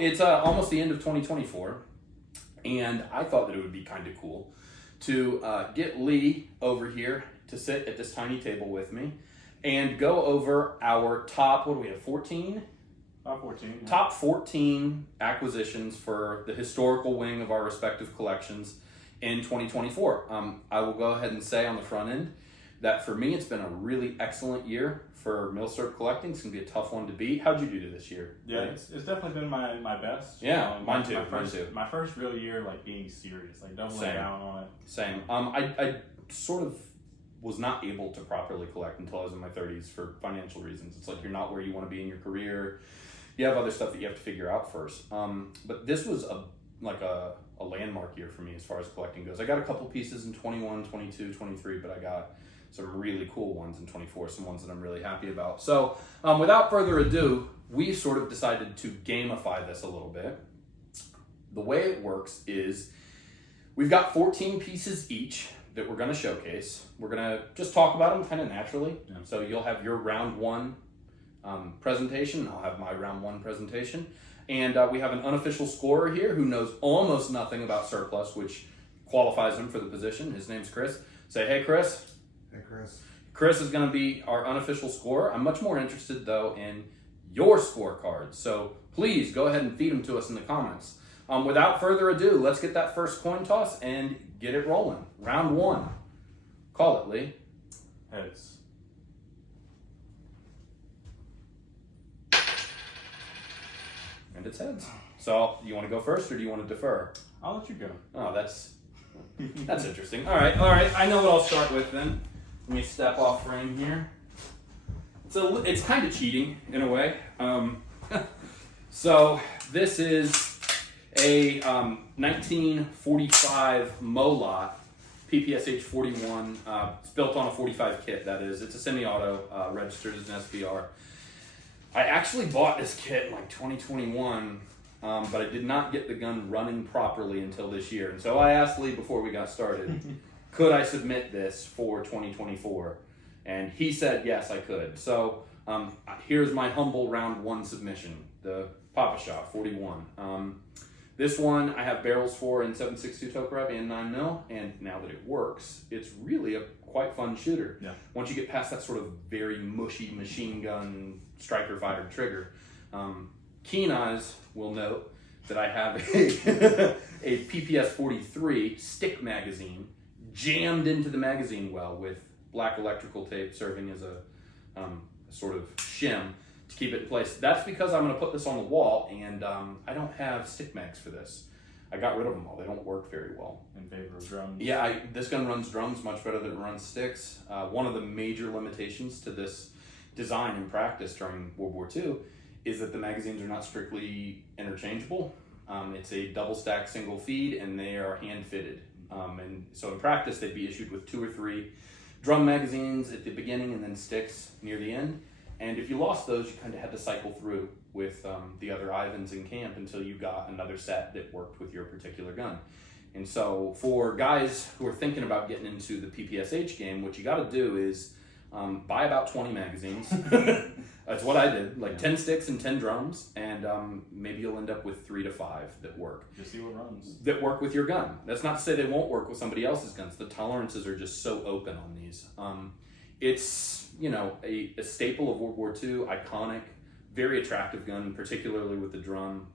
it's almost the end of 2024, and I thought that it would be kind of cool to get Lee over here to sit at this tiny table with me and go over our top, what do we have, 14? Top 14. Yeah. Top 14 acquisitions for the historical wing of our respective collections in 2024. I will go ahead and say on the front end that for me, it's been a really excellent year for milsurp collecting. It's going to be a tough one to beat. How'd you do this year? Yeah, it's definitely been my best. Yeah, mine too. My first real year, like, being serious, like, doubling down on it. Same. I sort of was not able to properly collect until I was in my 30s for financial reasons. It's like you're not where you want to be in your career. You have other stuff that you have to figure out first. But this was a landmark year for me as far as collecting goes. I got a couple pieces in 21, 22, 23, but I got some really cool ones in 24, some ones that I'm really happy about. So without further ado, we sort of decided to gamify this a little bit. The way it works is we've got 14 pieces each that we're going to showcase. We're going to just talk about them kind of naturally. Yeah. So you'll have your round one presentation. I'll have my round one presentation. And we have an unofficial scorer here who knows almost nothing about surplus, which qualifies him for the position. His name's Chris. Say, hey, Chris. Hey, Chris. Chris is going to be our unofficial scorer. I'm much more interested, though, in your scorecards. So please go ahead and feed them to us in the comments. Without further ado, let's get that first coin toss and get it rolling. Round one. Call it, Lee. Heads. And it's heads. So you want to go first or do you want to defer? I'll let you go. Oh, that's interesting. All right. I know what I'll start with then. Let me step off frame here. It's kind of cheating in a way. So this is a 1945 Molot PPSH 41. It's built on a 45 kit, that is. It's a semi-auto, registered as an SBR. I actually bought this kit in like 2021, but I did not get the gun running properly until this year. And so I asked Lee before we got started, could I submit this for 2024? And he said, yes, I could. So here's my humble round one submission, the Papa Shot 41. This one I have barrels for in 7.62 Tokarev and 9mm, and now that it works, it's really a quite fun shooter. Yeah. Once you get past that sort of very mushy machine gun striker fighter trigger. Keen eyes will note that I have a PPS 43 stick magazine jammed into the magazine well with black electrical tape serving as a sort of shim to keep it in place. That's because I'm going to put this on the wall, and I don't have stick mags for this. I got rid of them all. They don't work very well. In favor of drums? Yeah, this gun runs drums much better than it runs sticks. One of the major limitations to this design in practice during World War II is that the magazines are not strictly interchangeable. It's a double stack single feed, and they are hand fitted. And so in practice, they'd be issued with 2 or 3 drum magazines at the beginning and then sticks near the end. And if you lost those, you kind of had to cycle through with the other Ivans in camp until you got another set that worked with your particular gun. And so for guys who are thinking about getting into the PPSH game, what you got to do is buy about 20 magazines. That's what I did, like 10 sticks and 10 drums, and maybe you'll end up with 3 to 5 that work. Just see what runs. That work with your gun. That's not to say they won't work with somebody else's guns. The tolerances are just so open on these. It's, a staple of World War II, iconic, very attractive gun, particularly with the drum,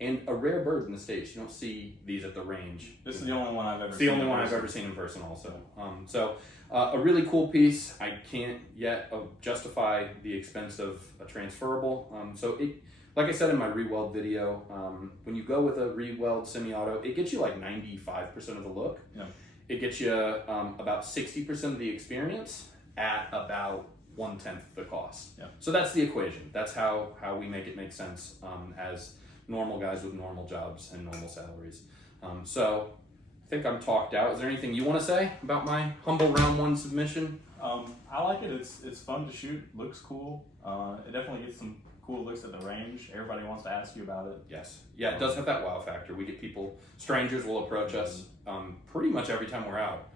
and a rare bird in the States. You don't see these at the range. This is the only one I've ever seen. It's the only one I've ever seen in person also. A really cool piece. I can't yet justify the expense of a transferable. Like I said in my re-weld video, when you go with a re-weld semi-auto, it gets you like 95% of the look. Yeah. It gets you about 60% of the experience at about 1/10 the cost. Yeah. So that's the equation. That's how we make it make sense as normal guys with normal jobs and normal salaries. So I think I'm talked out. Is there anything you want to say about my humble round one submission? I like it. It's fun to shoot. Looks cool. It definitely gets some cool looks at the range. Everybody wants to ask you about it. Yes. Yeah, it does have that wow factor. We get people, strangers will approach us pretty much every time we're out,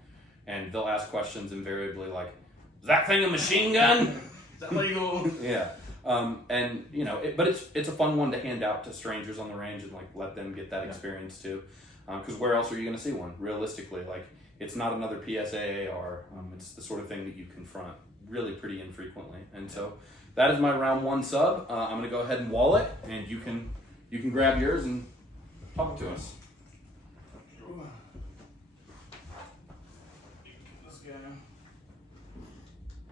and they'll ask questions invariably like, is that thing a machine gun? Is that legal? Yeah. And you know, but it's a fun one to hand out to strangers on the range and like let them get that experience too. Because where else are you going to see one? Realistically, like it's not another PSA AR. It's the sort of thing that you confront really pretty infrequently. And so that is my round 1 sub. I'm going to go ahead and wall it, and you can grab yours and talk to us.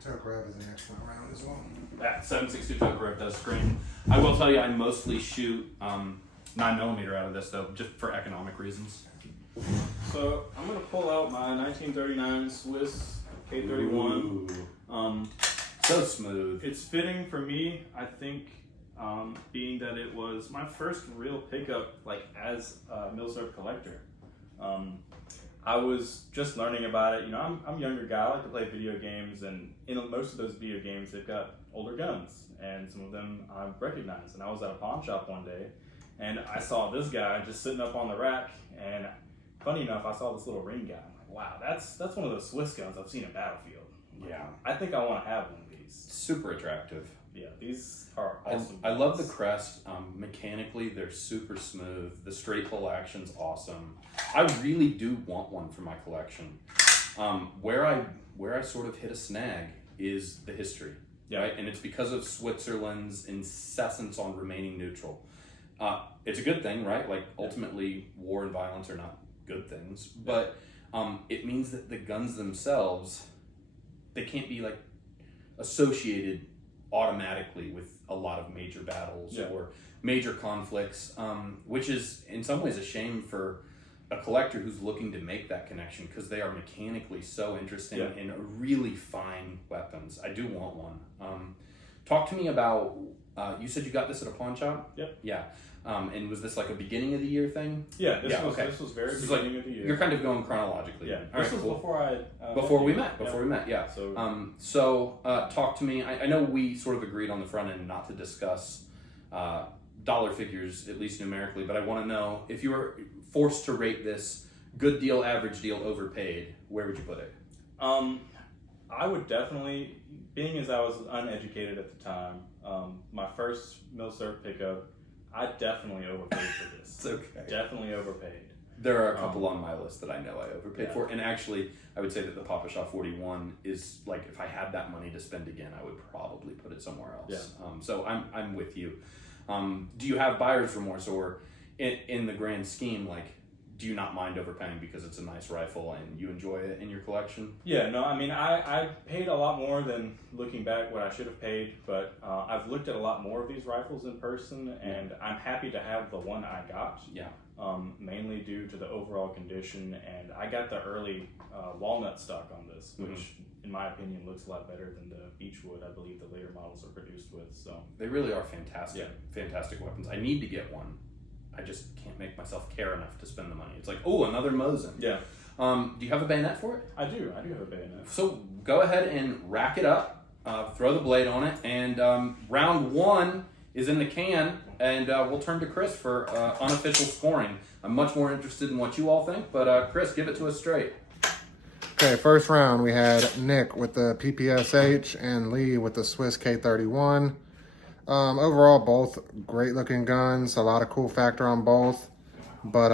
Toe grab is an excellent round as well. That 7.62 toe grip does scream. I will tell you, I mostly shoot 9mm out of this though, just for economic reasons. So I'm gonna pull out my 1939 Swiss K31. So smooth. It's fitting for me, I think, being that it was my first real pickup, like as a milsurp collector. I was just learning about it. You know, I'm a younger guy. I like to play video games, and in most of those video games, they've got older guns, and some of them I recognize. And I was at a pawn shop one day, and I saw this guy just sitting up on the rack. And funny enough, I saw this little ring guy. I'm like, wow, that's one of those Swiss guns I've seen in Battlefield. Yeah, I think I want to have one of these. Super attractive. Yeah, these are awesome. I love the crest. Mechanically, they're super smooth. The straight pull action's awesome. I really do want one for my collection. Where I sort of hit a snag is the history, right? And it's because of Switzerland's insistence on remaining neutral. It's a good thing, right? Like ultimately, war and violence are not good things, but it means that the guns themselves, they can't be like associated automatically with a lot of major battles or major conflicts, which is in some ways a shame for a collector who's looking to make that connection, because they are mechanically so interesting and really fine weapons. I do want one. Talk to me about, you said you got this at a pawn shop? Yep. Yeah. And was this like a beginning of the year thing? Yeah, this was very beginning of the year. You're kind of going chronologically. Yeah, All this right, was cool. before we met. Yeah. So talk to me. I know we sort of agreed on the front end not to discuss dollar figures, at least numerically, but I want to know, if you were forced to rate this good deal, average deal, overpaid, where would you put it? I would definitely, being as I was uneducated at the time, my first milsurp pickup, I definitely overpaid for this. It's okay. Definitely overpaid. There are a couple on my list that I know I overpaid for, and actually, I would say that the Papa Shaw 41 is like, if I had that money to spend again, I would probably put it somewhere else. Yeah. So I'm with you. Do you have buyer's remorse, or in the grand scheme, like, do you not mind overpaying because it's a nice rifle and you enjoy it in your collection? Yeah, no, I mean, I paid a lot more than looking back what I should have paid, but I've looked at a lot more of these rifles in person, and I'm happy to have the one I got. Yeah. Mainly due to the overall condition, and I got the early walnut stock on this, which in my opinion looks a lot better than the Beechwood I believe the later models are produced with. So they really are fantastic, fantastic weapons. I need to get one. I just can't make myself care enough to spend the money. It's like, oh, another Mosin. Yeah. Do you have a bayonet for it? I do have a bayonet. So go ahead and rack it up, throw the blade on it, and round 1 is in the can, and we'll turn to Chris for unofficial scoring. I'm much more interested in what you all think, but Chris, give it to us straight. Okay, first round we had Nick with the PPSH and Lee with the Swiss K31. Overall, both great looking guns, a lot of cool factor on both, but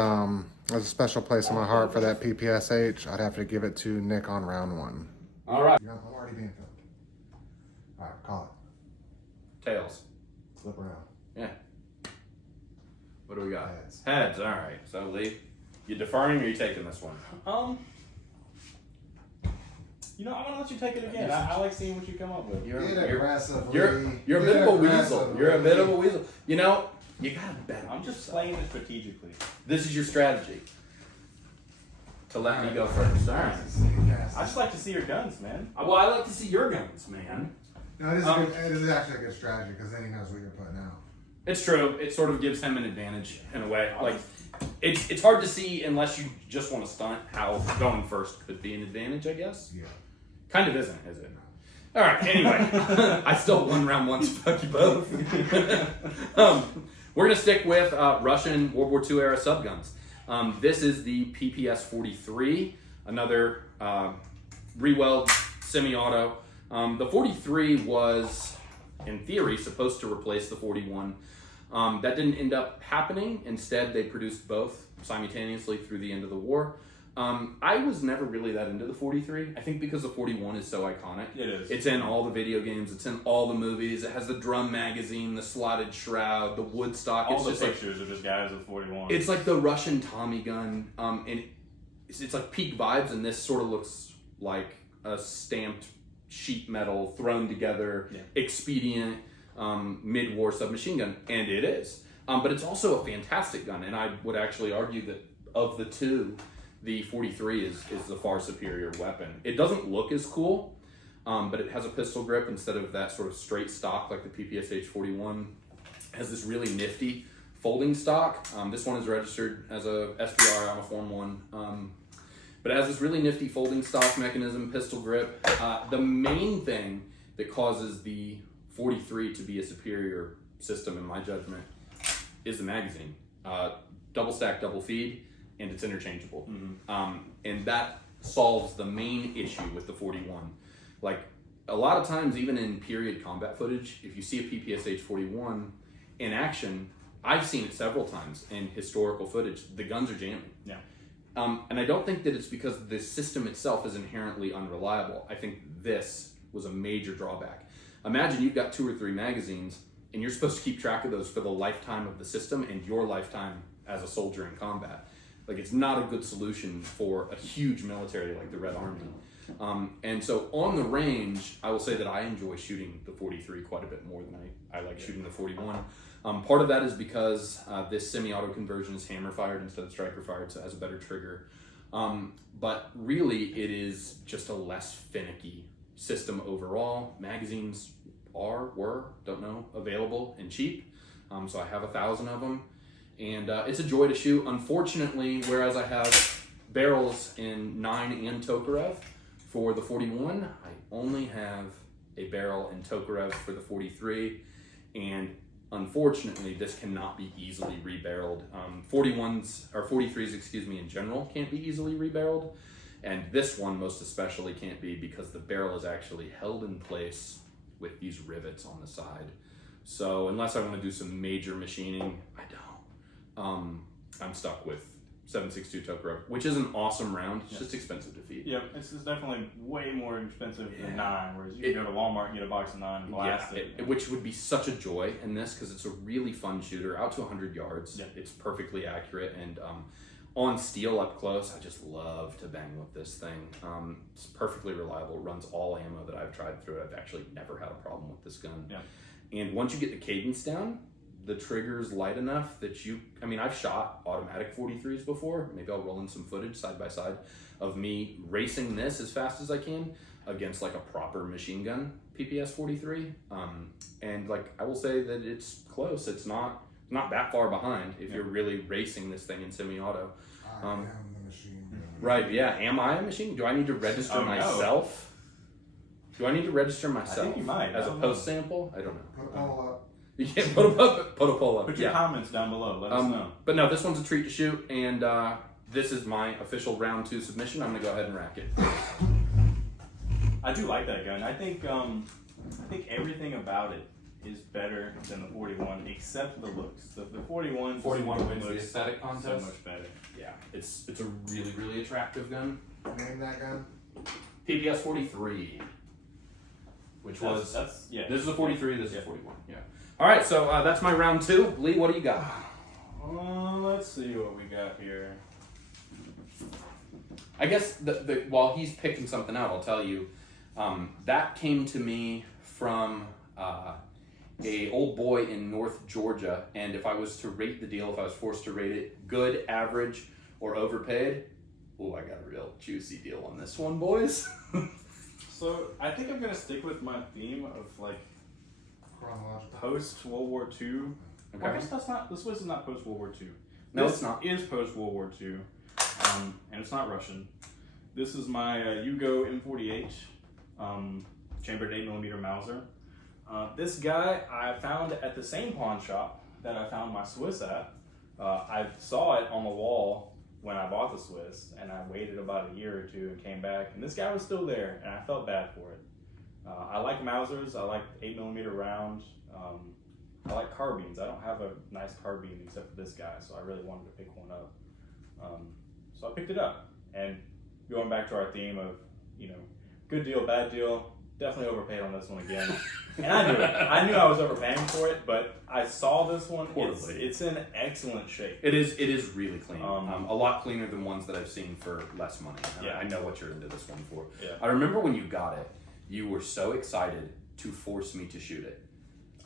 there's a special place in my heart for that PPSH. I'd have to give it to Nick on round 1. All right. I'm already being filmed. All right, call it. Tails. Flip around. Yeah. What do we got? Heads. Heads, all right. So Lee, you deferring or you taking this one? You know, I'm gonna let you take it again. I like seeing what you come up with. You're a bit of a weasel. You're a bit of a weasel. You know, you gotta bet. I'm just playing it strategically. This is your strategy. To let me go first. All right. I just like to see your guns, man. Well, I like to see your guns, man. No, this is actually a good strategy, because then he knows what you're putting out. It's true. It sort of gives him an advantage in a way. Like, it's hard to see unless you just want to stunt how going first could be an advantage, I guess. Yeah. Kind of isn't, is it? All right. Anyway, I still won round 1, so fuck you both. We're gonna stick with Russian World War II era subguns. This is the PPS 43, another re-weld semi-auto. The 43 was in theory, supposed to replace the 41. That didn't end up happening. Instead, they produced both simultaneously through the end of the war. I was never really that into the 43. I think because the 41 is so iconic. It is. It's in all the video games. It's in all the movies. It has the drum magazine, the slotted shroud, the wood stock. All it's the just pictures of just guys with 41. It's like the Russian Tommy gun. And it's like peak vibes, and this sort of looks like a stamped sheet metal thrown together, expedient mid-war submachine gun, and it is. But it's also a fantastic gun, and I would actually argue that of the two, the 43 is the far superior weapon. It doesn't look as cool, but it has a pistol grip instead of that sort of straight stock like the PPSH 41. It has this really nifty folding stock. This one is registered as a SBR on a Form 1. But it has this really nifty folding stock mechanism, pistol grip. The main thing that causes the 43 to be a superior system, in my judgment, is the magazine. Double stack, double feed, and it's interchangeable. And that solves the main issue with the 41. Like, a lot of times, even in period combat footage, if you see a PPSH 41 in action, I've seen it several times in historical footage, the guns are jamming. Yeah. And I don't think that it's because the system itself is inherently unreliable. I think this was a major drawback. Imagine you've got 2 or 3 magazines, and you're supposed to keep track of those for the lifetime of the system and your lifetime as a soldier in combat. Like, it's not a good solution for a huge military like the Red Army. And so on the range, I will say that I enjoy shooting the 43 quite a bit more than I like shooting the 41. Part of that is because this semi-auto conversion is hammer fired instead of striker fired, so it has a better trigger. But really, it is just a less finicky system overall. Magazines don't know, available and cheap. So I have 1,000 of them, and it's a joy to shoot. Unfortunately, whereas I have barrels in 9 and Tokarev for the 41, I only have a barrel in Tokarev for the 43, and unfortunately, this cannot be easily rebarreled. 43s, excuse me, in general can't be easily rebarreled, and this one most especially can't be because the barrel is actually held in place with these rivets on the side. So unless I want to do some major machining, I don't. I'm stuck with 7.62 Tokarev, which is an awesome round. It's just expensive to feed. Yeah, it's definitely way more expensive than 9, whereas you can go to Walmart and get a box of 9 and blast it. Which would be such a joy in this because it's a really fun shooter, out to 100 yards. Yeah. It's perfectly accurate, and on steel up close, I just love to bang with this thing. It's perfectly reliable. It runs all ammo that I've tried through it. I've actually never had a problem with this gun. Yeah. And once you get the cadence down, the trigger's light enough that I've shot automatic 43s before. Maybe I'll roll in some footage side by side of me racing this as fast as I can against like a proper machine gun PPS 43. And like, I will say that it's close. It's not that far behind if you're really racing this thing in semi-auto. I am the machine gun. Right, yeah. Am I a machine? Do I need to register myself? Do I need to register myself? I think you might. As a post sample? I don't know. Put a poll up. Yeah, put a poll up. Put your comments down below. Let us know. But no, this one's a treat to shoot, and this is my official round 2 submission. I'm gonna go ahead and rack it. I do like that gun. I think everything about it is better than the 41, except the looks. The 41 wins the aesthetic contest. So much better. Yeah, it's a really, really attractive gun. Name that gun. PPS 43, which was this is a 43. This is 41. Yeah. All right, so that's my round 2. Lee, what do you got? Let's see what we got here. I guess while he's picking something out, I'll tell you that came to me from a old boy in North Georgia, and if I was to rate the deal, if I was forced to rate it, good, average, or overpaid, oh, I got a real juicy deal on this one, boys. So I think I'm gonna stick with my theme of like Chronological. post World War II. Okay. Well, I guess that's not. This is not post World War II. No, this it's not. Is post World War II, and it's not Russian. This is my Yugo M48 chambered 8mm Mauser. This guy I found at the same pawn shop that I found my Swiss at. I saw it on the wall when I bought the Swiss, and I waited about a year or two and came back, and this guy was still there, and I felt bad for it. I like Mausers. I like 8mm round. I like carbines. I don't have a nice carbine except for this guy, so I really wanted to pick one up. So I picked it up. And going back to our theme of, good deal, bad deal, definitely overpaid on this one again. And I knew it. I knew I was overpaying for it, but I saw this one. It's in excellent shape. It is really clean. A lot cleaner than ones that I've seen for less money. Yeah. I know what you're into this one for. Yeah. I remember when you got it, you were so excited to force me to shoot it.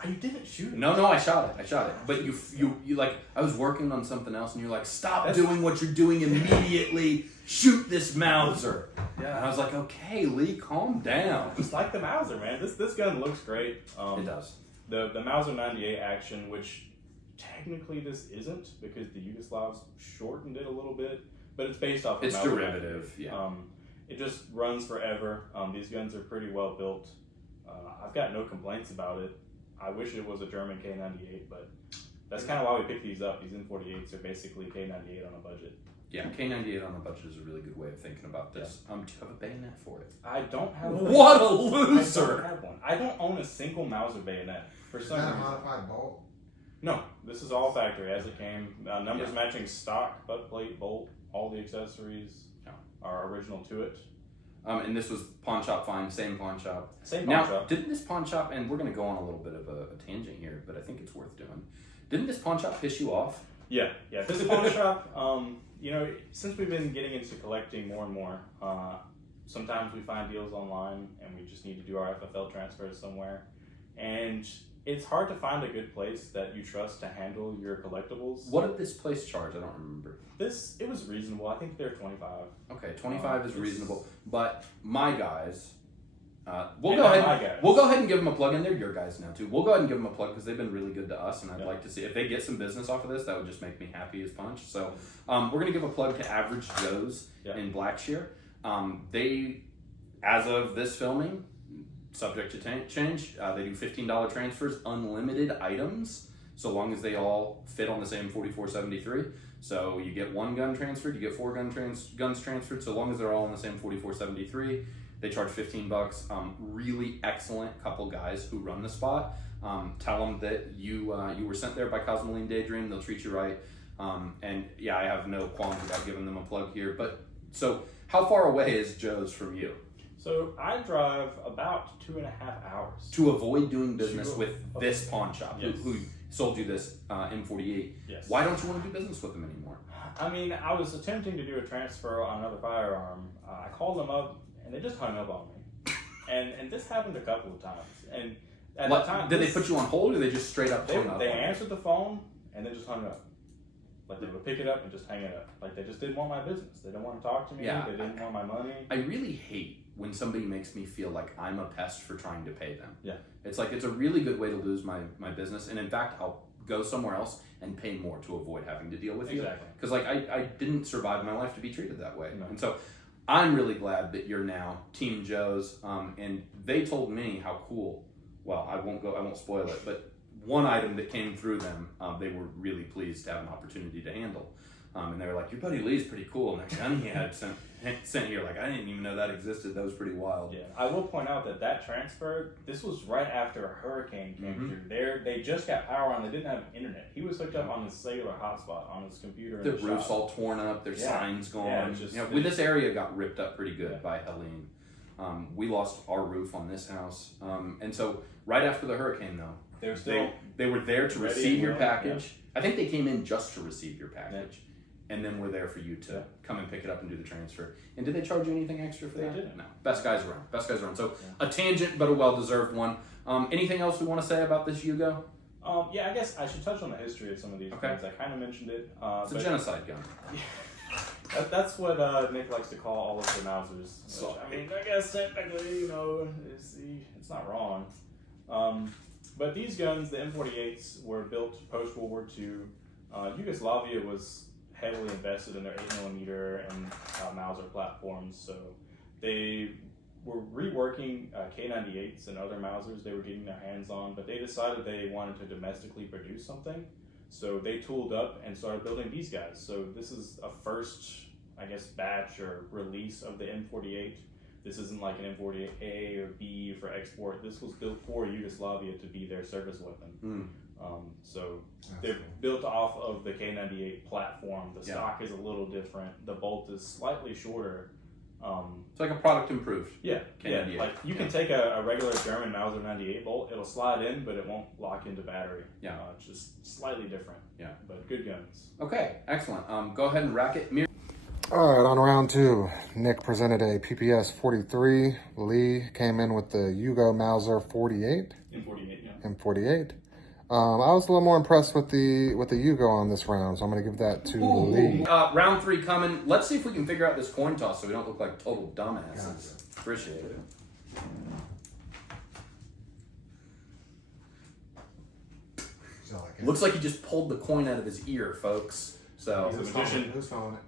You didn't shoot it. No, I shot it. But you like, I was working on something else, and you're like, stop doing what you're doing immediately. Shoot this Mauser. Yeah. And I was like, okay, Lee, calm down. Just like the Mauser, man. This gun looks great. It does. The Mauser 98 action, which technically this isn't because the Yugoslavs shortened it a little bit, but it's based off of It's Mauser derivative, 98. yeah. It just runs forever. These guns are pretty well built. I've got no complaints about it. I wish it was a German K98, but that's kind of why we picked these up. These M48s are basically K98 on a budget. Yeah, K98 on a budget is a really good way of thinking about this. Do you have a bayonet for it? I don't have What a I loser! don't have one. I don't own a single Mauser bayonet for some Is that a reason. modified bolt? No, this is all factory as it came. Numbers matching stock, butt plate, bolt, all the accessories are original to it. And this was pawn shop find, same pawn shop. Same now, pawn shop. Didn't this pawn shop, and we're going to go on a little bit of a tangent here, but I think it's worth doing. Didn't this pawn shop piss you off? Yeah. This pawn shop, since we've been getting into collecting more and more, sometimes we find deals online and we just need to do our FFL transfers somewhere. And it's hard to find a good place that you trust to handle your collectibles. What did this place charge? I don't remember. It was reasonable. I think they're 25. Okay, 25 is reasonable. But my guys, we'll And go my ahead. guys. We'll go ahead and give them a plug, and they're your guys now too. We'll go ahead and give them a plug because they've been really good to us, and I'd like to see if they get some business off of this. That would just make me happy as punch. So we're gonna give a plug to Average Joe's in Blackshear. They, as of this filming, subject to change, they do $15 transfers, unlimited items, so long as they all fit on the same 4473. So you get one gun transferred, you get four guns transferred, so long as they're all on the same 4473. They charge $15. Really excellent couple guys who run the spot. Tell them that you were sent there by Cosmoline Daydream. They'll treat you right. And yeah, I have no qualms about giving them a plug here. But so, how far away is Joe's from you? So I drive about 2.5 hours. To avoid doing business with this pawn shop, Yes. who sold you this M48. Yes. Why don't you want to do business with them anymore? I mean, I was attempting to do a transfer on another firearm. I called them up, and they just hung up on me. And this happened a couple of times. And at the time, did they put you on hold, or they just straight up hung up? They on you? answered the phone, and then just hung up. Like, they would pick it up and just hang it up. Like, they just didn't want my business. They didn't want to talk to me. Yeah, They didn't want my money. I really hate when somebody makes me feel like I'm a pest for trying to pay them. Yeah. It's like, it's a really good way to lose my business. And in fact, I'll go somewhere else and pay more to avoid having to deal with you. Exactly. Because like, I didn't survive my life to be treated that way. No. And so I'm really glad that you're now Team Joe's. And they told me how cool, well, I won't spoil it, but one item that came through them, they were really pleased to have an opportunity to handle. And they were like, your buddy Lee's pretty cool. And that gun he had sent here, like, I didn't even know that existed. That was pretty wild. Yeah, I will point out that transfer, this was right after a hurricane came through. They just got power on. They didn't have internet. He was hooked up on his cellular hotspot on his computer. Their roof's all torn up. Their signs gone. Yeah, this area got ripped up pretty good by Helene. We lost our roof on this house. And so right after the hurricane, though, they were there to receive your package. Yeah. I think they came in just to receive your package. Yeah. And then we're there for you to come and pick it up and do the transfer. And did they charge you anything extra for that? They didn't. No. Best guys around. So a tangent, but a well-deserved one. Anything else we want to say about this Yugo? I guess I should touch on the history of some of these things. I kind of mentioned it. It's a genocide gun. That's what Nick likes to call all of the Mausers. So, I mean, I guess technically, it's not wrong. But these guns, the M48s, were built post-World War II. Yugoslavia was heavily invested in their 8mm and Mauser platforms, so they were reworking K98s and other Mausers they were getting their hands on, but they decided they wanted to domestically produce something, so they tooled up and started building these guys. So this is a first, I guess, batch or release of the M48. This isn't like an M48A or B for export. This was built for Yugoslavia to be their service weapon. So they're built off of the K98 platform. The stock is a little different. The bolt is slightly shorter. It's like a product improved. Yeah, K98. Like you can take a regular German Mauser 98 bolt. It'll slide in, but it won't lock into battery. Yeah, it's just slightly different. Yeah, but good guns. Okay, excellent. Go ahead and rack it. All right, on round 2, Nick presented a PPS 43. Lee came in with the Yugo Mauser 48. M48, yeah. M48. I was a little more impressed with the Yugo on this round, so I'm going to give that to Lee. Round 3 coming. Let's see if we can figure out this coin toss so we don't look like total dumbasses. Appreciate it. Looks like he just pulled the coin out of his ear, folks. So He's a magician. Who's calling it?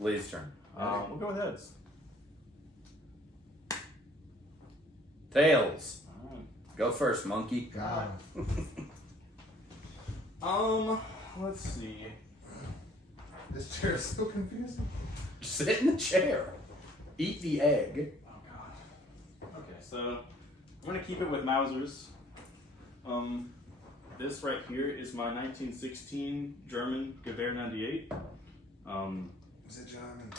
Lee's turn. We'll go with heads. Tails. All right. Go first, monkey. God. Let's see. This chair is so confusing. Sit in the chair. Eat the egg. Oh god. Okay, so I'm gonna keep it with Mausers. This right here is my 1916 German Gewehr 98. Is it German?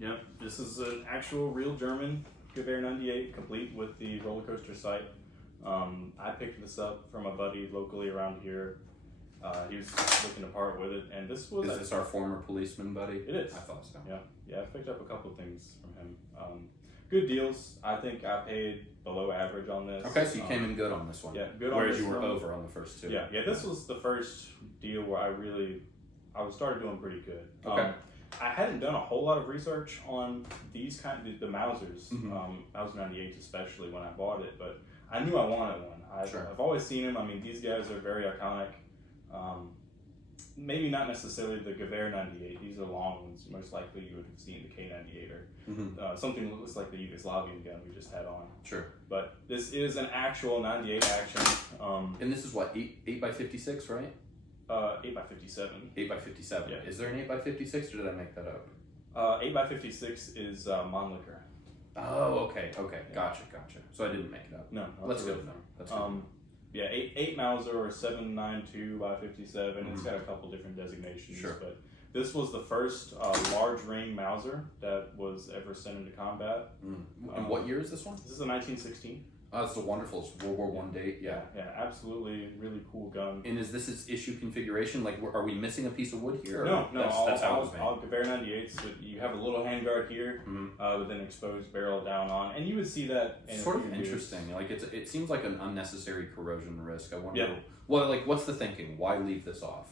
Yep, this is an actual real German Gewehr 98, complete with the roller coaster sight. I picked this up from a buddy locally around here. He was looking to part with it, and this was... Is this our former policeman buddy? It is. I thought so. Yeah, I picked up a couple things from him. Good deals. I think I paid below average on this. Okay, so you came in good on this one. Yeah, good on Whereas this you were one. over on the first 2. Yeah, this was the first deal where I started doing pretty good. Okay. I hadn't done a whole lot of research on these the Mausers, Mauser 98s especially when I bought it, but I knew I wanted one. I've always seen them. I mean, these guys are very iconic. Maybe not necessarily the Gewehr 98. These are long ones. Most likely you would have seen the K98 or something that looks like the Yugoslavian gun we just had on. Sure. But this is an actual 98 action. And this is what, 8x56, right? 8x57. 8x57. Yeah. Is there an 8x56 or did I make that up? 8x56 is Mannlicher. Oh, okay. Gotcha. So I didn't make it up. No, That's good enough. That's good. Yeah, 8 Mauser or 792 by 57. It's got a couple different designations. Sure. But this was the first large ring Mauser that was ever sent into combat. And what year is this one? This is a 1916. Oh, it's a wonderful World War I date. Yeah, absolutely, really cool gun. And is this its issue configuration? Like, are we missing a piece of wood here? No. That's how it was made. All Gewehr 98s. So you have a little handguard here with an exposed barrel down on, and you would see that. In sort of interesting. Like it seems like an unnecessary corrosion risk. I wonder. Yeah. Well, like, what's the thinking? Why leave this off?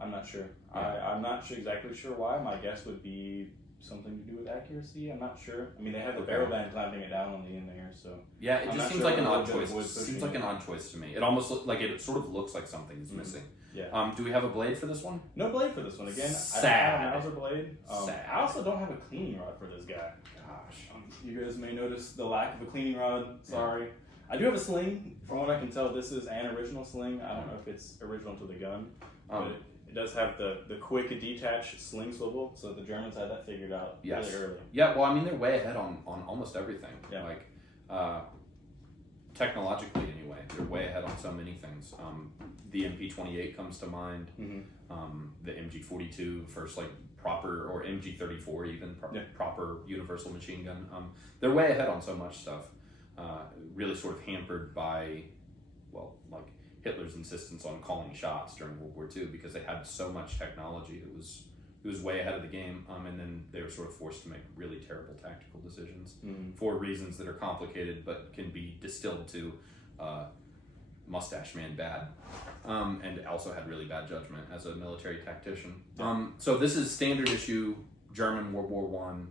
I'm not sure. Yeah. I'm not exactly sure why. My guess would be something to do with accuracy. I'm not sure. I mean, they have the barrel band clamping it down on the end there, so yeah, it just seems like an odd choice. Seems like an odd choice to me. It almost it sort of looks like something is missing. Yeah. Do we have a blade for this one? No blade for this one. Again, Sad. I don't have a Mauser blade. Sad. I also don't have a cleaning rod for this guy. Gosh, you guys may notice the lack of a cleaning rod. Sorry. I do have a sling. From what I can tell, this is an original sling. I don't know if it's original to the gun, but it does have the quick detach sling swivel, so the Germans had that figured out really early. Yeah, well, I mean, they're way ahead on almost everything. Yeah. Like, technologically anyway, they're way ahead on so many things. The MP28 comes to mind. The MG42, first like proper, or MG34 even, proper universal machine gun. They're way ahead on so much stuff. Really sort of hampered by, well, like Hitler's insistence on calling shots during World War II because they had so much technology. It was way ahead of the game, and then they were sort of forced to make really terrible tactical decisions for reasons that are complicated but can be distilled to mustache man bad, and also had really bad judgment as a military tactician. So this is standard issue German World War One.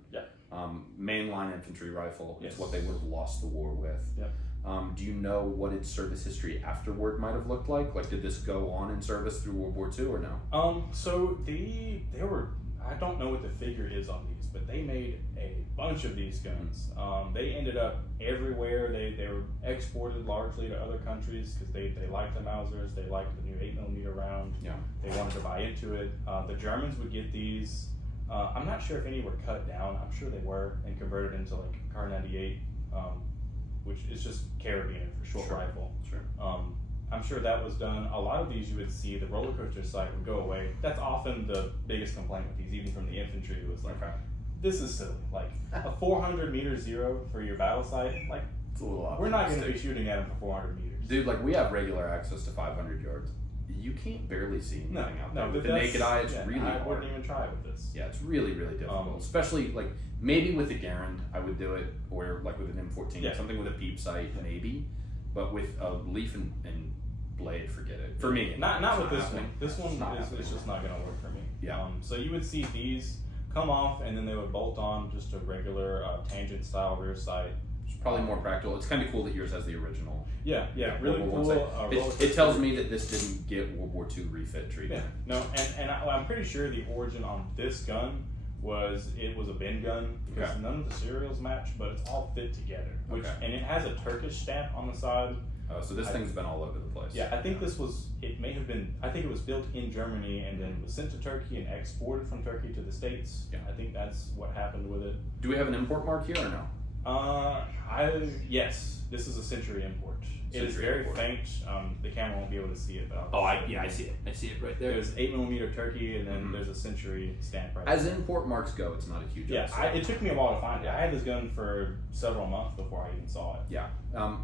Mainline infantry rifle. It's what they would have lost the war with. Do you know what its service history afterward might have looked like? Like, did this go on in service through World War II or no? So they were, I don't know what the figure is on these, but they made a bunch of these guns. They ended up everywhere. They were exported largely to other countries because they liked the Mausers, they liked the new 8mm round. They wanted to buy into it. The Germans would get these I'm not sure if any were cut down. I'm sure they were and converted into like Car 98, which is just carabiner for short rifle. Sure. I'm sure that was done. A lot of these you would see the roller coaster sight would go away. That's often the biggest complaint with these, even from the infantry. It was like, this is silly. Like a 400 meter zero for your battle sight. Like It's a little we're not going to be shooting at them for 400 meters. Dude, like we have regular access to 500 yards. You can't barely see anything out there. With the naked eye, it's really hard. I wouldn't even try it with this. Yeah, it's really, really difficult. Especially like maybe with the Garand, I would do it, or like with an M14, something with a peep sight, maybe. But with a leaf and blade, forget it. For me, not with this one. This one is just not going to work for me. Yeah. So you would see these come off, and then they would bolt on just a regular tangent style rear sight. It's probably more practical. It's kind of cool that yours has the original. Yeah, really cool. It tells me that this didn't get World War II refit treatment. Yeah, no, and I'm pretty sure the origin on this gun was a bin gun because none of the serials match, but it's all fit together. And it has a Turkish stamp on the side. Oh, so this thing's been all over the place. Yeah, I think it was built in Germany and then was sent to Turkey and exported from Turkey to the States. Yeah. I think that's what happened with it. Do we have an import mark here or no? Yes, this is a Century import. It is very faint. The camera won't be able to see it, but I see it. I see it right there. There's 8mm Turkey, and then there's a Century stamp right As there. import marks go, it's not a huge episode. It took me a while to find it. I had this gun for several months before I even saw it. Yeah,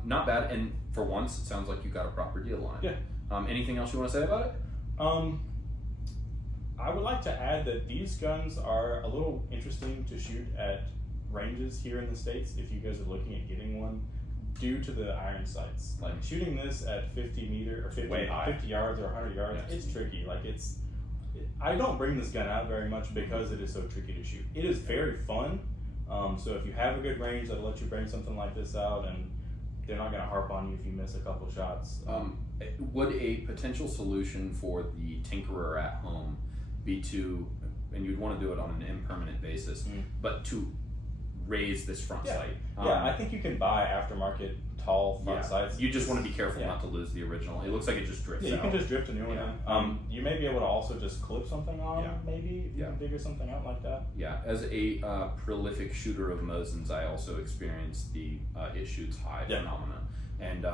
not bad. And for once, it sounds like you got a proper deal on it. Yeah. Anything else you want to say about it? I would like to add that these guns are a little interesting to shoot at ranges here in the States if you guys are looking at getting one, due to the iron sights. Like shooting this at 50 meter or 50 yards or 100 yards, it's tricky. Like I don't bring this gun out very much because it is so tricky to shoot. It is very fun. So if you have a good range, that'll let you bring something like this out, and they're not going to harp on you if you miss a couple shots. Would a potential solution for the tinkerer at home be to, and you'd want to do it on an impermanent basis, but to raise this front sight? I think you can buy aftermarket tall front sights. You just want to be careful not to lose the original. It looks like it just drifts out. You can just drift a new one in. You may be able to also just clip something on, maybe, if you can figure something out like that. Yeah, as a prolific shooter of Mosins, I also experienced the it shoots high phenomenon. And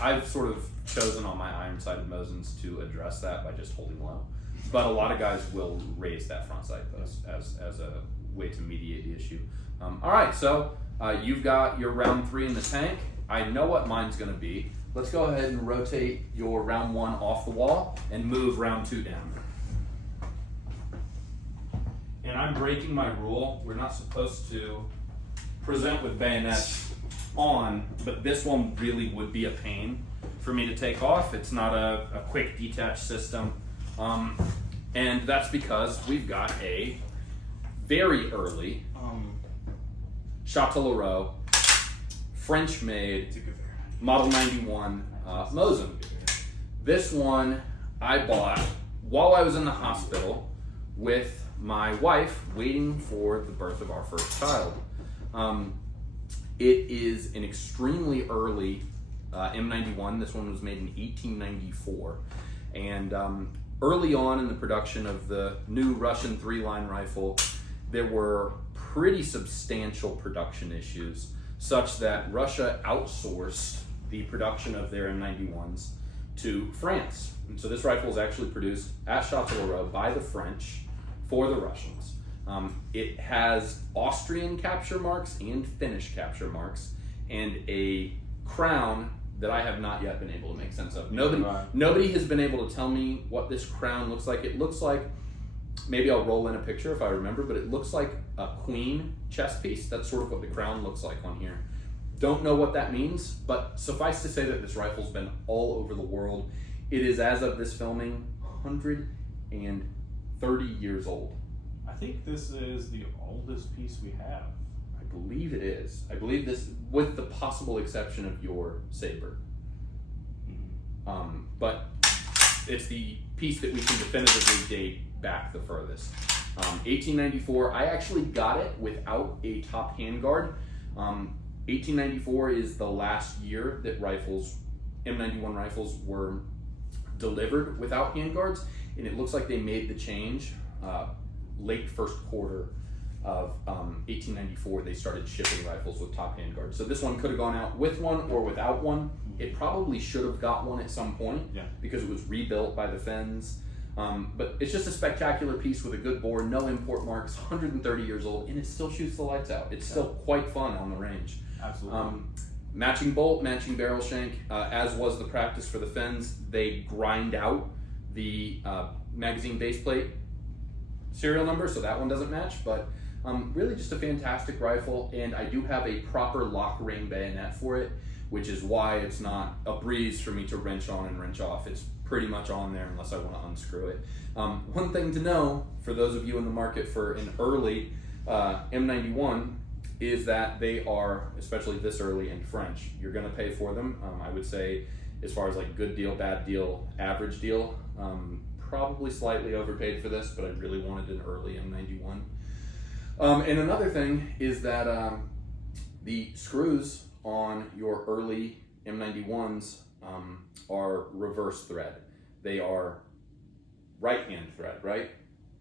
I've sort of chosen on my iron-sighted Mosins to address that by just holding low. But a lot of guys will raise that front sight though, as a way to mediate the issue. All right, so you've got your round 3 in the tank. I know what mine's going to be. Let's go ahead and rotate your round 1 off the wall and move round 2 down. And I'm breaking my rule. We're not supposed to present with bayonets on, but this one really would be a pain for me to take off. It's not a quick detach system. And that's because we've got a very early Châtellerault French-made Model 91 Mosin. This one I bought while I was in the hospital with my wife waiting for the birth of our first child. It is an extremely early M91. This one was made in 1894. And early on in the production of the new Russian 3-line rifle, there were pretty substantial production issues, such that Russia outsourced the production of their M91s to France. And so this rifle is actually produced at Châtellerault by the French for the Russians. It has Austrian capture marks and Finnish capture marks, and a crown that I have not yet been able to make sense of. Nobody has been able to tell me what this crown looks like. It looks like, maybe I'll roll in a picture if I remember, but it looks like a queen chess piece. That's sort of what the crown looks like on here. Don't know what that means, but suffice to say that this rifle's been all over the world. It is, as of this filming, 130 years old. I think this is the oldest piece we have. I believe it is. I believe this, with the possible exception of your saber. But it's the piece that we can definitively date back the furthest. 1894, I actually got it without a top handguard. 1894 is the last year that M91 rifles were delivered without handguards, and it looks like they made the change late first quarter of 1894, they started shipping rifles with top handguards. So this one could have gone out with one or without one. It probably should have got one at some point because it was rebuilt by the Fens. But it's just a spectacular piece with a good bore, no import marks, 130 years old, and it still shoots the lights out. It's still quite fun on the range. Absolutely. Matching bolt, matching barrel shank, as was the practice for the Fens. They grind out the magazine base plate serial number, so that one doesn't match, but really just a fantastic rifle, and I do have a proper lock ring bayonet for it, which is why it's not a breeze for me to wrench on and wrench off. It's pretty much on there unless I want to unscrew it. One thing to know, for those of you in the market for an early M91, is that they are, especially this early, in French. You're going to pay for them. I would say, as far as like good deal, bad deal, average deal, probably slightly overpaid for this, but I really wanted an early M91. And another thing is that the screws on your early M91s are reverse thread. They are right-hand thread, right?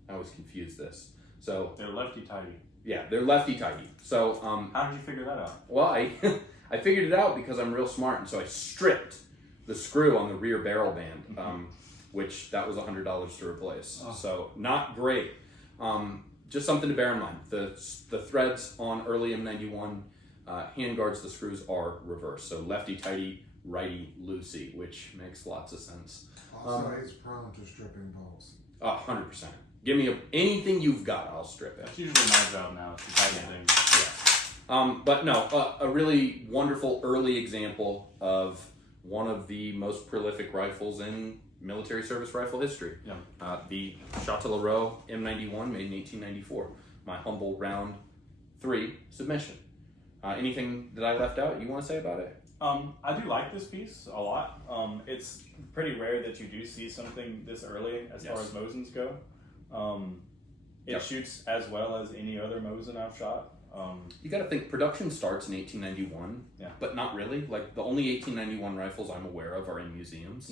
I always confuse this. So They're lefty-tighty. yeah, they're lefty-tighty. So how did you figure that out? well, I figured it out because I'm real smart, and so I stripped the screw on the rear barrel band, which that was $100 to replace. Oh. So not great. Just something to bear in mind. The threads on early M91 handguards, the screws are reversed. So lefty-tighty, righty-loosey, which makes lots of sense. Also, he's prone to stripping bolts. 100%. Give me anything you've got, I'll strip it. That's usually my job now, to tighten things. But no, a really wonderful early example of one of the most prolific rifles in military service rifle history. Yeah. The Châtellerault M91, made in 1894. My humble round 3 submission. Anything that I left out you want to say about it? I do like this piece a lot. It's pretty rare that you do see something this early as far as Mosins go. It shoots as well as any other Mosin I've shot. You got to think production starts in 1891, but not really. Like the only 1891 rifles I'm aware of are in museums,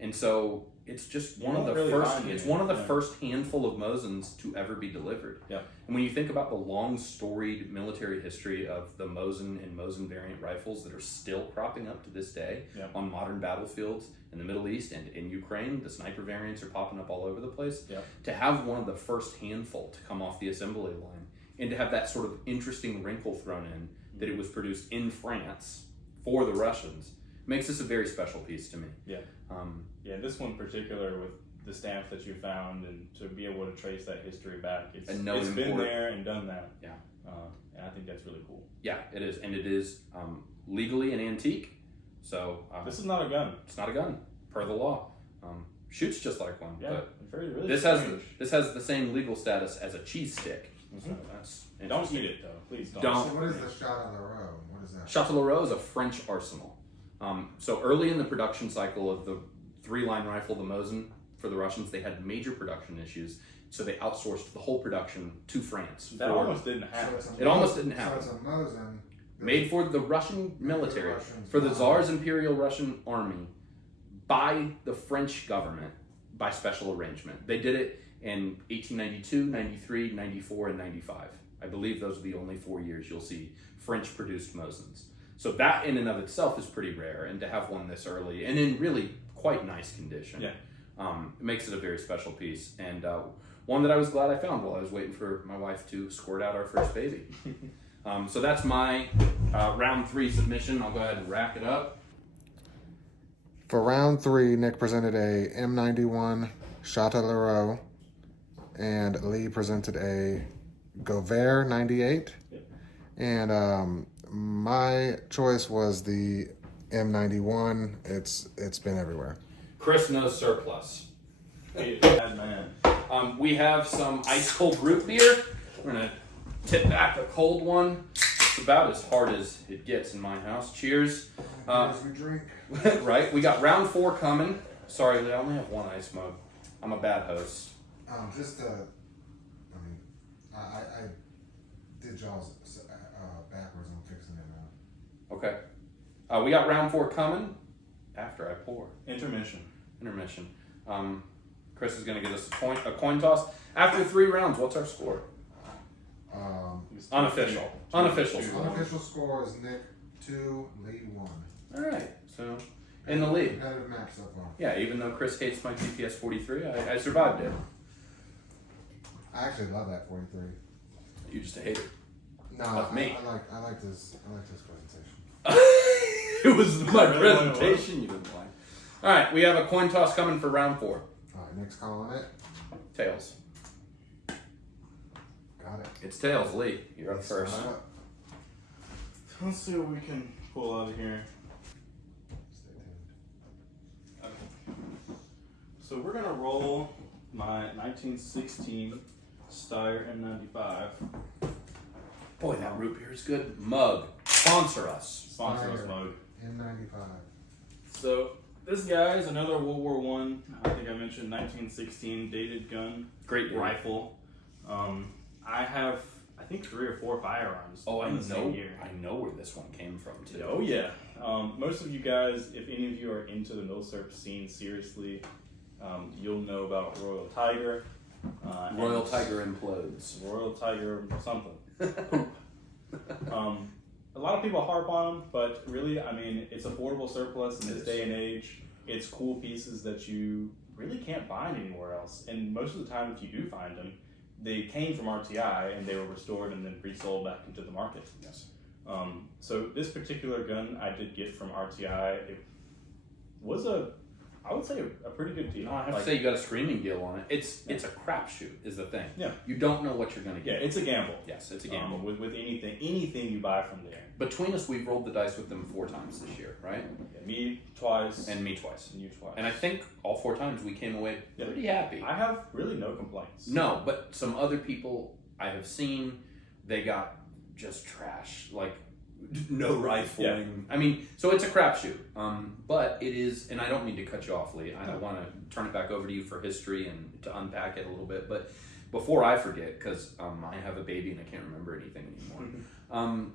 and so it's just one of the first. It's one of the first handful of Mosins to ever be delivered. Yeah. And when you think about the long storied military history of the Mosin and Mosin variant rifles that are still cropping up to this day on modern battlefields in the Middle East and in Ukraine, the sniper variants are popping up all over the place. To have one of the first handful to come off the assembly line, and to have that sort of interesting wrinkle thrown in that it was produced in France for the Russians, makes this a very special piece to me. This one in particular, with the stamps that you found, and to be able to trace that history back, it's been there and done that. And I think that's really cool. Yeah, it is, and it is legally an antique. So this is not a gun. It's not a gun per the law. Shoots just like one. But really this has the same legal status as a cheese stick. So that's don't eat it though, please don't. So what is the Châtellerault? What is that? Châtellerault is a French arsenal. So early in the production cycle of the 3-line rifle, the Mosin, for the Russians, they had major production issues, so they outsourced the whole production to France. That almost didn't happen. It almost didn't happen. So it's a Mosin made for the Russian military, for the Tsar's Imperial Russian Army, by the French government, by special arrangement. They did it in 1892, 93, 94, and 95. I believe those are the only 4 years you'll see French-produced Mosins. So that in and of itself is pretty rare, and to have one this early, and in really quite nice condition, it makes it a very special piece, and one that I was glad I found while I was waiting for my wife to squirt out our first baby. So that's my round 3 submission. I'll go ahead and rack it up. For round 3, Nick presented a M91 Châtellerault, and Lee presented a Gover 98. And my choice was the M91. It's been everywhere. Chris knows surplus. Bad man. We have some ice cold root beer. We're gonna tip back a cold one. It's about as hard as it gets in my house. Cheers. As we drink. Right, we got round 4 coming. Sorry, Lee, I only have 1 ice mug. I'm a bad host. I did y'all's backwards. I'm fixing it now. Okay. We got round 4 coming after I pour. Intermission. Intermission. Chris is going to get us a coin toss. After 3 rounds, what's our score? Unofficial. Unofficial score. Unofficial score is Nic 2, Lee 1. All right. So, in the lead. Competitive match so far. Yeah, even though Chris hates my TPS 43, I survived it. I actually love that 43. You just a hater. No, Like me. I like this presentation. It was my presentation you didn't like. All right, we have a coin toss coming for round 4. All right, Nick's calling it. Tails. Got it. It's tails, Lee. You're up first. Let's see what we can pull out of here. Stay tuned. Okay. So we're gonna roll my 1916 Steyr M95. Boy, that root beer is good. Mug. Sponsor us. Sponsor us, mug. M95. So this guy is another World War One. I think I mentioned 1916 dated gun. Great rifle. I have, I think, 3 or 4 firearms. Oh, I in the same year. I know where this one came from too. Oh yeah. Most of you guys, if any of you are into the milsurp scene seriously, you'll know about Royal Tiger. Royal Tiger implodes. Royal Tiger something. A lot of people harp on them, but really, I mean, it's affordable surplus in this day and age. It's cool pieces that you really can't find anywhere else. And most of the time, if you do find them, they came from RTI and they were restored and then resold back into the market. Yes. So this particular gun I did get from RTI. It was I would say a pretty good deal. No, I have to say you got a screaming deal on it. It's a crapshoot is the thing. Yeah. You don't know what you're going to Yeah, get. it's a gamble. Yes, it's a gamble. With anything you buy from there. Between us, we've rolled the dice with them 4 times this year, right? Yeah, me twice. And me twice. And you twice. And I think all 4 times we came away pretty happy. I have really no complaints. No, but some other people I have seen, they got just trash. Like, no rifling. Yeah. I mean, so it's a crapshoot. But it is, and I don't mean to cut you off, Lee. I want to turn it back over to you for history and to unpack it a little bit. But before I forget, because I have a baby and I can't remember anything anymore.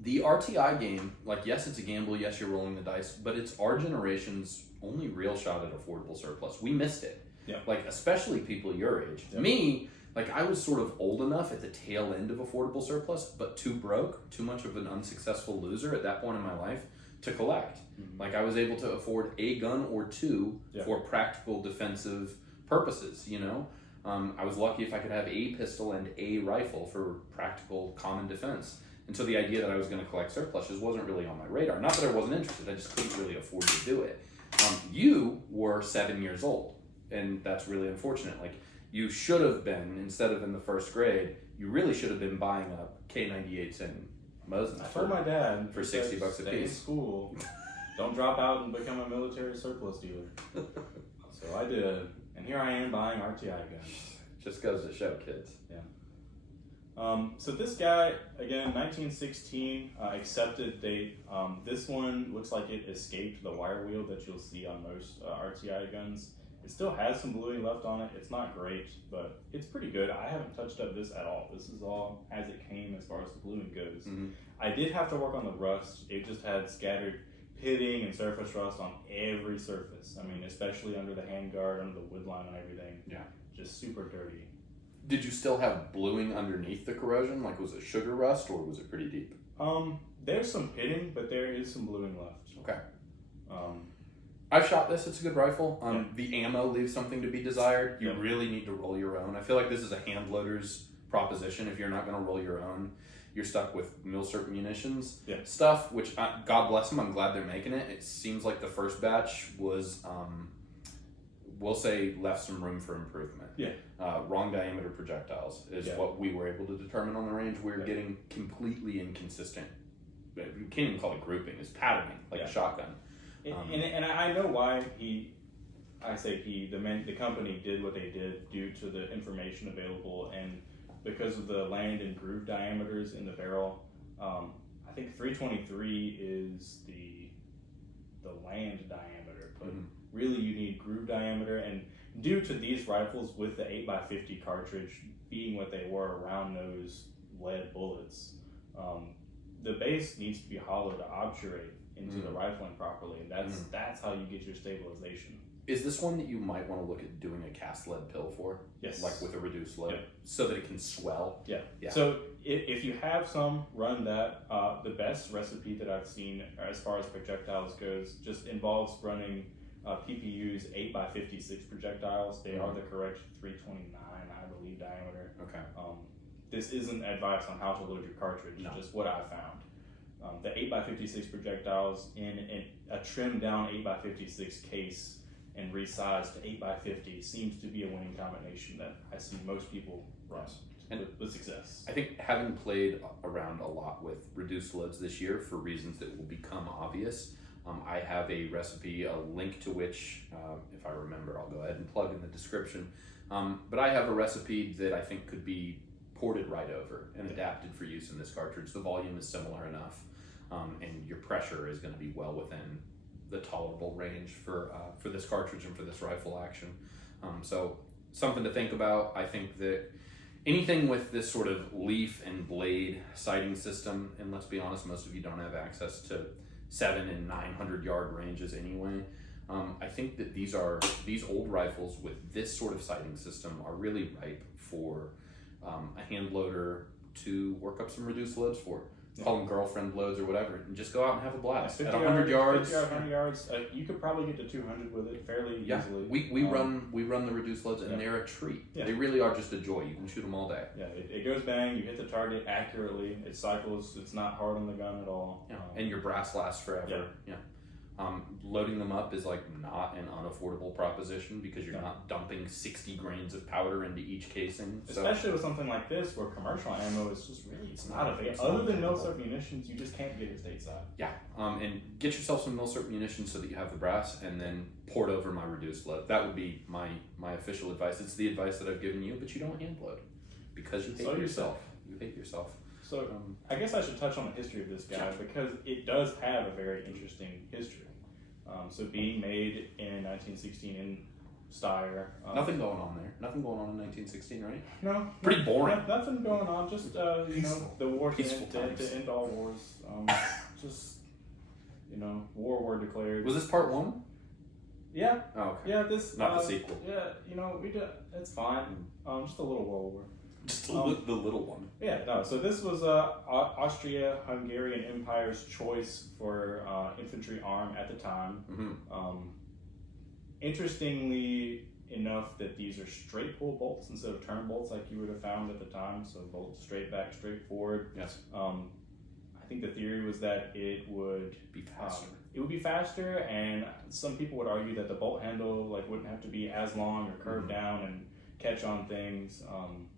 The RTI game, like, yes, it's a gamble. Yes, you're rolling the dice, but it's our generation's only real shot at affordable surplus. We missed it. Yeah. Like, especially people your age. Yeah. Me, like, I was sort of old enough at the tail end of affordable surplus, but too broke, too much of an unsuccessful loser at that point in my life to collect. Mm-hmm. Like, I was able to afford a gun or 2 Yeah. for practical defensive purposes, you know? I was lucky if I could have a pistol and a rifle for practical common defense. And so the idea that I was going to collect surpluses wasn't really on my radar. Not that I wasn't interested, I just couldn't really afford to do it. You were 7 years old, and that's really unfortunate. Like, you should have been, instead of in the 1st grade, you really should have been buying up K98s and Mosins. I told my dad for $60 a stay in piece. school. Don't drop out and become a military surplus dealer. So I did, and here I am buying RTI guns. Just goes to show, kids. Yeah. So this guy, again, 1916, accepted date. This one looks like it escaped the wire wheel that you'll see on most RTI guns. It still has some bluing left on it. It's not great, but it's pretty good. I haven't touched up this at all. This is all as it came as far as the bluing goes. Mm-hmm. I did have to work on the rust. It just had scattered pitting and surface rust on every surface. I mean, especially under the handguard, under the wood line and everything. Yeah. Just super dirty. Did you still have bluing underneath the corrosion? Like, was it sugar rust or was it pretty deep? There's some pitting, but there is some bluing left. Okay. Um, I've shot this. It's a good rifle. Yeah. The ammo leaves something to be desired. You Yeah. really need to roll your own. I feel like this is a hand loader's proposition. If you're not going to roll your own, you're stuck with milsurp munitions stuff, which God bless them. I'm glad they're making it. It seems like the first batch was, we'll say, left some room for improvement. Yeah. Wrong diameter projectiles is what we were able to determine on the range. We're getting completely inconsistent. You can't even call it grouping. It's patterning like a shotgun. And I know why the company did what they did due to the information available and because of the land and groove diameters in the barrel. I think 323 is the land diameter, but really you need groove diameter. And due to these rifles with the 8x50 cartridge being what they were, round nose lead bullets, the base needs to be hollow to obturate into the rifling properly, and that's how you get your stabilization. Is this one that you might want to look at doing a cast lead pill for? Yes. Like with a reduced load, Yep. so that it can swell. Yeah. Yeah. So if you have some, run that. The best recipe that I've seen as far as projectiles goes just involves running PPU's 8x56 projectiles. They are the correct 329, I believe, diameter. Okay. This isn't advice on how to load your cartridge, just what I found. The 8x56 projectiles in a trimmed down 8x56 case and resized to 8x50 seems to be a winning combination that I see most people run with success. I think having played around a lot with reduced loads this year for reasons that will become obvious, I have a recipe, a link to which, if I remember, I'll go ahead and plug in the description. But I have a recipe that I think could be ported right over and adapted for use in this cartridge. The volume is similar enough, and your pressure is going to be well within the tolerable range for this cartridge and for this rifle action. So something to think about. I think that anything with this sort of leaf and blade sighting system, and let's be honest, most of you don't have access to 700 and 900 yard ranges anyway. I think that these old rifles with this sort of sighting system are really ripe for a hand loader to work up some reduced loads for. Call them girlfriend loads or whatever, and just go out and have a blast. At 100 yards, 100 yards, you could probably get to 200 with it fairly easily. We run the reduced loads, and they're a treat. Yeah. They really are just a joy. You can shoot them all day. Yeah, it goes bang. You hit the target accurately. It cycles. It's not hard on the gun at all. Yeah. And your brass lasts forever. Yeah. Loading them up is like not an unaffordable proposition because you're not dumping 60 grains of powder into each casing. Especially with something like this where commercial ammo is just really, it's not available. Other than milsurp munitions, you just can't get it stateside. Yeah, and get yourself some milsurp munitions so that you have the brass, and then port over my reduced load. That would be my official advice. It's the advice that I've given you, but you don't hand load because you hate yourself. You hate yourself. So I guess I should touch on the history of this guy because it does have a very interesting history. So being made in 1916 in Steyr. Nothing going on there. Nothing going on in 1916, right? No. Pretty boring. Nothing going on. Just, the war to end all wars. Just, war were declared. Was this part one? Yeah. Oh, okay. Yeah, this. Not the sequel. Yeah, we did. It's fine. Just a little World War. Just the little one. Yeah, no. So this was Austria-Hungarian Empire's choice for infantry arm at the time. Mm-hmm. Interestingly enough, that these are straight pull bolts instead of turn bolts like you would have found at the time. So bolts straight back, straight forward. Yes. I think the theory was that it would be faster. It would be faster, and some people would argue that the bolt handle wouldn't have to be as long or curved down and catch on things.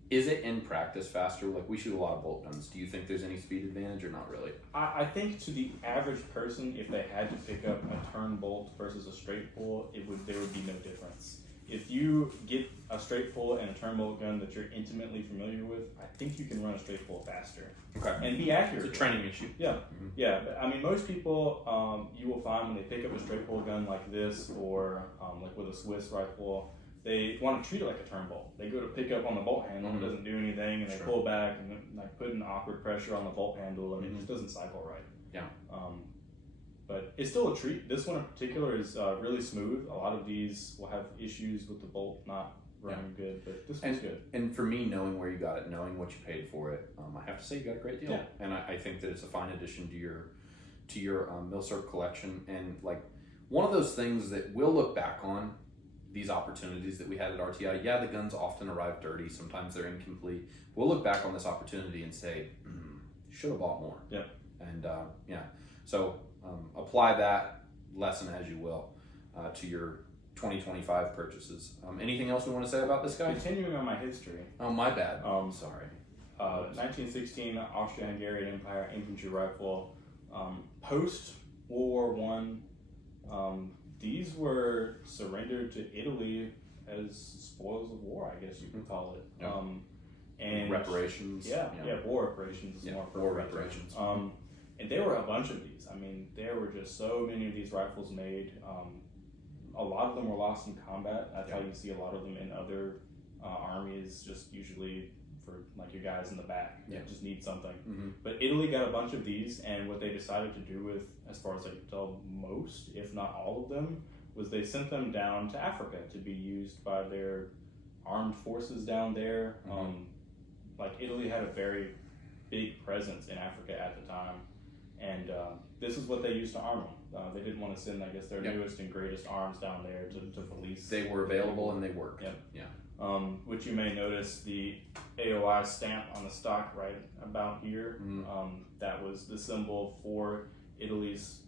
Is it in practice faster? Like, we shoot a lot of bolt guns. Do you think there's any speed advantage or not really? I think to the average person, if they had to pick up a turn bolt versus a straight pull, there would be no difference. If you get a straight pull and a turn bolt gun that you're intimately familiar with, I think you can run a straight pull faster. Okay. And be accurate. It's a training issue. Yeah. Mm-hmm. Yeah. But, I mean, most people, you will find when they pick up a straight pull gun like this or like with a Swiss rifle, they want to treat it like a turn bolt. They go to pick up on the bolt handle, it doesn't do anything, and they pull back and put an awkward pressure on the bolt handle, and it just doesn't cycle right. Yeah. But it's still a treat. This one in particular is really smooth. A lot of these will have issues with the bolt not running good, but this one's good. And for me, knowing where you got it, knowing what you paid for it, I have to say you got a great deal. Yeah. And I think that it's a fine addition to your milsurp collection, and like one of those things that we'll look back on. These opportunities that we had at RTI, the guns often arrive dirty. Sometimes they're incomplete. We'll look back on this opportunity and say, should have bought more. Yeah. And so apply that lesson as you will to your 2025 purchases. Anything else we want to say about this guy? Continuing on my history. Oh, my bad. Sorry. 1916 Austro-Hungarian Empire infantry rifle. Post World War I. These were surrendered to Italy as spoils of war, I guess you could call it. Yeah. And reparations. War reparations is more appropriate. War reparations. And there were a bunch of these. I mean, there were just so many of these rifles made. A lot of them were lost in combat. That's how you see a lot of them in other armies, just usually for like your guys in the back that just need something. Mm-hmm. But Italy got a bunch of these, and what they decided to do with, as far as I can tell, most, if not all of them, was they sent them down to Africa to be used by their armed forces down there. Like Italy had a very big presence in Africa at the time, and this is what they used to arm them. They didn't want to send, I guess, their newest and greatest arms down there to police. They were available and they worked. Yep. Yeah. Which you may notice the AOI stamp on the stock right about here. That was the symbol for Italy's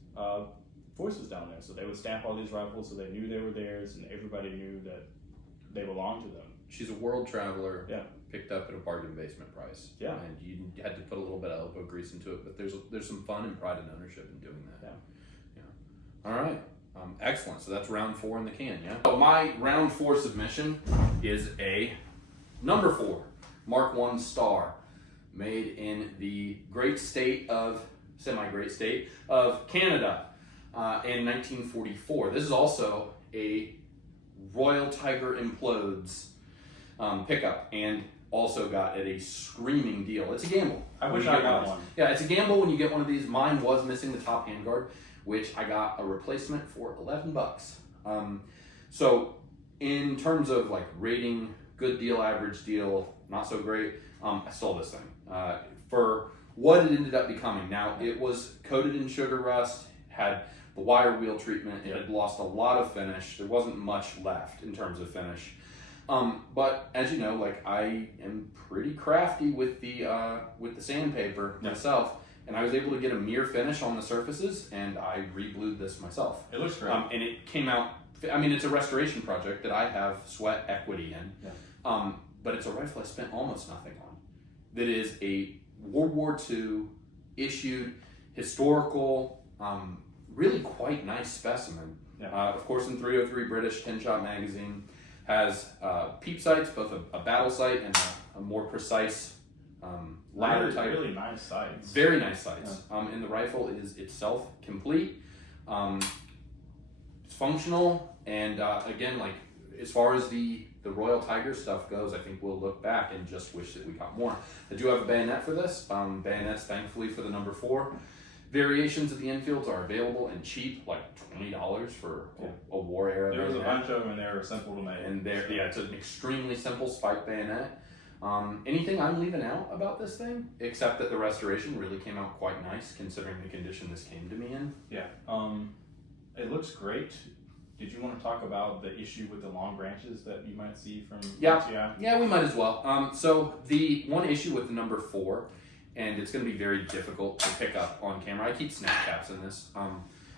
forces down there. So they would stamp all these rifles so they knew they were theirs and everybody knew that they belonged to them. She's a world traveler. Yeah. Picked up at a bargain basement price. Yeah. And you had to put a little bit of elbow grease into it, but there's some fun and pride and ownership in doing that. Yeah. All right. Excellent. So that's round 4 in the can, yeah? So my round 4 submission is a number 4 Mark I Star, made in the semi-great state of Canada in 1944. This is also a Royal Tiger Implodes pickup, and also got at a screaming deal. It's a gamble. I wish I got one. Yeah, it's a gamble when you get one of these. Mine was missing the top handguard, which I got a replacement for $11. So in terms of like rating, good deal, average deal, not so great, I stole this thing for what it ended up becoming. Now, it was coated in sugar rust, had the wire wheel treatment, it had lost a lot of finish. There wasn't much left in terms of finish. But as you know, like, I am pretty crafty with the sandpaper myself, and I was able to get a mirror finish on the surfaces, and I re-blued this myself. It looks great. And it came out, I mean, it's a restoration project that I have sweat equity in. Yeah. But it's a rifle I spent almost nothing on. That is a World War II issued, historical, really quite nice specimen. Yeah. Of course, in .303 British 10-shot magazine, has peep sights, both a battle sight and a more precise ladder type. Really nice sights. Very nice sights. Yeah. And the rifle is itself complete. It's functional, and again, like, as far as the Royal Tiger stuff goes, I think we'll look back and just wish that we got more. I do have a bayonet for this. Bayonets, thankfully, for the number 4. Variations of the Enfields are available and cheap, like $20 for a war era. There was a bunch of them, and they were simple to make. And it's an extremely simple spike bayonet. Anything I'm leaving out about this thing, except that the restoration really came out quite nice considering the condition this came to me in. Yeah. It looks great. Did you want to talk about the issue with the long branches that you might see from RTI? Yeah, we might as well. So the one issue with the number 4, and it's going to be very difficult to pick up on camera. I keep snap caps in this,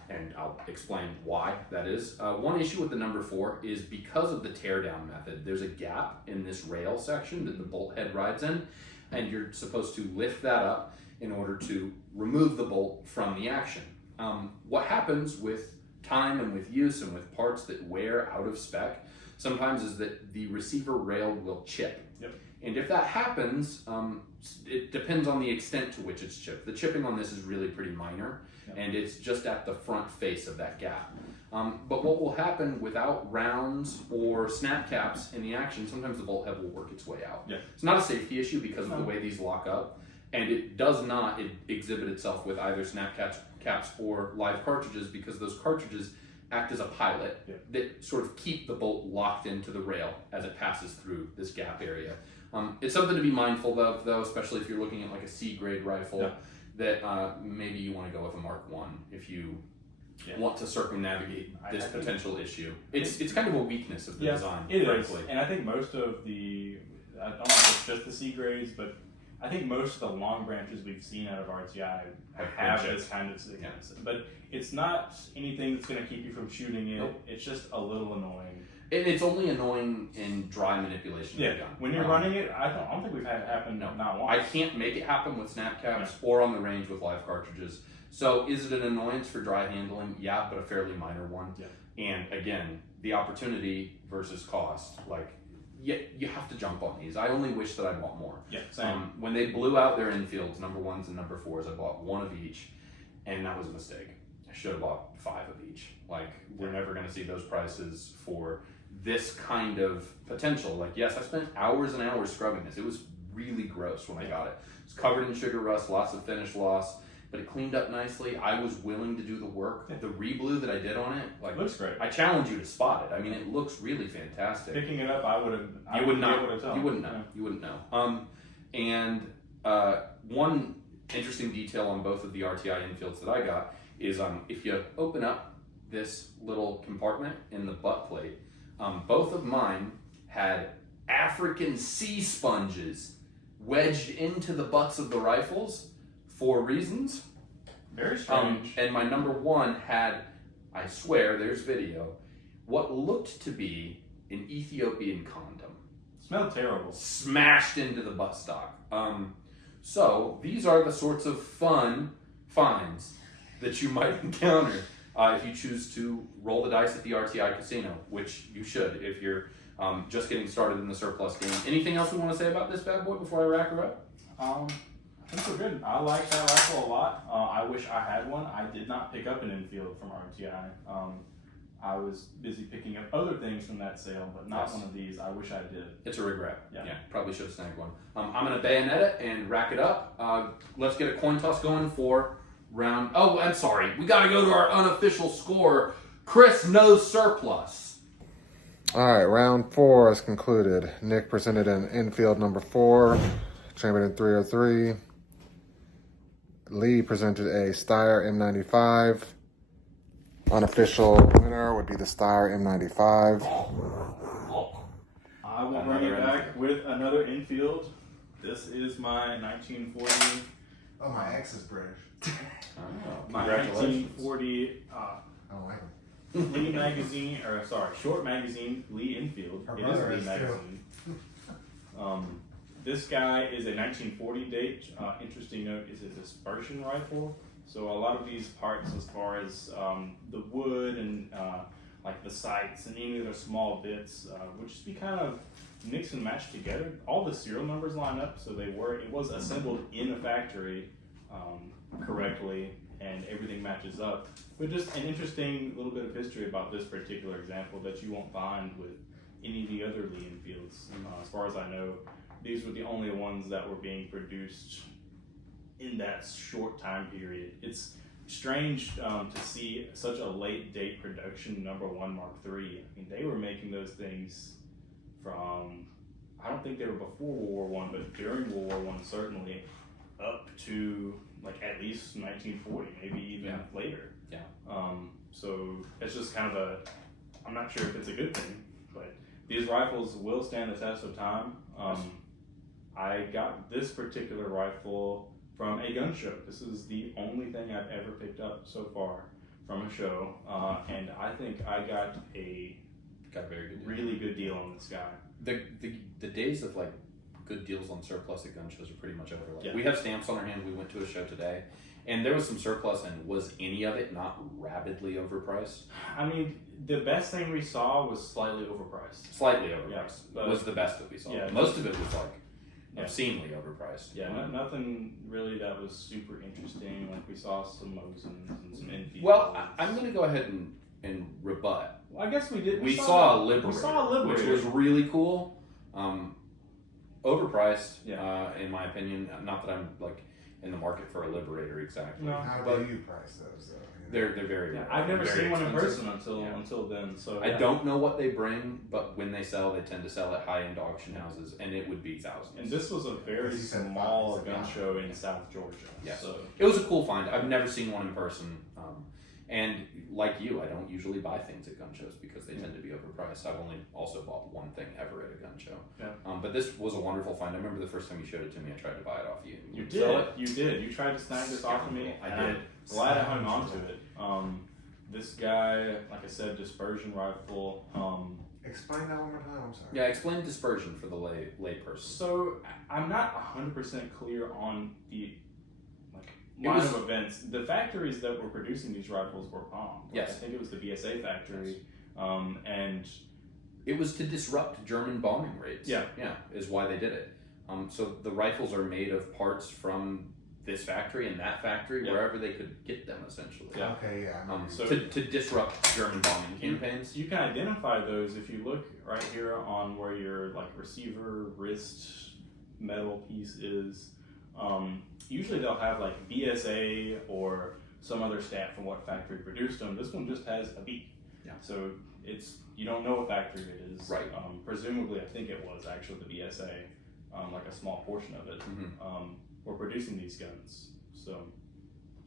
and I'll explain why that is. One issue with the number 4 is because of the teardown method. There's a gap in this rail section that the bolt head rides in, and you're supposed to lift that up in order to remove the bolt from the action. What happens with time and with use and with parts that wear out of spec sometimes is that the receiver rail will chip. Yep. And if that happens, it depends on the extent to which it's chipped. The chipping on this is really pretty minor, and it's just at the front face of that gap. But what will happen without rounds or snap caps in the action, sometimes the bolt head will work its way out. Yeah. It's not a safety issue because of the way these lock up, and it does not exhibit itself with either snap caps or live cartridges, because those cartridges act as a pilot that sort of keep the bolt locked into the rail as it passes through this gap area. It's something to be mindful of, though, especially if you're looking at like a C-grade rifle, that maybe you want to go with a Mark I if you want to circumnavigate this potential issue. It's kind of a weakness of the design, frankly. And I think most of the, I don't know if it's just the C-grades, but I think most of the long branches we've seen out of RTI have this kind of thickness. But it's not anything that's going to keep you from shooting it. Nope. It's just a little annoying. And it's only annoying in dry manipulation of the gun. When you're running it, I don't think we've had it happen not once. I can't make it happen with snap caps or on the range with live cartridges. So is it an annoyance for dry handling? Yeah, but a fairly minor one. Yeah. And again, the opportunity versus cost, like, you have to jump on these. I only wish that I bought more. Yeah, same. When they blew out their Enfields, number 1s and number 4s, I bought 1 of each, and that was a mistake. I should have bought 5 of each. Like, we're never going to see those prices for this kind of potential. Like, yes, I spent hours and hours scrubbing this. It was really gross when I got it. It's covered in sugar rust, lots of finish loss, but it cleaned up nicely. I was willing to do the work. The reblue that I did on it, like, It looks great. I challenge you to spot it. I mean, it looks really fantastic. Picking it up, I would have. You would not. Be able to tell. You wouldn't know. Yeah. You wouldn't know. And one interesting detail on both of the RTI infields that I got is if you open up this little compartment in the butt plate, both of mine had African sea sponges wedged into the butts of the rifles for reasons. Very strange. And my number one had, I swear, there's video, what looked to be an Ethiopian condom. Smelled terrible. Smashed into the buttstock. So these are the sorts of fun finds that you might encounter if you choose to roll the dice at the RTI casino, which you should if you're just getting started in the surplus game. Anything else we want to say about this bad boy before I rack her up? I think we're good. I like that rifle a lot. I wish I had one. I did not pick up an infield from RTI. I was busy picking up other things from that sale, but not one of these. I wish I did. It's a regret. Yeah. Probably should have snagged one. I'm going to bayonet it and rack it up. Let's get a coin toss going for round... Oh, I'm sorry. We got to go to our unofficial score. Chris knows surplus. All right, round 4 is concluded. Nick presented an infield number 4, champion in 303. Lee presented a Steyr M95. Unofficial winner would be the Steyr M95. I will bring it back with another infield. This is my 1940. Oh, my ex is British. My Congratulations. 1940 I don't like him. Lee magazine, or sorry, short magazine, Lee Infield. Her It is brother Lee is, magazine. This guy is a 1940 date. Interesting note is a dispersion rifle. So a lot of these parts, as far as the wood and like the sights and any other small bits, would just be kind of mixed and matched together. All the serial numbers line up, so it was assembled in a factory correctly, and everything matches up. But just an interesting little bit of history about this particular example that you won't find with any of the other Lee Enfields. As far as I know, these were the only ones that were being produced in that short time period. It's strange to see such a late date production number 1 Mark III. I mean, they were making those things from, I don't think they were before World War I, but during World War I certainly, up to like at least 1940, maybe even later. Yeah. So it's just kind of I'm not sure if it's a good thing, but these rifles will stand the test of time. I got this particular rifle from a gun show. This is the only thing I've ever picked up so far from a show, and I think I got a very good deal. really good deal on this guy. The days of like good deals on surplus at gun shows are pretty much over. Like, Yeah. we have stamps on our hand. We went to a show today, and there was some surplus, and was any of it not rabidly overpriced? I mean, the best thing we saw was slightly overpriced. Slightly overpriced. but- was the best that we saw. Yeah. Most of it was like Yeah. obscenely overpriced. Yeah, nothing really that was super interesting. Like we saw some Mosins and some Enfields. Well, I'm going to go ahead and rebut. Well, I guess we did. We saw a Liberator, We saw a Liberator, which was really cool. Overpriced, Yeah. in my opinion. Not that I'm like in the market for a Liberator exactly. No. How But do you price those, though? they're very. Yeah, I've never very seen one in expensive. person until then. So I don't know what they bring, but when they sell, they tend to sell at high-end auction houses, and it would be thousands. And this was a very Because you said small five, gun so show in South Georgia. Yes. So It was a cool find. I've never seen one in person. And like you, I don't usually buy things at gun shows because they tend to be overpriced. I've only also bought one thing ever at a gun show. Yeah. But this was a wonderful find. I remember the first time you showed it to me, I tried to buy it off you. you wouldn't sell did. You did. You tried to snag this off of me. I and did. I'm glad I hung on to it. This guy, like I said, dispersion rifle. Explain that one more time. I'm sorry. Yeah, explain dispersion for the lay person. So I'm not 100% clear on the It line was- of events. The factories that were producing these rifles were bombed. Like, Yes. I think it was the BSA factory, and It was to disrupt German bombing raids. Yeah. Yeah, is why they did it. So the rifles are made of parts from this factory and that factory, Yeah. wherever they could get them, essentially. Yeah. Okay, yeah. I remember. So- to disrupt German bombing campaigns. you can identify those if you look right here on where your like receiver wrist metal piece is. Usually they'll have like BSA or some other stat from what factory produced them. This one just has a B. Yeah. So you don't know what factory it is. Right. Presumably, I think it was actually the BSA, like a small portion of it, were producing these guns. So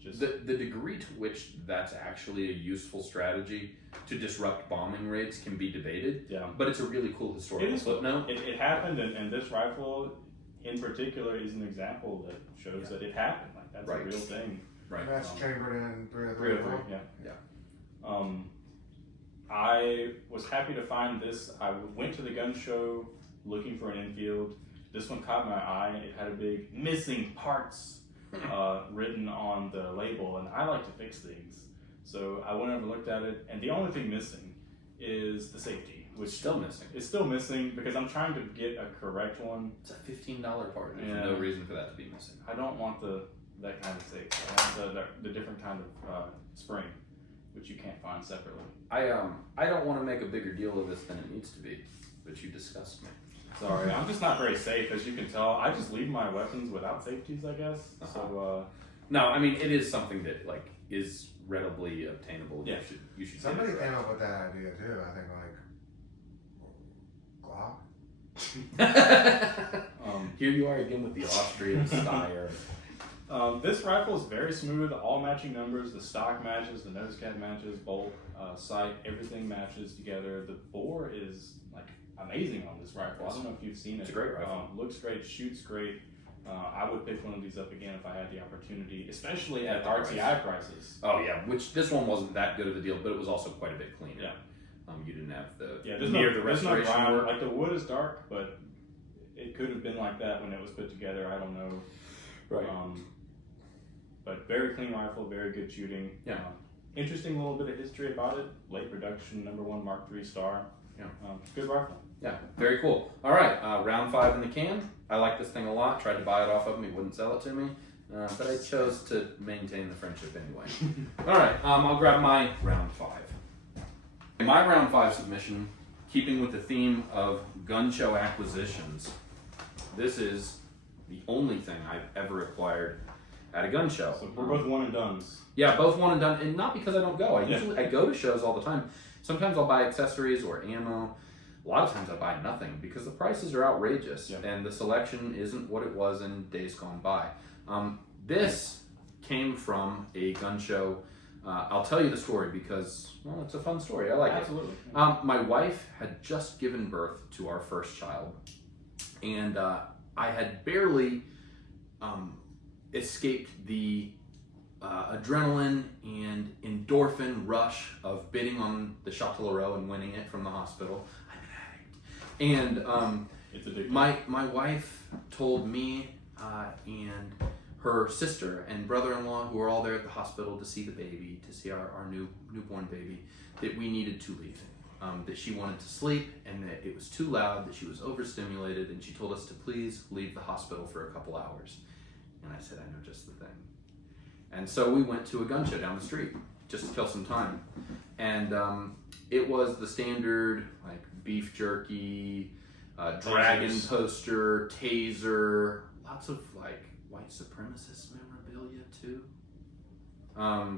just the degree to which that's actually a useful strategy to disrupt bombing raids can be debated. Yeah. But it's a really cool historical footnote. It happened, and this rifle in particular is an example that shows that it happened. Like that's a real thing. Right. That's chambered in 303. Yeah. Yeah. I was happy to find this. I went to the gun show looking for an Enfield. This one caught my eye. It had a big missing parts written on the label, and I like to fix things. So I went over and looked at it, and the only thing missing is the safety, which Still missing. It's still missing because I'm trying to get a correct one. It's a $15 part. There's Yeah. no reason for that to be missing. I don't want that kind of safety. I want the different kind of spring, which you can't find separately. I don't want to make a bigger deal of this than it needs to be, but you disgust me. Sorry, I'm just not very safe, as you can tell. I just leave my weapons without safeties, I guess. So, No, I mean it is something that like is readily obtainable. Yeah. You should. Somebody get it came up with that idea too. I think like Glock. Here you are again with the Austrian style. this rifle is very smooth. All matching numbers. The stock matches. The nose cap matches. Bolt, sight, everything matches together. The bore is like amazing on this rifle. I don't know if you've seen it. It's a great rifle. Looks great. Shoots great. I would pick one of these up again if I had the opportunity, especially at At the RTI prices. Oh yeah, which this one wasn't that good of a deal, but it was also quite a bit cleaner. Yeah. You didn't have the There's near no, the there's no restoration grime. work. Like the wood is dark, but it could have been like that when it was put together. I don't know. Right. But very clean rifle, very good shooting. Yeah. Interesting little bit of history about it. Late production, #1 Mark III star. Yeah. Good rifle. Yeah, very cool. All right, round 5 in the can. I like this thing a lot. Tried to buy it off of him. He wouldn't sell it to me. But I chose to maintain the friendship anyway. All right, I'll grab my round 5. My round 5 submission, keeping with the theme of gun show acquisitions, this is the only thing I've ever acquired at a gun show. So we're both one and dones. Yeah, both one and done, and not because I don't go. Yeah. I go to shows all the time. Sometimes I'll buy accessories or ammo. A lot of times I buy nothing because the prices are outrageous and the selection isn't what it was in days gone by. This came from a gun show. I'll tell you the story because, well, it's a fun story. I like Absolutely. it. My wife had just given birth to our first child, and I had barely escaped the adrenaline and endorphin rush of bidding on the Châtellerault and winning it from the hospital. I'm an addict. And It's addictive. my wife told me and her sister and brother-in-law, who were all there at the hospital to see the baby, to see our newborn baby, that we needed to leave. That she wanted to sleep and that it was too loud, that she was overstimulated, and she told us to please leave the hospital for a couple hours. And I said, I know just the thing. And so we went to a gun show down the street just to kill some time. And it was the standard like beef jerky, dragon Tasers. poster, taser, lots of like white supremacist memorabilia too.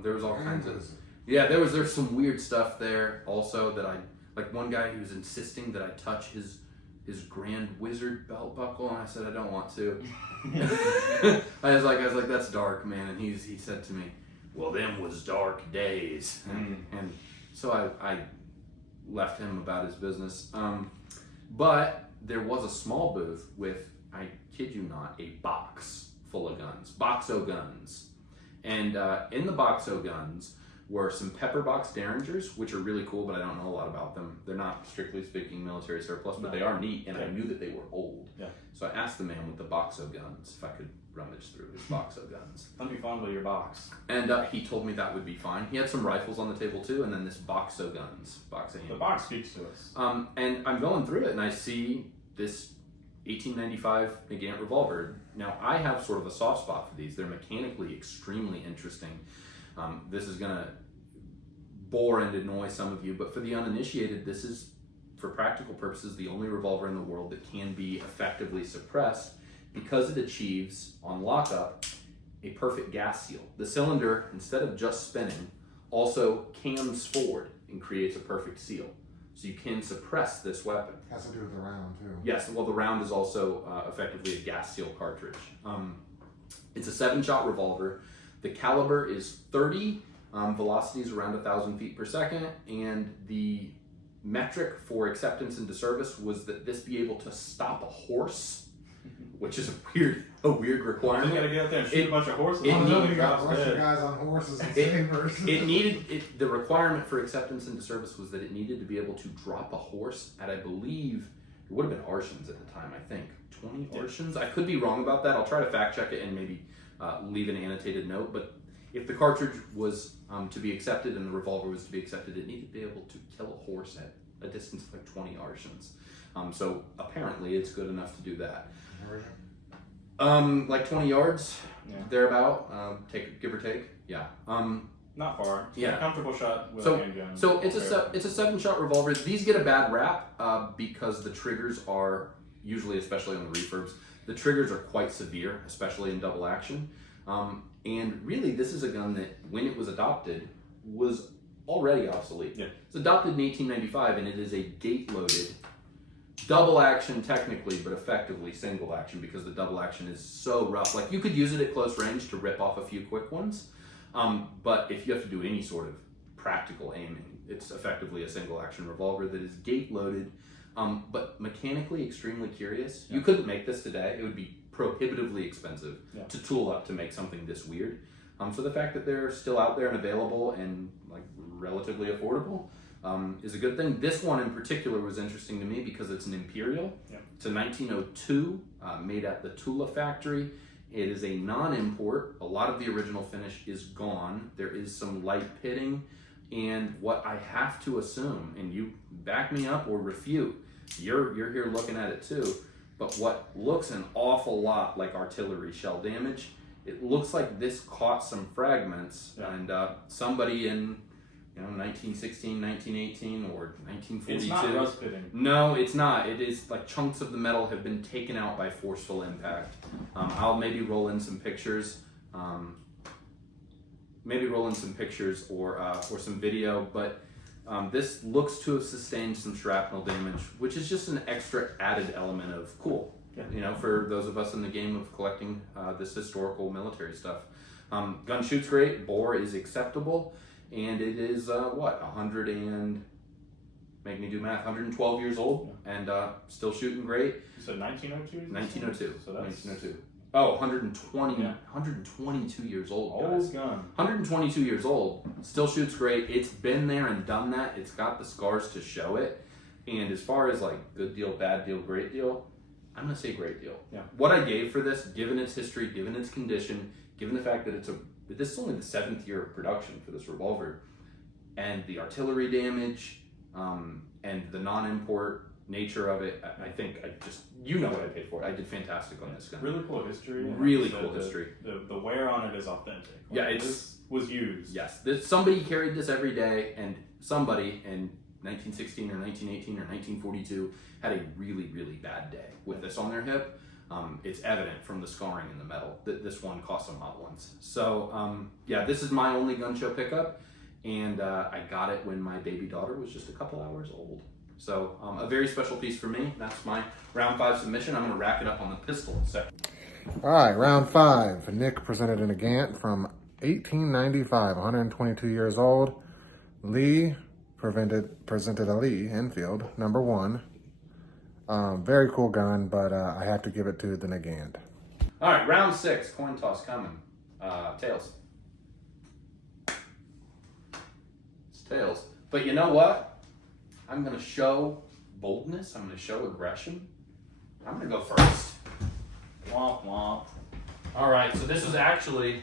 There was all kinds of there's some weird stuff there also that I like. One guy who was insisting that I touch his Grand Wizard belt buckle, and I said I don't want to. I was like that's dark, man. And he said to me, well, them was dark days. And so I left him about his business. But there was a small booth with, I kid you not, a box full of guns, Boxo guns. And in the Boxo guns were some pepper box Derringers, which are really cool, but I don't know a lot about them. They're not strictly speaking military surplus, but they are neat, and I knew that they were old. Yeah. So I asked the man with the Boxo guns if I could rummage through his Boxo guns. Let me fondle your box. And he told me that would be fine. He had some rifles on the table too, and then this Boxo guns. The box speaks to us. And I'm going through it, and I see this 1895 Nagant revolver. Now, I have sort of a soft spot for these. They're mechanically extremely interesting. This is going to bore and annoy some of you, but for the uninitiated, this is, for practical purposes, the only revolver in the world that can be effectively suppressed because it achieves, on lockup, a perfect gas seal. The cylinder, instead of just spinning, also cams forward and creates a perfect seal. So you can suppress this weapon. Has to do with the round too. Yes, well the round is also effectively a gas seal cartridge. It's a 7-shot revolver. The caliber is 30, velocity is around 1,000 feet per second, and the metric for acceptance into service was that this be able to stop a horse, which is a weird You requirement. gotta get out there and shoot a bunch of horses. it I need- know Drops you got a bunch dead. of guys on horses and sabers. The requirement for acceptance into service was that it needed to be able to drop a horse at, I believe, it would have been arshins at the time, I think. 20 arshins? I could be wrong about that. I'll try to fact check it and maybe leave an annotated note. But if the cartridge was to be accepted and the revolver was to be accepted, it needed to be able to kill a horse at a distance of like 20 arshins. So apparently it's good enough to do that. Like 20 yards, Yeah. thereabout, give or take. Yeah. Not far. It's Yeah. a comfortable shot with So- a handgun. So it's a 7-shot revolver. These get a bad rap because the triggers are usually, especially on the refurbs, the triggers are quite severe, especially in double action. And really, this is a gun that, when it was adopted, was already obsolete. Yeah. It's adopted in 1895, and it is a gate-loaded double action technically, but effectively single action because the double action is so rough. Like you could use it at close range to rip off a few quick ones, but if you have to do any sort of practical aiming, it's effectively a single action revolver that is gate loaded, but mechanically extremely curious. Yeah. You couldn't make this today. It would be prohibitively expensive Yeah. to tool up to make something this weird. So the fact that they're still out there and available and like relatively affordable is a good thing. This one in particular was interesting to me because it's an Imperial. Yeah. It's a 1902, made at the Tula factory. It is a non-import. A lot of the original finish is gone. There is some light pitting, and what I have to assume, and you back me up or refute, you're here looking at it too, but what looks an awful lot like artillery shell damage, it looks like this caught some fragments, Yeah. and somebody in 1916, 1918, or 1942. It's not rust pitting. No, it's not. It is like chunks of the metal have been taken out by forceful impact. I'll maybe roll in some pictures, or some video, but this looks to have sustained some shrapnel damage, which is just an extra added element of cool. Yeah. For those of us in the game of collecting this historical military stuff. Gun shoots great, bore is acceptable, and it is 112 years old, and still shooting great. You said 1902? 1902. So that's 1902. Oh, 120, Yeah. 122 years old, guys. old gun. 122 years old, still shoots great. It's been there and done that. It's got the scars to show it. And as far as like good deal, bad deal, great deal, I'm gonna say great deal. Yeah. What I gave for this, given its history, given its this given the fact that this is only the 7th year of production for this revolver, and the artillery damage, and the non-import nature of it, I think what I paid for it. I did fantastic on this gun. Really cool history. and Really like you cool said, history. The wear on it is authentic. Yeah, Like, it's- this was used. Yes, somebody carried this every day, and somebody in 1916 or 1918 or 1942 had a really, really bad day with this on their hip. It's evident from the scarring in the metal that this one cost them hot ones. So, this is my only gun show pickup, and I got it when my baby daughter was just a couple hours old. So, a very special piece for me. That's my round 5 submission. I'm going to rack it up on the pistol section. All right, round 5. Nick presented an Agant from 1895, 122 years old. Lee presented a Lee Enfield, number 1. Very cool gun, but I have to give it to the Nagant. All right, round 6, coin toss coming. Tails. It's tails. But you know what? I'm going to show boldness. I'm going to show aggression. I'm going to go first. Womp womp. All right, so this is actually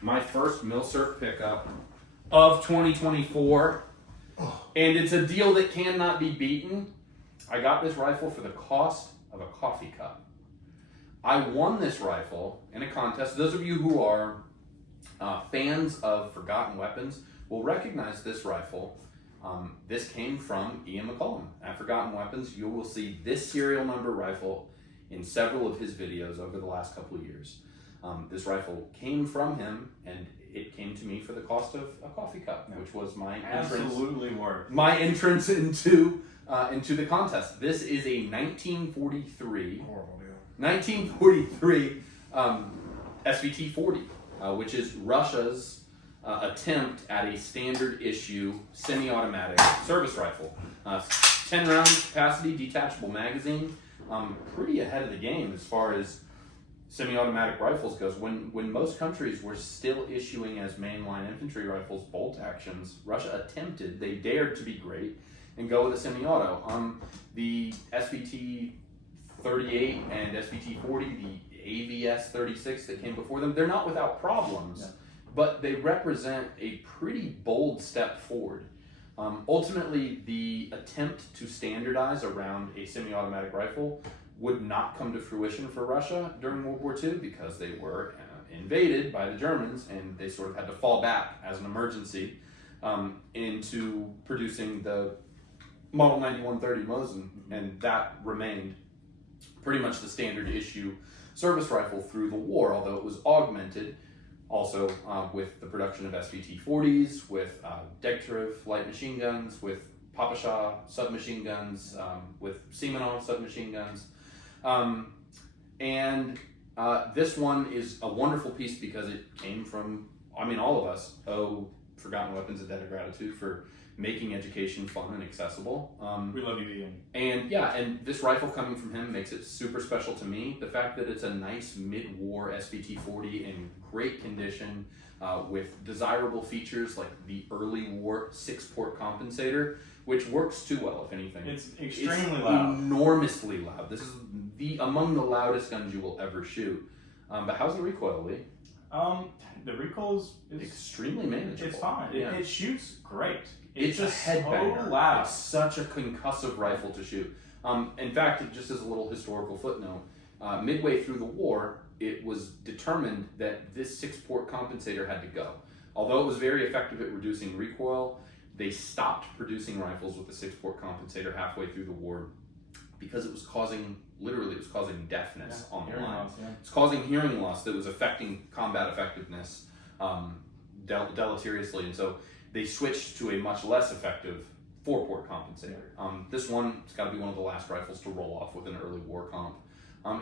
my first milsurp pickup of 2024. And it's a deal that cannot be beaten. I got this rifle for the cost of a coffee cup. I won this rifle in a contest. Those of you who are fans of Forgotten Weapons will recognize this rifle. This came from Ian McCollum at Forgotten Weapons. You will see this serial number rifle in several of his videos over the last couple of years. This rifle came from him, and it came to me for the cost of a coffee cup, which was my absolutely worth. My entrance into the contest. This is a 1943. Horrible deal. 1943 SVT-40, which is Russia's attempt at a standard issue semi-automatic service rifle. 10 round capacity, detachable magazine. Pretty ahead of the game as far as semi-automatic rifles goes. When most countries were still issuing as mainline infantry rifles bolt actions, Russia attempted, they dared to be great and go with a semi-auto. The SVT-38 and SVT-40, the AVS-36 that came before them, they're not without problems, but they represent a pretty bold step forward. Ultimately, the attempt to standardize around a semi-automatic rifle would not come to fruition for Russia during World War II because they were invaded by the Germans, and they sort of had to fall back as an emergency into producing the Model 9130 Mosin, and that remained pretty much the standard issue service rifle through the war, although it was augmented also with the production of SVT-40s, with Degtyarev light machine guns, with Papasha submachine guns, with Semenov submachine guns. This one is a wonderful piece because it came from, all of us owe Forgotten Weapons a debt of gratitude for making education fun and accessible. We love you, Ian. And this rifle coming from him makes it super special to me. The fact that it's a nice mid-war SVT-40 in great condition with desirable features like the early war 6-port compensator, which works too well, if anything. It's extremely loud. Enormously loud. This is among the loudest guns you will ever shoot. But how's the recoil, Lee? The recoil is extremely manageable. It's fine. Yeah. It shoots great. It's just a headbanger. So loud. It's such a concussive rifle to shoot. In fact, just as a little historical footnote, midway through the war, it was determined that this 6-port compensator had to go. Although it was very effective at reducing recoil, they stopped producing rifles with the 6-port compensator halfway through the war because it was causing deafness on the line. Loss, yeah. It's causing hearing loss that was affecting combat effectiveness deleteriously, and so they switched to a much less effective 4-port compensator. This one, it's got to be one of the last rifles to roll off with an early war comp.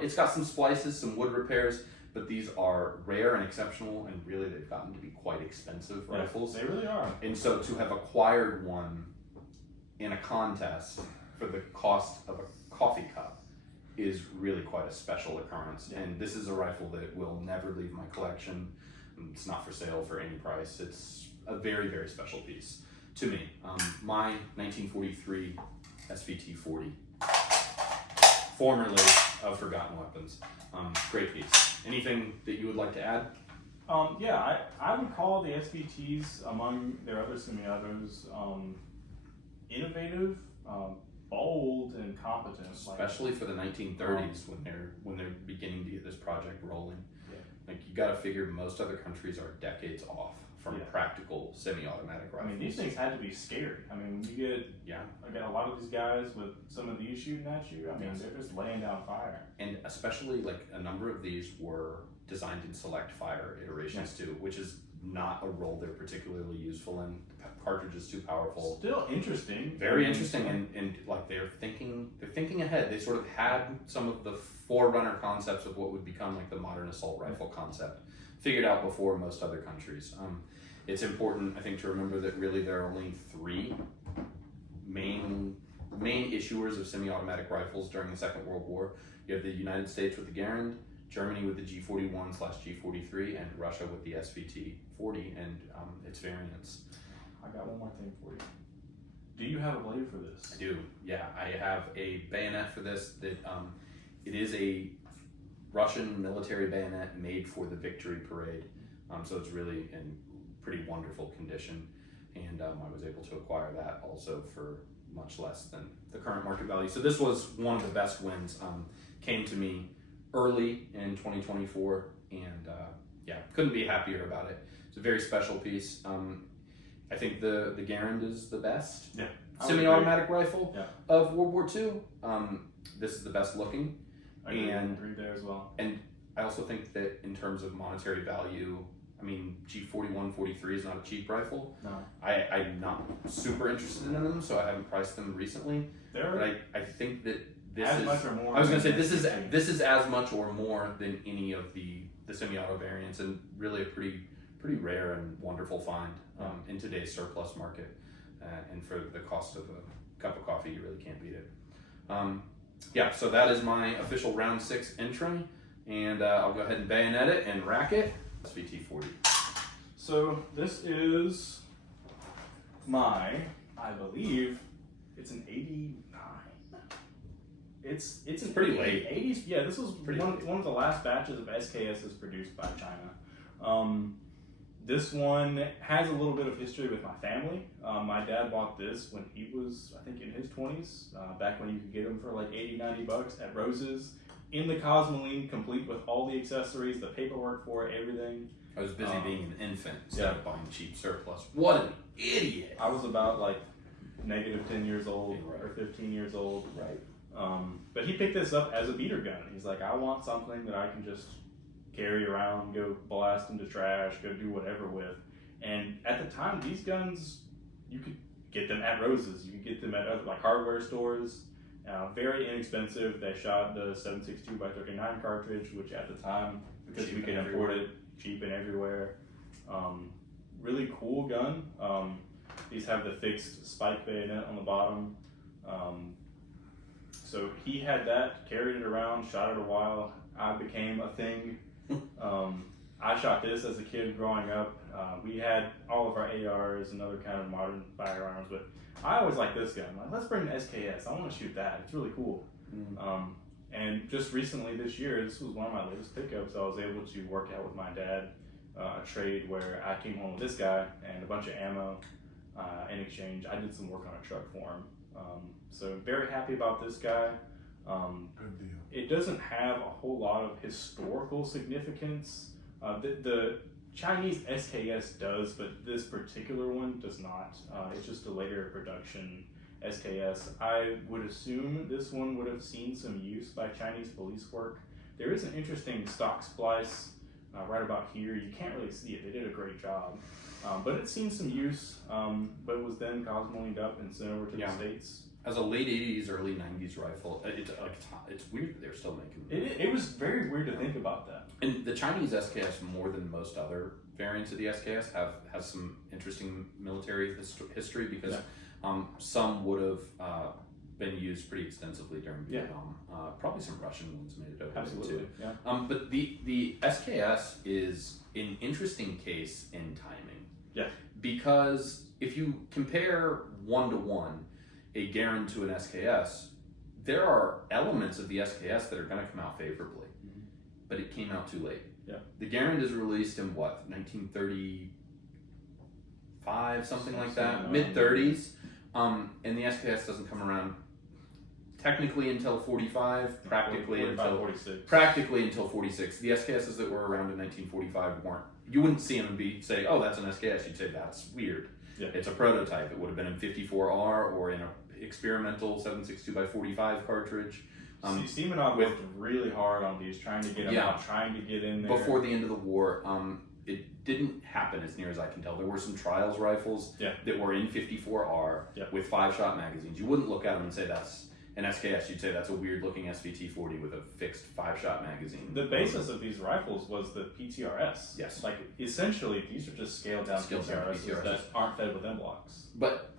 It's got some splices, some wood repairs, but these are rare and exceptional, and really they've gotten to be quite expensive rifles. They really are. And so to have acquired one in a contest for the cost of a coffee cup is really quite a special occurrence. Yeah. And this is a rifle that will never leave my collection. It's not for sale for any price. It's a very, very special piece to me. My 1943 SVT-40, formerly of Forgotten Weapons. Great piece. Anything that you would like to add? I would call the SVTs among their other semi-autos innovative, bold, and competent. Especially for the 1930s when they're beginning to get this project rolling. Yeah. Like, you got to figure most other countries are decades off from practical semi-automatic rifles. These things had to be scary. When you get a lot of these guys with some of these shooting at you, they're just laying down fire. And especially, a number of these were designed in select fire iterations too, which is not a role they're particularly useful in. The cartridge is too powerful. Still interesting. Very interesting, and they're thinking ahead. They sort of had some of the forerunner concepts of what would become the modern assault rifle concept figured out before most other countries. It's important, I think, to remember that really there are only 3 main issuers of semi-automatic rifles during the Second World War. You have the United States with the Garand, Germany with the G41/G43, and Russia with the SVT-40 and its variants. I got one more thing for you. Do you have a blade for this? I do, yeah. I have a bayonet for this that it is a Russian military bayonet made for the Victory Parade. So it's really in pretty wonderful condition. And I was able to acquire that also for much less than the current market value. So this was one of the best wins. Came to me early in 2024, and couldn't be happier about it. It's a very special piece. I think the Garand is the best semi-automatic rifle of World War II. This is the best looking. I agree there as well. And I also think that in terms of monetary value, I mean, G41, 43 is not a cheap rifle. No. I'm not super interested in them, so I haven't priced them recently. They're But I think that this as is much or more. I was going to say than this is as much or more than any of the semi-auto variants, and really a pretty rare and wonderful find in today's surplus market. And for the cost of a cup of coffee, you really can't beat it. Yeah, so that is my official round 6 entry, and I'll go ahead and bayonet it and rack it. SVT 40. So this is my, I believe, it's an 89. It's pretty late. 80s. Yeah, this was Pretty late. one of the last batches of SKSs produced by China. This one has a little bit of history with my family. My dad bought this when he was, I think, in his 20s, back when you could get them for like 80, 90 bucks at Rose's, in the Cosmoline, complete with all the accessories, the paperwork for it, everything. I was busy being an infant instead of buying cheap surplus. What an idiot! I was about like negative 10 years old Right. or 15 years old. Right. But he picked this up as a beater gun. He's like, I want something that I can just carry around, go blast into trash, go do whatever with. And at the time, these guns, you could get them at Rose's. You could get them at other, like hardware stores. Very inexpensive. They shot the 7.62x39 cartridge, which at the time, because we could import it cheap and everywhere. Really cool gun. These have the fixed spike bayonet on the bottom. So he had that, carried it around, shot it a while. I became a thing. I shot this as a kid growing up. We had all of our ARs and other kind of modern firearms, but I always liked this gun. Like, let's bring the SKS. I want to shoot that. It's really cool. And just recently this year, this was one of my latest pickups. I was able to work out with my dad a trade where I came home with this guy and a bunch of ammo in exchange. I did some work on a truck for him. So very happy about this guy. Good deal. It doesn't have a whole lot of historical significance. The Chinese SKS does, but this particular one does not. It's just a later production SKS. I would assume this one would have seen some use by Chinese police work. There is an interesting stock splice right about here. You can't really see it. They did a great job. But it's seen some use, but it was then cosmolined up and sent over to the States. As a late 80s, early 90s rifle, it's weird that they're still making them. It was very weird to think about that. And the Chinese SKS, more than most other variants of the SKS, has some interesting military history because some would have been used pretty extensively during Vietnam. Probably some Russian ones made it over Absolutely, there too. But the SKS is an interesting case in timing. Yeah. Because if you compare 1-to-1 a Garand to an SKS, there are elements of the SKS that are going to come out favorably, but it came out too late. Yeah. The Garand is released in what, 1935, something like that, mid 30s, and the SKS doesn't come around technically until 45, practically until 46. The SKSs that were around in 1945 weren't. You wouldn't see them and say, "Oh, that's an SKS." You'd say that's weird. Yeah. It's a prototype. It would have been in 54R or in a experimental 7.62x45 cartridge. Semenov worked really hard on these, trying to get them out, trying to get in there. Before the end of the war, it didn't happen as near as I can tell. There were some trials rifles that were in 54R with 5-shot magazines. You wouldn't look at them and say that's an SKS. You'd say that's a weird looking SVT 40 with a fixed 5-shot magazine. The basis of these rifles was the PTRS. Yes. Like, essentially, these are just scaled down PTRSs that aren't fed with M-blocks. But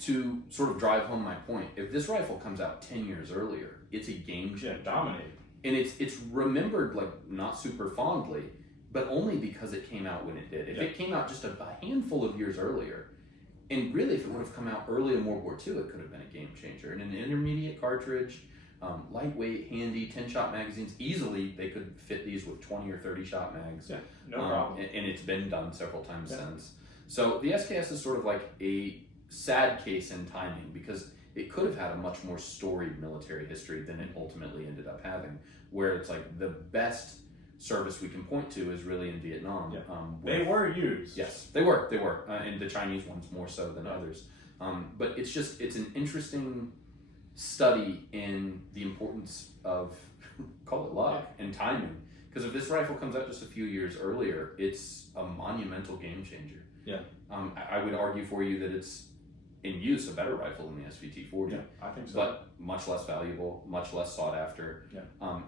to sort of drive home my point, if this rifle comes out 10 years earlier, it's a game changer. Dominating. And it's remembered like not super fondly, but only because it came out when it did. If it came out just a handful of years earlier, and really if it would have come out early in World War II, it could have been a game changer. And an intermediate cartridge, lightweight, handy, 10-shot magazines, easily they could fit these with 20 or 30-shot mags. Yeah, no problem. And it's been done several times since. So the SKS is sort of like a sad case in timing because it could have had a much more storied military history than it ultimately ended up having, where it's like the best service we can point to is really in Vietnam. Yeah. They were used. Yes, they were, and the Chinese ones more so than others. But it's an interesting study in the importance of call it luck and timing. Because if this rifle comes out just a few years earlier, it's a monumental game changer. Yeah. I would argue for you that it's in use a better rifle than the SVT-40. Yeah, I think so. But much less valuable, much less sought after. Yeah.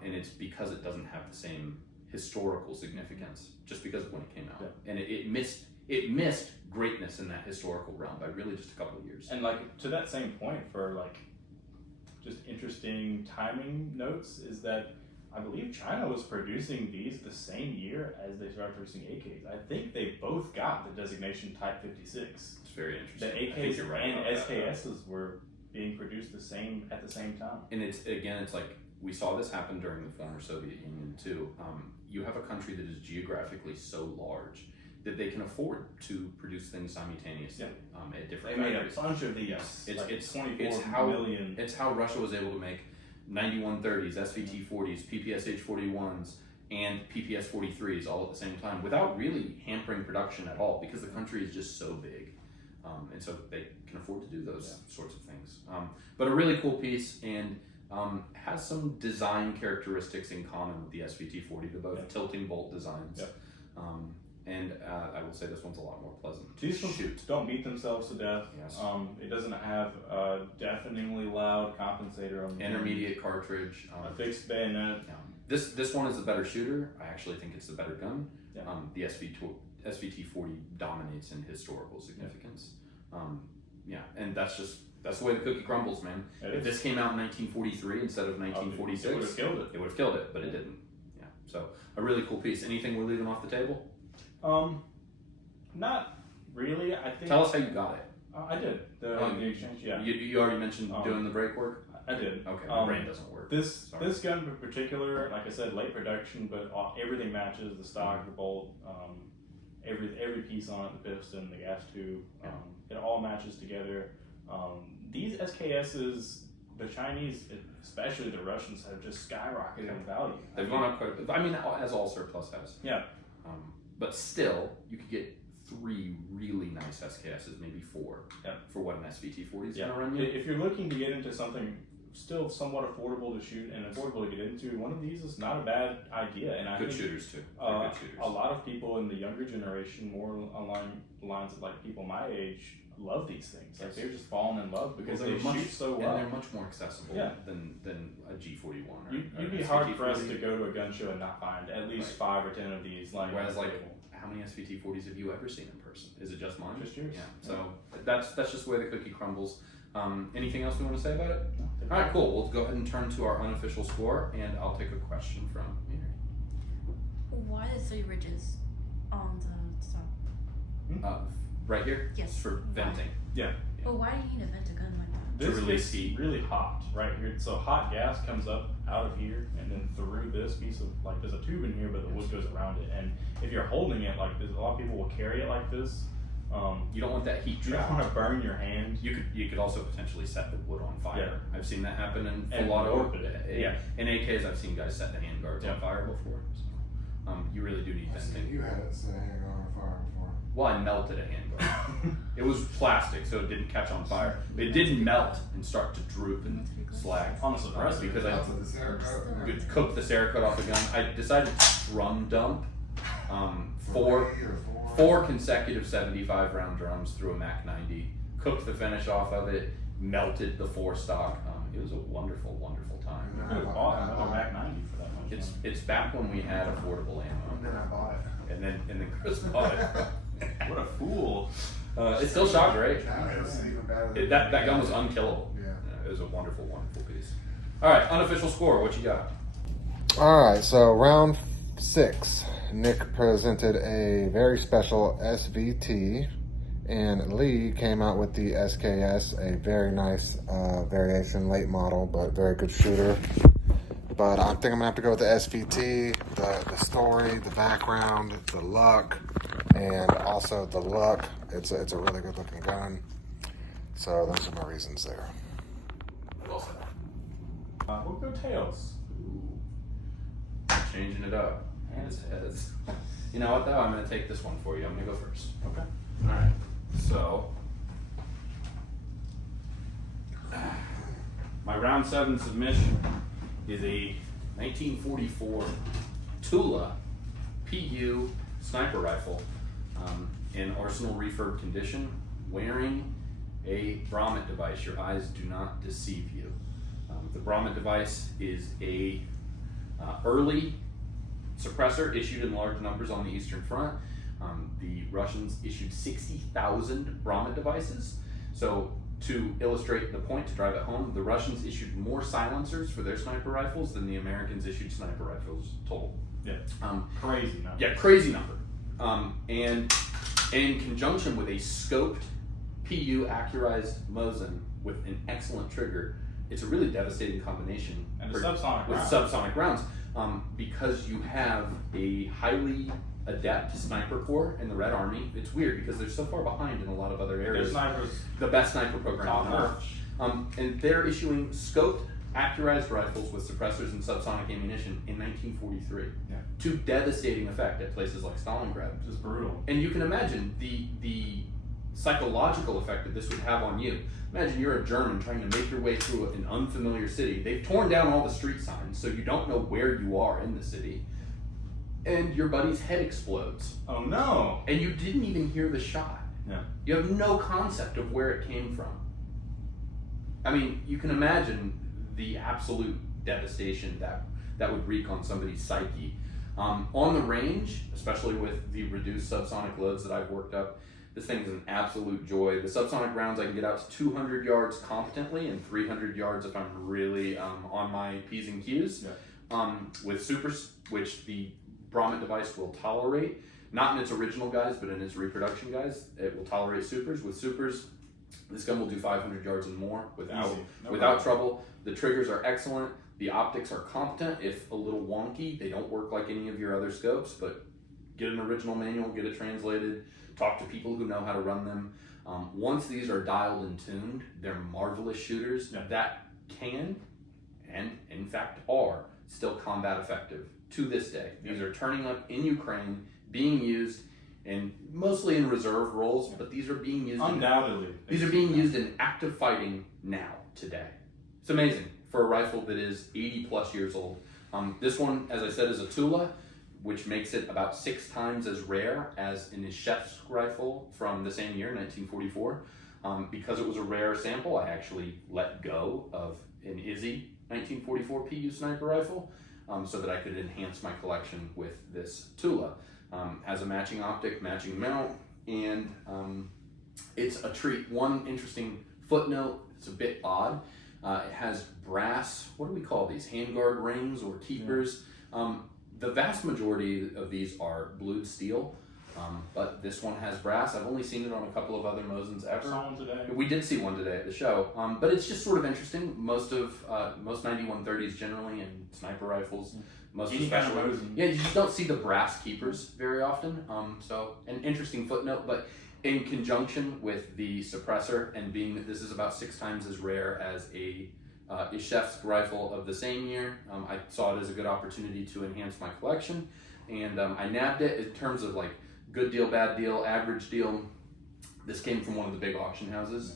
And it's because it doesn't have the same historical significance just because of when it came out. Yeah. And it missed greatness in that historical realm by really just a couple of years. And like to that same point, for like just interesting timing notes, is that I believe China was producing these the same year as they started producing AKs. I think they both got the designation Type 56. It's very The interesting. I think AKs you're right and about that. SKSs were being produced at the same time. And it's like we saw this happen during the former Soviet Union too. You have a country that is geographically so large that they can afford to produce things simultaneously at different They made a factories. bunch of these. Yes. Like It's 24 how million. It's how Russia was able to make 9130s, SVT-40s, PPSH-41s, and PPS-43s all at the same time without really hampering production at all because the country is just so big. And so they can afford to do those sorts of things. But a really cool piece and has some design characteristics in common with the SVT-40. They're both tilting bolt designs. Yep. And I will say this one's a lot more pleasant. These ones don't beat themselves to death. Yes. It doesn't have a deafeningly loud compensator on the Intermediate cartridge. a fixed bayonet. This one is the better shooter. I actually think it's the better gun. Yeah. The SVT-40 dominates in historical significance. And that's the way the cookie crumbles, man. If this came out in 1943 instead of 1946, it would have killed it. It would have killed it, but it didn't. Yeah. So a really cool piece. Anything we're leaving off the table? Not really. I think. Tell us how you got it. I did the exchange. Yeah, You already mentioned doing the brake work. I did. Okay, my brain doesn't work. This Sorry. gun in particular, like I said, late production, but everything matches the stock, the bolt, every piece on it, the piston, the gas tube, it all matches together. These SKSs, the Chinese, especially the Russians, have just skyrocketed in value. They've gone up quite a bit. I mean, as all surplus has. Yeah. But still, you could get 3 really nice SKSs, maybe 4, for what an SVT-40 is going to run you. If you're looking to get into something still somewhat affordable to shoot and affordable to get into, one of these is not a bad idea. And I Good think shooters too. They're good shooters. a lot of people in the younger generation, more along the lines of like people my age, love these things. Like they're just falling in love because they shoot so well. And they're much more accessible than a G41. Or You'd be hard pressed to go to a gun show and not find at least 5 or 10 of these lying Whereas, on the like, table. how many SVT-40s have you ever seen in person? Is it just mine? Just yours. Yeah. So that's just the way the cookie crumbles. Anything else we want to say about it? No. All right, cool. We'll go ahead and turn to our unofficial score, and I'll take a question from Mary. Why the 3 ridges on the top? Right here? Yes. For venting. Yeah. Well, why do you need to vent a gun like that? This release is heat. really hot right here. So hot gas comes up out of here and then through this piece of, like, there's a tube in here, but the wood goes around it. And if you're holding it like this, a lot of people will carry it like this. You don't want that heat You don't trap. want to burn your hand. You could also potentially set the wood on fire. Yeah. I've seen that happen in And full auto. warp it. Yeah. In AKs, I've seen guys set the handguards Yeah. on fire before. So, you really do need I see venting. you had it set a handgun on fire before. Well, I melted a handguard. It was plastic, so it didn't catch on fire. It didn't melt and start to droop and slag. On a suppressor. Because I Melted the Cerakote? cooked the Cerakote off the gun. I decided to drum dump four consecutive 75 round drums through a Mac 90. Cooked the finish off of it. Melted the 4-stock. It was a wonderful, wonderful time. You could have bought another Mac 90 for that much. It's back when we had affordable ammo. And then I bought it. And then Chris bought it. What a fool. It still shot great. That was even better than That gun was unkillable. Yeah. It was a wonderful, wonderful piece. All right, unofficial score. What you got? All right, so round 6, Nick presented a very special SVT, and Lee came out with the SKS, a very nice variation, late model, but very good shooter. But I think I'm gonna have to go with the SVT, the story, the background, the luck, and also the look. It's a really good looking gun. So those are my reasons there. Well said. We'll go tails. Changing it up. Heads. You know what though? I'm gonna take this one for you. I'm gonna go first. Okay. All right. So my round 7 submission is a 1944 Tula PU sniper rifle in arsenal refurb condition, wearing a Brommet device. Your eyes do not deceive you. The Brommet device is a early suppressor issued in large numbers on the Eastern Front. The Russians issued 60,000 Brommet devices. So to illustrate the point, to drive it home, the Russians issued more silencers for their sniper rifles than the Americans issued sniper rifles total. Yeah. Crazy number. Yeah, crazy number. And in conjunction with a scoped PU accurized Mosin with an excellent trigger, it's a really devastating combination. And a subsonic with round. subsonic rounds, because you have a highly adept sniper corps in the Red Army. It's weird because they're so far behind in a lot of other Their areas. snipers The best sniper program top on Earth. notch. And they're issuing scoped accurized rifles with suppressors and subsonic ammunition in 1943 Yeah. to devastating effect at places like Stalingrad. Just brutal. And you can imagine the psychological effect that this would have on you. Imagine you're a German trying to make your way through an unfamiliar city. They've torn down all the street signs, so you don't know where you are in the city. And your buddy's head explodes. Oh no! And you didn't even hear the shot. Yeah. You have no concept of where it came from. I mean, you can imagine the absolute devastation that would wreak on somebody's psyche. On the range, especially with the reduced subsonic loads that I've worked up, this thing is an absolute joy. The subsonic rounds, I can get out to 200 yards competently and 300 yards if I'm really on my P's and Q's. Yeah. With supers, which the Brommet device will tolerate, not in its original guise, but in its reproduction guise, it will tolerate supers. With supers, this gun will do 500 yards and more without Easy. No without problem. trouble. The triggers are excellent. The optics are competent, if a little wonky. They don't work like any of your other scopes, but get an original manual, get it translated, talk to people who know how to run them. Once these are dialed and tuned, they're marvelous shooters that can, and in fact are, still combat effective to this day. These are turning up in Ukraine, being used, and mostly in reserve roles, but these are being used Undoubtedly. these are being used in active fighting now, today. It's amazing for a rifle that is 80 plus years old. This one, as I said, is a Tula, which makes it about 6 times as rare as an Ishevsk rifle from the same year, 1944. Because it was a rare sample, I actually let go of an Izzy 1944 PU sniper rifle so that I could enhance my collection with this Tula. Has a matching optic, matching mount, and it's a treat. One interesting footnote, it's a bit odd. It has brass, what do we call these? Handguard rings or keepers. The vast majority of these are blued steel, but this one has brass. I've only seen it on a couple of other Mosins ever. Saw one today. We did see one today at the show, but it's just sort of interesting. Most 9130s generally and sniper rifles, most Any kind of especially, Mosin. yeah, you just don't see the brass keepers very often. So an interesting footnote, but in conjunction with the suppressor and being that this is about 6 times as rare as a Ishevsk rifle of the same year, I saw it as a good opportunity to enhance my collection, and I nabbed it. In terms of like good deal, bad deal, average deal, this came from one of the big auction houses,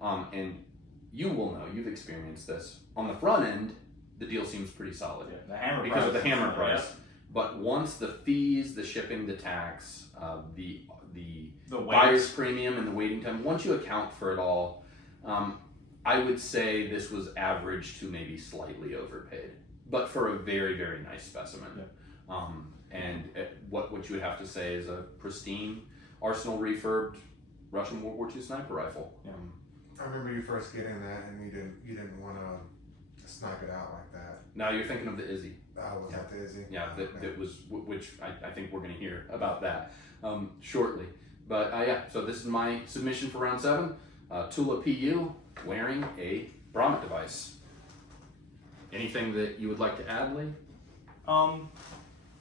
and you will know, you've experienced this. On the front end, the deal seems pretty solid. Yeah, the hammer because price. of the hammer Yeah. price. But once the fees, the shipping, the tax, the The buyer's weight. premium and the waiting time, once you account for it all, I would say this was average to maybe slightly overpaid, but for a very, very nice specimen. Yeah. What you would have to say is a pristine arsenal refurbed Russian World War II sniper rifle. Yeah. I remember you first getting that, and you didn't want to snipe it out like that. Now you're thinking of the Izzy. Was that the Izzy? Yeah, that was, which I think we're going to hear about that shortly. But yeah, so this is my submission for round 7. Tula PU wearing a Brommet device. Anything that you would like to add, Lee?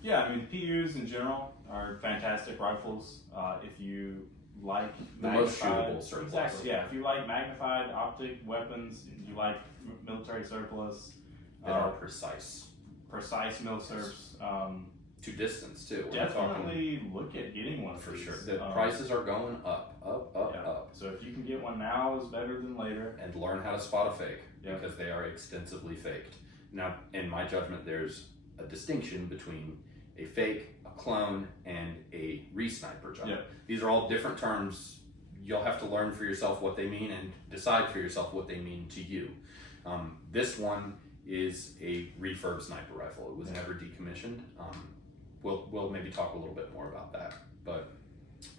Yeah, I mean, PUs in general are fantastic rifles. If you like The most magnified- shootable surplus. Exactly, yeah. If you like magnified optic weapons, you like military surplus, That are precise. precise milsurps, To distance, too. We're talking- definitely look at getting one for of these. sure. The prices are going up, Yeah. up. So if you can get one now, is better than later. And learn how to spot a fake, Yeah. because they are extensively faked. Now, in my judgment, there's a distinction between a fake, a clone, and a re-sniper job. Yeah. These are all different terms. You'll have to learn for yourself what they mean and decide for yourself what they mean to you. This one is a refurb sniper rifle. It was never decommissioned. We'll maybe talk a little bit more about that. But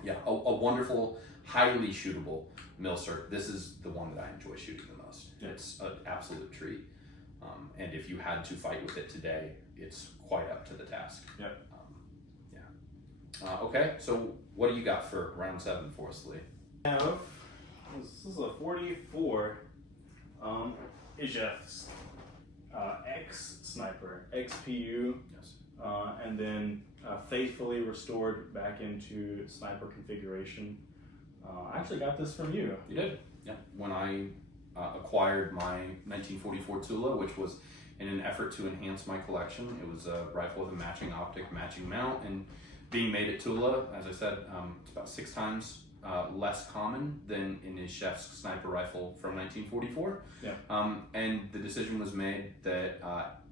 yeah, a wonderful, highly shootable milsurp. This is the one that I enjoy shooting the most. Yeah. It's an absolute treat. And if you had to fight with it today, it's quite up to the task. Yeah. Okay, so what do you got for round 7 for us, Lee? This is a 44 IJF X sniper, XPU, Yes. and then faithfully restored back into sniper configuration. I actually got this from you. You did? Yeah. When I acquired my 1944 Tula, which was in an effort to enhance my collection, it was a rifle with a matching optic, matching mount, and being made at Tula, as I said, it's about 6 times less common than in a chef's sniper rifle from 1944. Yeah. And the decision was made that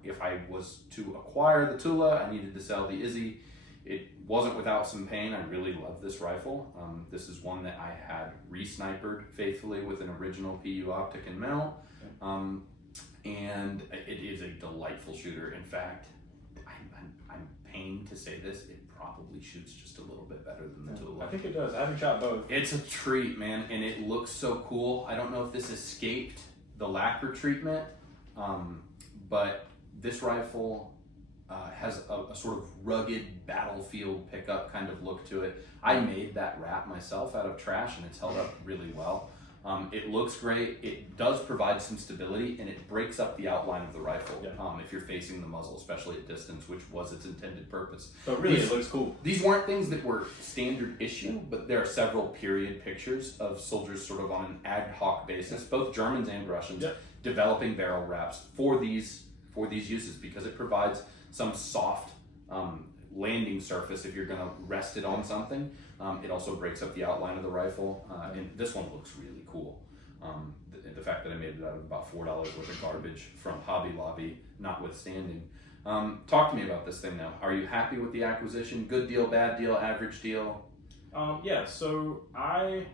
if I was to acquire the Tula, I needed to sell the Izzy. It wasn't without some pain. I really love this rifle. This is one that I had re-snipered faithfully with an original PU optic and mount. And it is a delightful shooter. In fact, I'm pained to say this, it probably shoots just a little bit better than the Tula. I think it does. I haven't shot both. It's a treat, man, and it looks so cool. I don't know if this escaped the lacquer treatment, but this rifle has a sort of rugged battlefield pickup kind of look to it. I made that wrap myself out of trash, and it's held up really well. It looks great. It does provide some stability, and it breaks up the outline of the rifle if you're facing the muzzle, especially at distance, which was its intended purpose. But really, it looks cool. These weren't things that were standard issue, but there are several period pictures of soldiers sort of on an ad hoc basis, both Germans and Russians, developing barrel wraps for these uses, because it provides some soft landing surface if you're going to rest it on something. It also breaks up the outline of the rifle, and this one looks really cool. The fact that I made it out of about $4 worth of garbage from Hobby Lobby notwithstanding. Talk to me about this thing now. Are you happy with the acquisition? Good deal, bad deal, average deal? Yeah, so I'll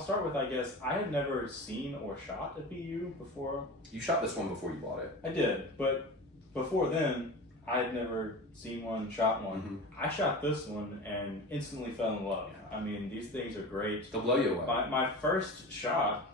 start with, I guess, I had never seen or shot a PU before. You shot this one before you bought it. I did, but before then, I had never seen one, shot one. Mm-hmm. I shot this one and instantly fell in love. I mean, these things are great. They'll blow you away. My first shot,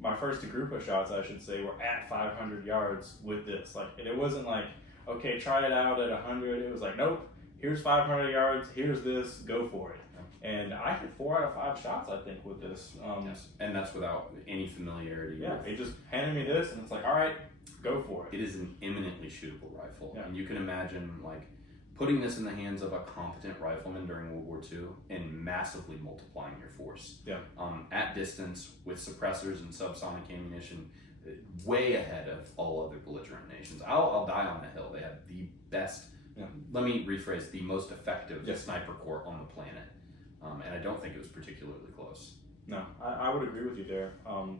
my first group of shots, I should say, were at 500 yards with this. Like, it wasn't like, okay, try it out at 100. It was like, nope, here's 500 yards, here's this, go for it. And I had 4 out of 5 shots, I think, with this. Yes. And that's without any familiarity. Yeah, with... he just handed me this, and it's like, all right, go for it. It is an eminently shootable rifle, Yeah. and you can imagine like putting this in the hands of a competent rifleman during World War II and massively multiplying your force. Yeah. At distance with suppressors and subsonic ammunition, way ahead of all other belligerent nations. I'll die on the hill. They have the best. Yeah. Let me rephrase: the most effective Yes. sniper corps on the planet. And I don't think it was particularly close. No, I would agree with you there.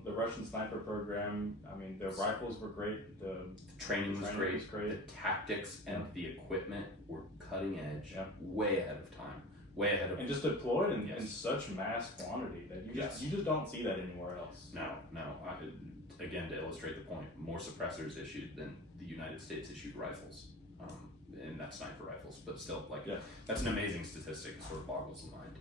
The Russian sniper program, I mean, the rifles were great. The training was great. great. The tactics and the equipment were cutting edge, Yeah. way ahead of time, way ahead of. And just deployed in Yes. such mass quantity that Yes. you just don't see that anywhere else. No. Again, to illustrate the point, more suppressors issued than the United States issued rifles, and that's sniper rifles. But still, like, that's an amazing statistic. It sort of boggles the mind.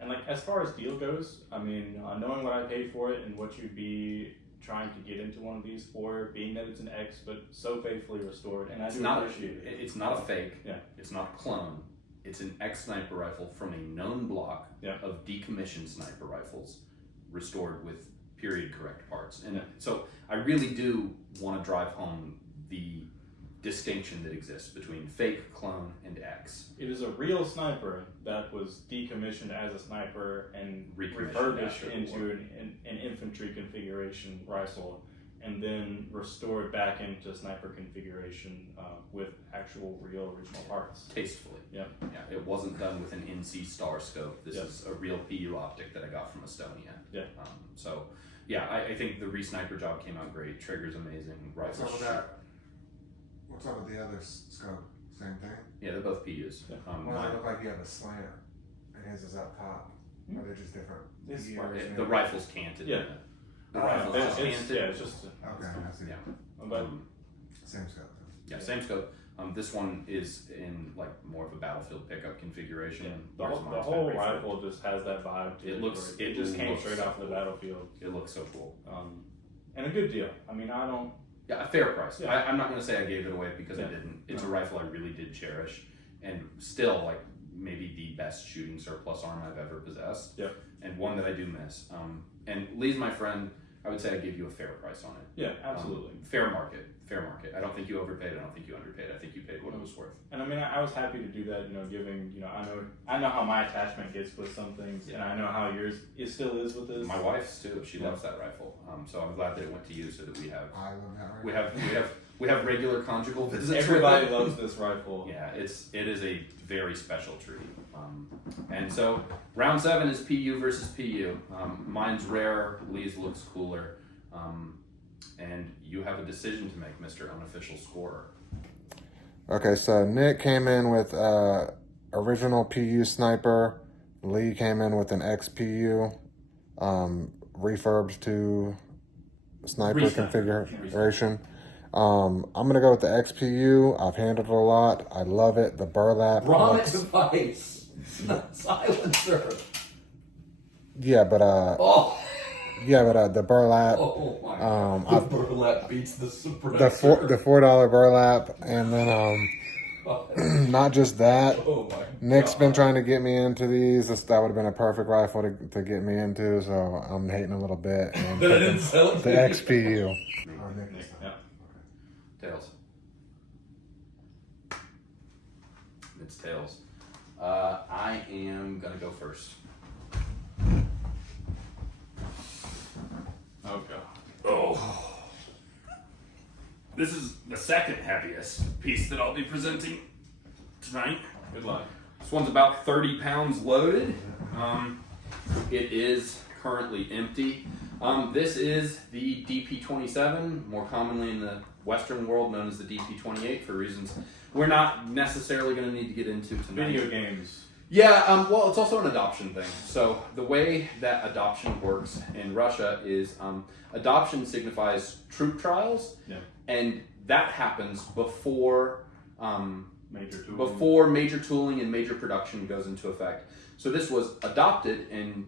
And like, as far as deal goes, I mean, knowing what I paid for it and what you'd be trying to get into one of these for, being that it's an X, but so faithfully restored, and I do appreciate it. It's not a fake. Yeah. It's not a clone. It's an X sniper rifle from a known block of decommissioned sniper rifles, restored with period correct parts. And so I really do want to drive home the distinction that exists between fake, clone, and X. It is a real sniper that was decommissioned as a sniper and Recommissioned refurbished after the into war. an infantry configuration rifle, and then restored back into sniper configuration with actual real original parts. Tastefully. Yeah. It wasn't done with an NC Star scope. This is a real PU optic that I got from Estonia. Yeah. So yeah, I think the re-sniper job came out great. Trigger's amazing. What's Rifle up with that? What's up with the other scope? Same thing? Yeah, they're both PUs. Yeah. Why does it look like you have a slant and his is up top? Or they're just different? It's PUs smart. maybe? The rifle's canted. Yeah. The rifle's just It's, canted. yeah, it's just. Okay, I see. Yeah. But Same scope. Yeah, same scope. This one is in like more of a battlefield pickup configuration. yeah, the whereas whole, mine's the whole been rated. rifle just has that vibe. To It looks- where it just came looks straight so off the cool. battlefield. It looks so cool. And a good deal. I mean, I don't. Yeah, a fair price. Yeah. I'm not going to say I gave it away because I Yeah. didn't. It's No. a rifle I really did cherish, and still like maybe the best shooting surplus arm I've ever possessed. Yep. And one that I do miss. And Lee's my friend. I would say I gave you a fair price on it. Yeah, absolutely. Fair market. Fair market. I don't think you overpaid. I don't think you underpaid. I think you paid what it was worth. And I mean, I was happy to do that. You know, giving. You know, I know how my attachment gets with some things, and I know how yours it still is with this. My wife's too. She Yeah. loves that rifle. So I'm glad that it went to you so that we have I love that rifle. we have regular conjugal visits. with Everybody it. loves this rifle. Yeah, it is a very special treat. And so round 7 is PU versus PU. Mine's rare. Lee's looks cooler. And you have a decision to make, Mr. Unofficial Scorer. Okay, so Nick came in with original PU sniper. Lee came in with an XPU, refurbed to sniper Re-sniper. configuration. I'm gonna go with the XPU. I've handled it a lot. I love it. The burlap. looks- device, silencer. Yeah, but Oh, the burlap. my I've- burlap beats the super. The $4 burlap, and then not just that. Oh my. Nick's been trying to get me into these. That would have been a perfect rifle to get me into, so I'm hating a little bit. And But I didn't sell it. the XPU. Yeah. Tails. It's tails. I am gonna go first. Oh god. Oh. This is the second heaviest piece that I'll be presenting tonight. Good luck. This one's about 30 pounds loaded. It is currently empty. This is the DP27, more commonly in the Western world known as the DP28 for reasons we're not necessarily going to need to get into tonight. Video games. Yeah, well, it's also an adoption thing. So the way that adoption works in Russia is adoption signifies troop trials, Yeah. and that happens before Major tools. before major tooling and major production goes into effect. So this was adopted and,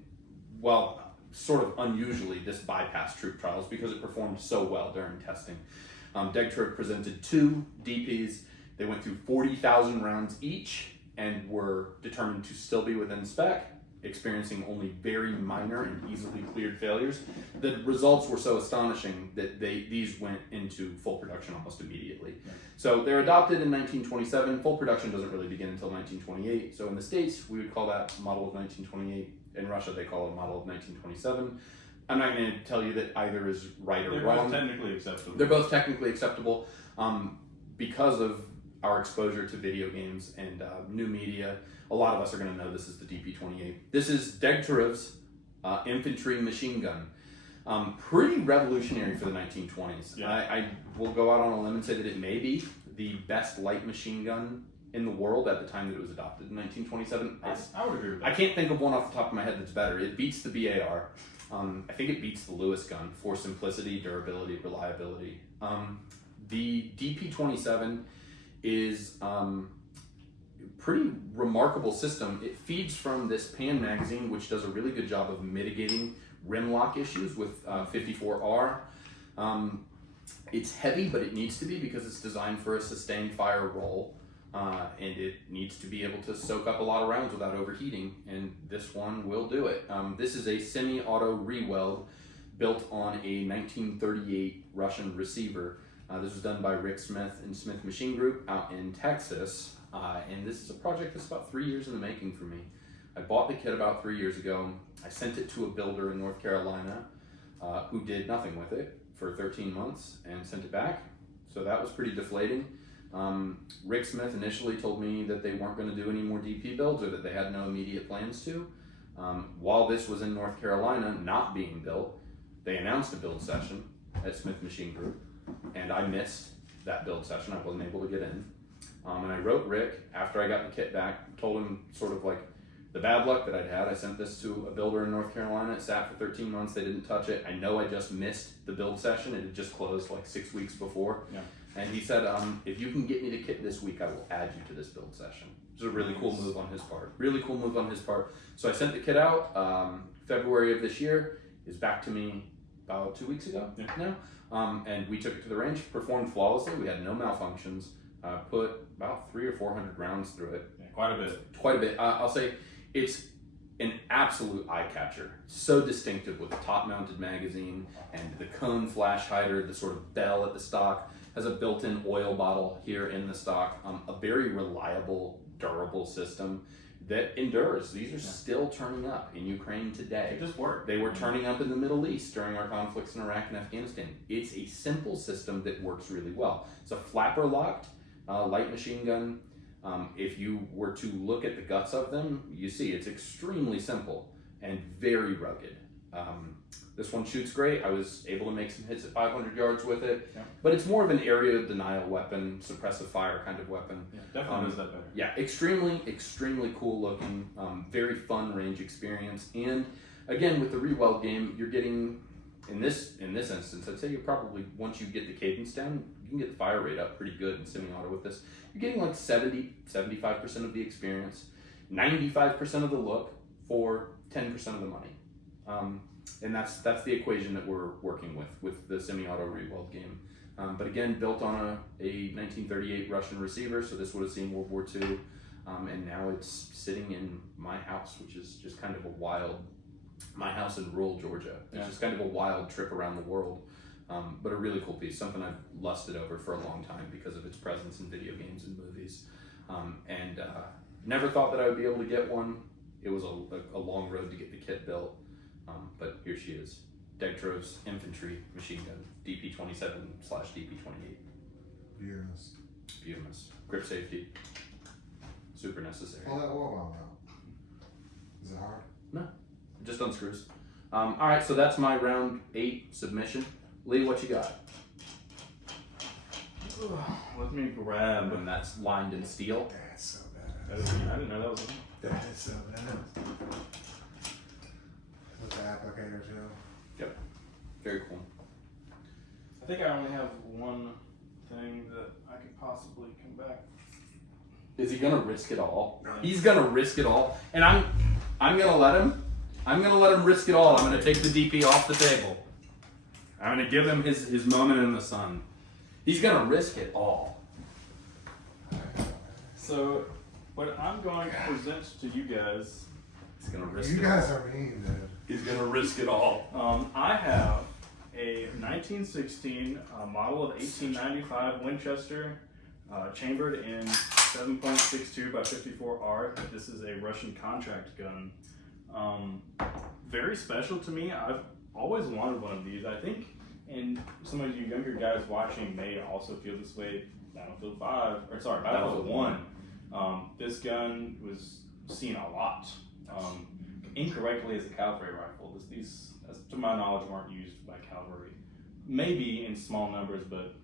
well, sort of unusually, this bypassed troop trials because it performed so well during testing. Degtrud presented 2 DPs. They went through 40,000 rounds each and were determined to still be within spec, experiencing only very minor and easily cleared failures. The results were so astonishing that these went into full production almost immediately. Yeah. So they're adopted in 1927. Full production doesn't really begin until 1928. So in the States, we would call that model of 1928. In Russia, they call it model of 1927. I'm not going to tell you that either is right or They're wrong. both technically acceptable. They're both technically acceptable because of our exposure to video games and new media. A lot of us are going to know this is the DP28. This is Degtrud's infantry machine gun. Pretty revolutionary for the 1920s. Yeah. I will go out on a limb and say that it may be the best light machine gun in the world at the time that it was adopted in 1927. I would agree with that. I can't think of one off the top of my head that's better. It beats the BAR. I think it beats the Lewis gun for simplicity, durability, reliability. The DP27 is pretty remarkable system. It feeds from this Pan magazine, which does a really good job of mitigating rim lock issues with 54R. It's heavy, but it needs to be because it's designed for a sustained fire roll. And it needs to be able to soak up a lot of rounds without overheating, and this one will do it. This is a semi-auto re-weld built on a 1938 Russian receiver. This was done by Rick Smith and Smith Machine Group out in Texas, and this is a project that's about 3 years in the making for me. I bought the kit about 3 years ago. I sent it to a builder in North Carolina who did nothing with it for 13 months and sent it back, so that was pretty deflating. Rick Smith initially told me that they weren't going to do any more DP builds or that they had no immediate plans to. While this was in North Carolina, not being built, They announced a build session at Smith Machine Group, and I missed that build session. I wasn't able to get in. And I wrote Rick after I got the kit back, told him sort of like the bad luck that I'd had. I sent this to a builder in North Carolina. It sat for 13 months. They didn't touch it. I know I just missed the build session. It had just closed like 6 weeks before. Yeah. And he said, if you can get me the kit this week, I will add you to this build session. It was a really cool move on his part. Really cool move on his part. So I sent the kit out February of this year. It's back to me about 2 weeks ago now. And we took it to the range, performed flawlessly. We had no malfunctions. Put about 300 or 400 rounds through it. Yeah, quite a bit. Quite a bit. I'll say it's an absolute eye catcher. So distinctive with the top mounted magazine and the cone flash hider, the sort of bell at the stock, has a built-in oil bottle here in the stock. A very reliable, durable system that endures. These are still turning up in Ukraine today. It just worked. They were turning up in the Middle East during our conflicts in Iraq and Afghanistan. It's a simple system that works really well. It's a flapper locked light machine gun. If you were to look at the guts of them, you see it's extremely simple and very rugged. This one shoots great. I was able to make some hits at 500 yards with it, but it's more of an area denial weapon, suppressive fire kind of weapon. Yeah, definitely does that better. Yeah, extremely cool looking, very fun range experience. And again, with the re-weld game, you're getting, in this instance, I'd say you're probably, once you get the cadence down, you can get the fire rate up pretty good in semi-auto with this. You're getting like 75% of the experience, 95% of the look for 10% of the money. And that's the equation that we're working with the semi-auto re-weld game. But again, built on a 1938 Russian receiver, so this would have seen World War II. And now it's sitting in my house, which is just kind of a wild, my house in rural Georgia. It's just kind of a wild trip around the world. But a really cool piece, something I've lusted over for a long time because of its presence in video games and movies. And never thought that I would be able to get one. It was a long road to get the kit built. But here she is, Degtro's infantry machine gun, DP27/DP28. Beautiful. Grip safety, super necessary. Pull that oil valve out. Is it hard? No, it just unscrews. All right, so that's my round 8 submission. Lee, what you got? Let me grab. And that's lined in steel. That's so I bad. didn't know that was. That is so bad. With the applicator too. Yep, very cool. I think I only have one thing that I could possibly come back. Is he gonna risk it all? Yeah. He's gonna risk it all, and I'm gonna let him. I'm gonna let him risk it all. I'm gonna take the DP off the table. I'm gonna give him his moment in the sun. He's gonna risk it all. So, what I'm going to present to you guys. He's gonna risk You it guys all. are mean, dude. He's gonna risk it all. I have a 1916 model of 1895 Winchester, chambered in 7.62 by 54R. This is a Russian contract gun. Very special to me. I've always wanted one of these. I think, and some of you younger guys watching may also feel this way. Battlefield 1. This gun was seen a lot. Incorrectly as a cavalry rifle. These, to my knowledge, weren't used by cavalry. Maybe in small numbers, but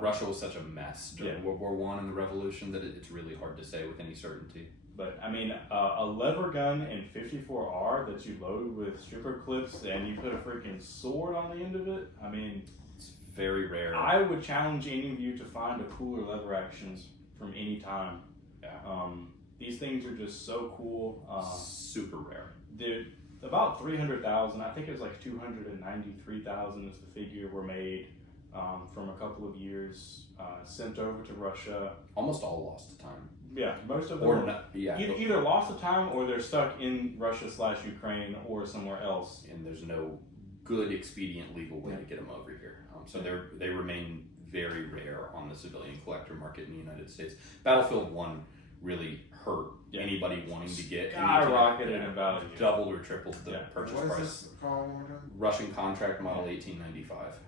Russia was such a mess during World War I and the Revolution that it's really hard to say with any certainty. But I mean, a lever gun in 54R that you load with stripper clips and you put a freaking sword on the end of it. I mean, it's very rare. I would challenge any of you to find a cooler lever actions from any time. Yeah. These things are just so cool. Super rare. They're about 300,000. I think it was like 293,000 is the figure were made from a couple of years, sent over to Russia. Almost all lost to time. Yeah, most of them Or not, either lost to time or they're stuck in Russia/Ukraine or somewhere else. And there's no good, expedient, legal way to get them over here. So they remain very rare on the civilian collector market in the United States. Battlefield 1 really hurt anybody wanting to get skyrocketed in value. Doubled or tripled the purchase What price. is this called one more time? Russian contract model 1895.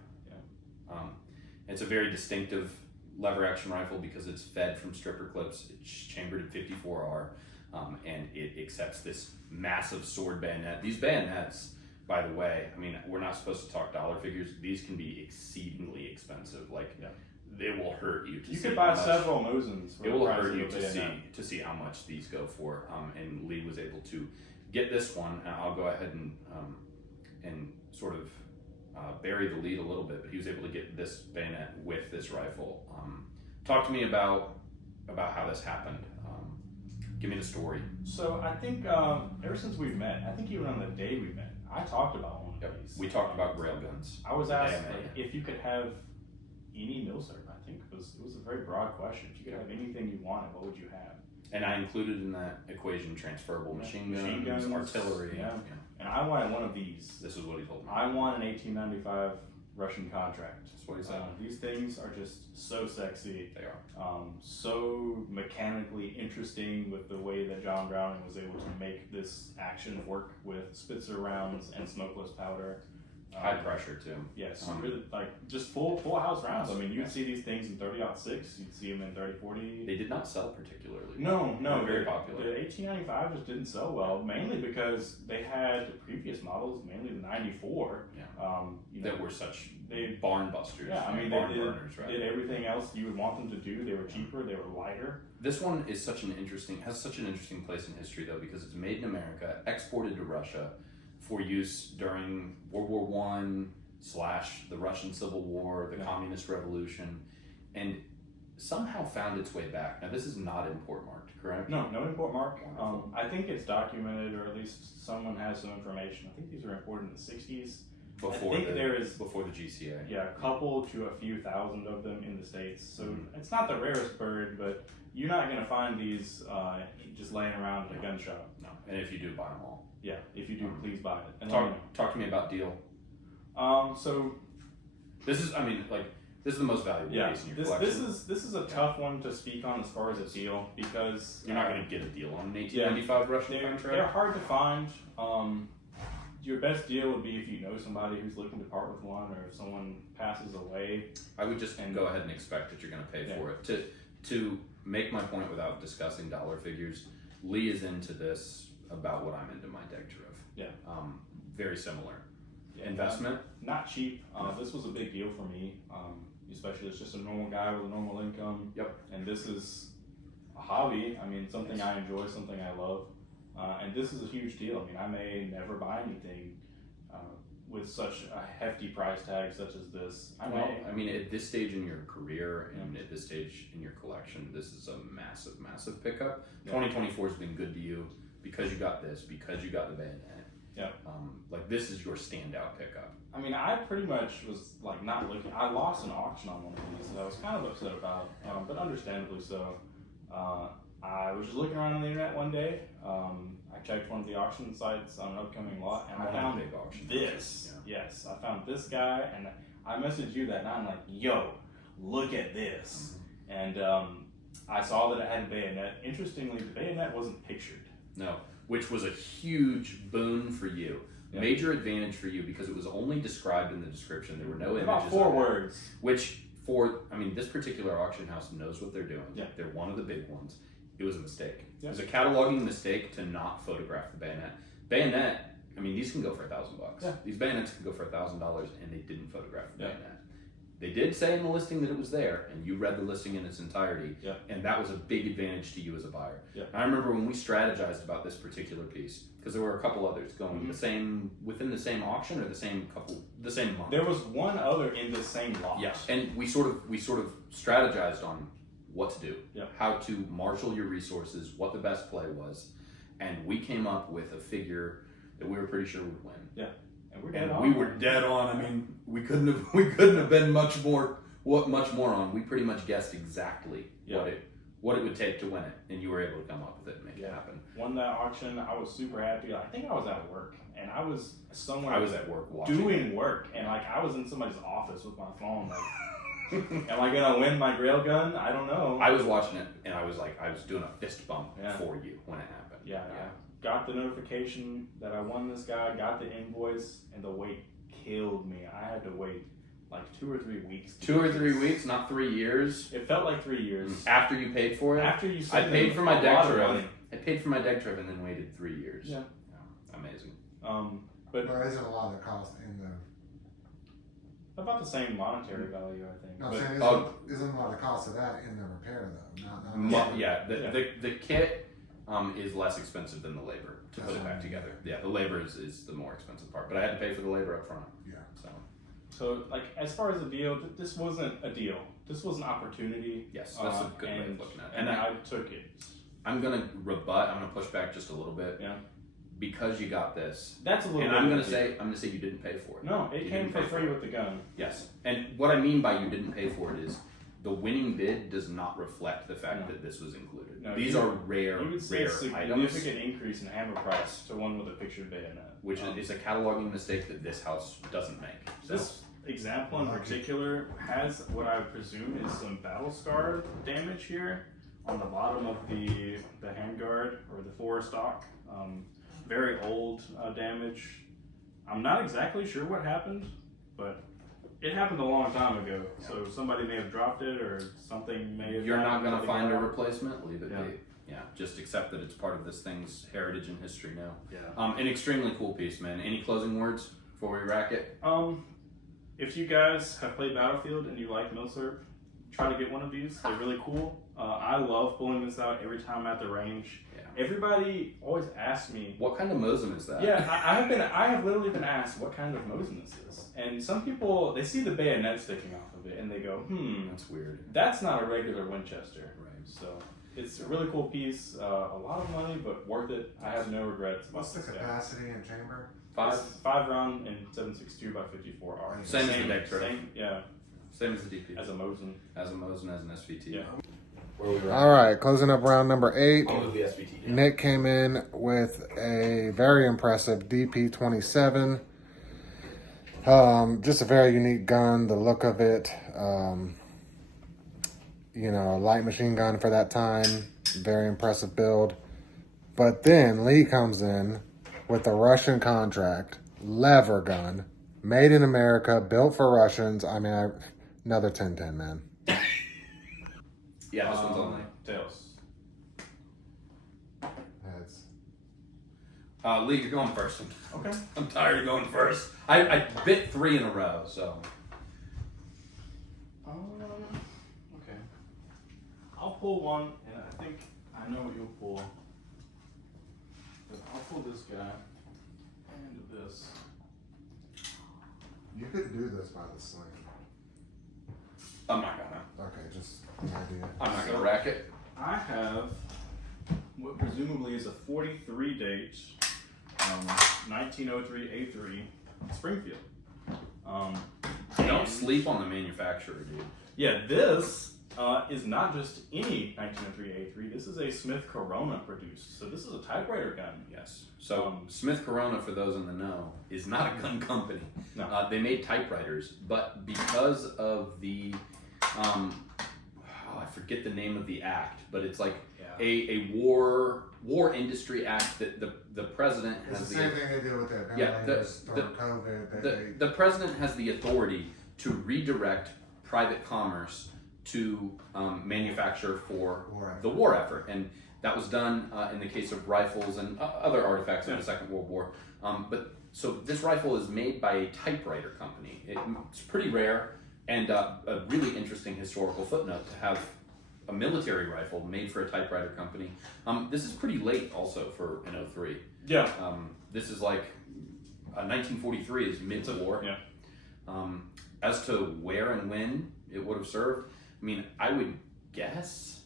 It's a very distinctive lever action rifle because it's fed from stripper clips. It's chambered at 54R, and it accepts this massive sword bayonet. These bayonets by the way, I mean, we're not supposed to talk dollar figures. These can be exceedingly expensive. Like, it will hurt you to see. You could buy how much- several Mosins. It will hurt you to see how much these go for. And Lee was able to get this one, and I'll go ahead and sort of bury the lead a little bit. But he was able to get this bayonet with this rifle. Talk to me about how this happened. Give me the story. So I think ever since we've met, I think even on the day we met, I talked about one of these. We talked about grail guns. I was asked if you could have any milsurp. I think it was a very broad question. If you could have anything you wanted, what would you have? And I included in that equation transferable machine guns, artillery. Yeah. And I wanted one of these. This is what he told me. I want an 1895 Russian contract. That's what he said. These things are just so sexy. They are. So mechanically interesting with the way that John Browning was able to make this action work with Spitzer rounds and smokeless powder. High pressure too. Yes, really, like just full house rounds. I mean, you'd see these things in 30-06. You'd see them in 30-40. They did not sell particularly. No, They're very popular. The 1895 just didn't sell well, mainly because they had previous models, mainly the 94. That were such barn busters. Yeah, I mean, barn they burners, right? did everything else you would want them to do. They were cheaper. They were lighter. This one is has such an interesting place in history though, because it's made in America, exported to Russia for use during World War I / the Russian Civil War, the Communist Revolution, and somehow found its way back. Now, this is not import marked, correct? No import mark. I think it's documented, or at least someone has some information. I think these were imported in the 60s. Before the GCA. Yeah, a couple to a few thousand of them in the States. So it's not the rarest bird, but you're not going to find these just laying around at a gun shop. No, and if you do, buy them all. Yeah, if you do, please buy it. And Talk to me about deal. So this is the most valuable piece in your collection. This is a tough one to speak on as far as a deal, because you're not going to get a deal on an 1895 Russian contract. They're hard to find. Your best deal would be if you know somebody who's looking to part with one, or if someone passes away. I would just go ahead and expect that you're going to pay for it. To make my point without discussing dollar figures, Lee is into this about what I'm into my Degtyarev. Yeah. Very similar. Yeah, Investment? Not cheap. This was a big deal for me, especially as just a normal guy with a normal income. Yep. And this is a hobby. I mean, something I enjoy, something I love. And this is a huge deal. I mean, I may never buy anything with such a hefty price tag such as this. I mean, at this stage in your career and at this stage in your collection, this is a massive, massive pickup. 2024 has been good to you because you got this, because you got the bayonet. Yeah. This is your standout pickup. I mean, I pretty much was like not looking. I lost an auction on one of these that I was kind of upset about, but understandably so. I was just looking around on the internet one day. I checked one of the auction sites on an upcoming lot, and I found big auction. this. Yeah. Yes, I found this guy, and I messaged you that night. I'm like, "Yo, look at this!" And I saw that it had a bayonet. Interestingly, the bayonet wasn't pictured. No, which was a huge boon for you. Yeah. Major advantage for you, because it was only described in the description. There were no images. About 4 words. Which this particular auction house knows what they're doing. Yeah. They're one of the big ones. It was a mistake. Yeah. It was a cataloging mistake to not photograph the bayonet. Bayonet, I mean, these can go for $1,000. Yeah. These bayonets can go for $1,000, and they didn't photograph the bayonet. They did say in the listing that it was there, and you read the listing in its entirety, and that was a big advantage to you as a buyer. Yeah. I remember when we strategized about this particular piece, because there were a couple others going within the same auction, or the same month. There was one other in the same lot. Yeah, and we sort of strategized on what to do, how to marshal your resources, what the best play was, and we came up with a figure that we were pretty sure would win. Yeah. We were dead on. I mean, we couldn't have been much more on. We pretty much guessed exactly what it would take to win it, and you were able to come up with it and make it happen. Won that auction. I was super happy. I think I was at work, and I was somewhere. I was at work watching doing work, and I was in somebody's office with my phone. Am I gonna win my grail gun? I don't know. I was watching it, and I was doing a fist bump for you when it happened. Yeah. Got the notification that I won this guy, got the invoice, and the wait killed me. I had to wait like 2 or 3 weeks. 2 or 3 weeks, not 3 years. It felt like 3 years. After you paid for it? After you I paid for my Degtyarev. I paid for my Degtyarev and then waited 3 years. Yeah. Amazing. but Well, isn't a lot of the cost in the... about the same monetary value, I think. No, I'm But- saying isn't a lot of the cost of that in the repair though? The kit is less expensive than the labor to put it back together. Yeah, the labor is the more expensive part, but I had to pay for the labor up front. Yeah. So, like, as far as a deal, this wasn't a deal. This was an opportunity. Yes, that's a good way of looking at it. And I took it. I'm gonna push back just a little bit. Yeah. Because you got this. That's a little and bit. I'm gonna say you didn't pay for it. No, it You came didn't for pay free with the gun. Yes. And what I mean by you didn't pay for it is the winning bid does not reflect the fact that this was included. No, These are rare, You would see rare a items. significant increase in hammer price to one with a pictured bayonet. Which is a cataloging mistake that this house doesn't make. So. This example in particular has what I presume is some battle scar damage here on the bottom of the handguard or the forestock. Very old damage. I'm not exactly sure what happened, but it happened a long time ago. So somebody may have dropped it or something may have. You're not going to find a car. replacement. Leave it Yeah. be. Yeah, just accept that it's part of this thing's heritage and history now. Yeah. An extremely cool piece, man. Any closing words before we rack it? If you guys have played Battlefield and you like milsurp, try to get one of these. They're really cool. I love pulling this out every time I'm at the range. Yeah. Everybody always asks me, What kind of Mosin is that? yeah, I have literally been asked what kind of Mosin is this, and some people they see the bayonet sticking off of it and they go, That's weird. that's not a regular Winchester. Right. So it's a really cool piece, a lot of money, but worth it. I have no regrets. What's the about this capacity and chamber? It's 5 round and 7.62 by 54 R. Same as the deck turret. Same as the DP. as a Mosin. As a Mosin, as an SVT. Yeah. Where we All right, closing up round number 8. I'll move the SVT. Nick came in with a very impressive DP-27. Just a very unique gun, the look of it. You know, a light machine gun for that time. Very impressive build. But then Lee comes in with a Russian contract, lever gun, made in America, built for Russians. I mean, another 10-10, man. Yeah, this one's only. Tails. Heads. Lee, you're going first. Okay. I'm tired of going first. I bit 3 in a row, so. Okay. I'll pull one, and I think I know what you'll pull. But I'll pull this guy and this. You could do this by the sling. I'm not gonna. Okay, just an idea. I'm not gonna rack it. I have what presumably is a 43 date, 1903 A3 Springfield. Don't and- sleep on the manufacturer, dude. Yeah, this is not just any 1903 A3. This is a Smith Corona produced. So this is a typewriter gun. Yes. So Smith Corona, for those in the know, is not a gun company. No. They made typewriters, but because of the, I forget the name of the act, but it's like a war industry act that the president It's has the same thing they do with their ventilators during COVID. the president has the authority to redirect private commerce to manufacture for the war effort, and that was done in the case of rifles and other artifacts of the Second World War. But so this rifle is made by a typewriter company. It's pretty rare, and a really interesting historical footnote to have a military rifle made for a typewriter company. This is pretty late also for an 03. Yeah. This is like 1943 is mid-war. Yeah. As to where and when it would have served, I mean, I would guess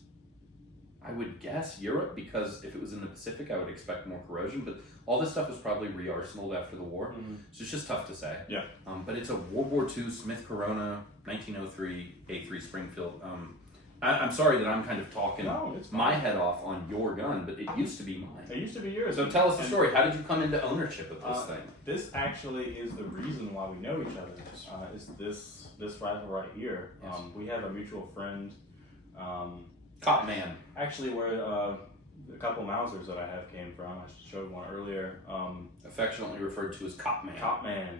Europe, because if it was in the Pacific, I would expect more corrosion. But all this stuff was probably re-arsenaled after the war, so it's just tough to say. Yeah. But it's a World War II Smith Corona 1903 A3 Springfield. I'm sorry that I'm kind of talking my head off on your gun, but it used to be mine. It used to be yours. So tell us the story. How did you come into ownership of this thing? This actually is the reason why we know each other. Is this rifle right here? Yes. We have a mutual friend. Cop Man. Actually, where a couple Mausers that I have came from. I showed one earlier. Affectionately referred to as Cop Man. Cop Man.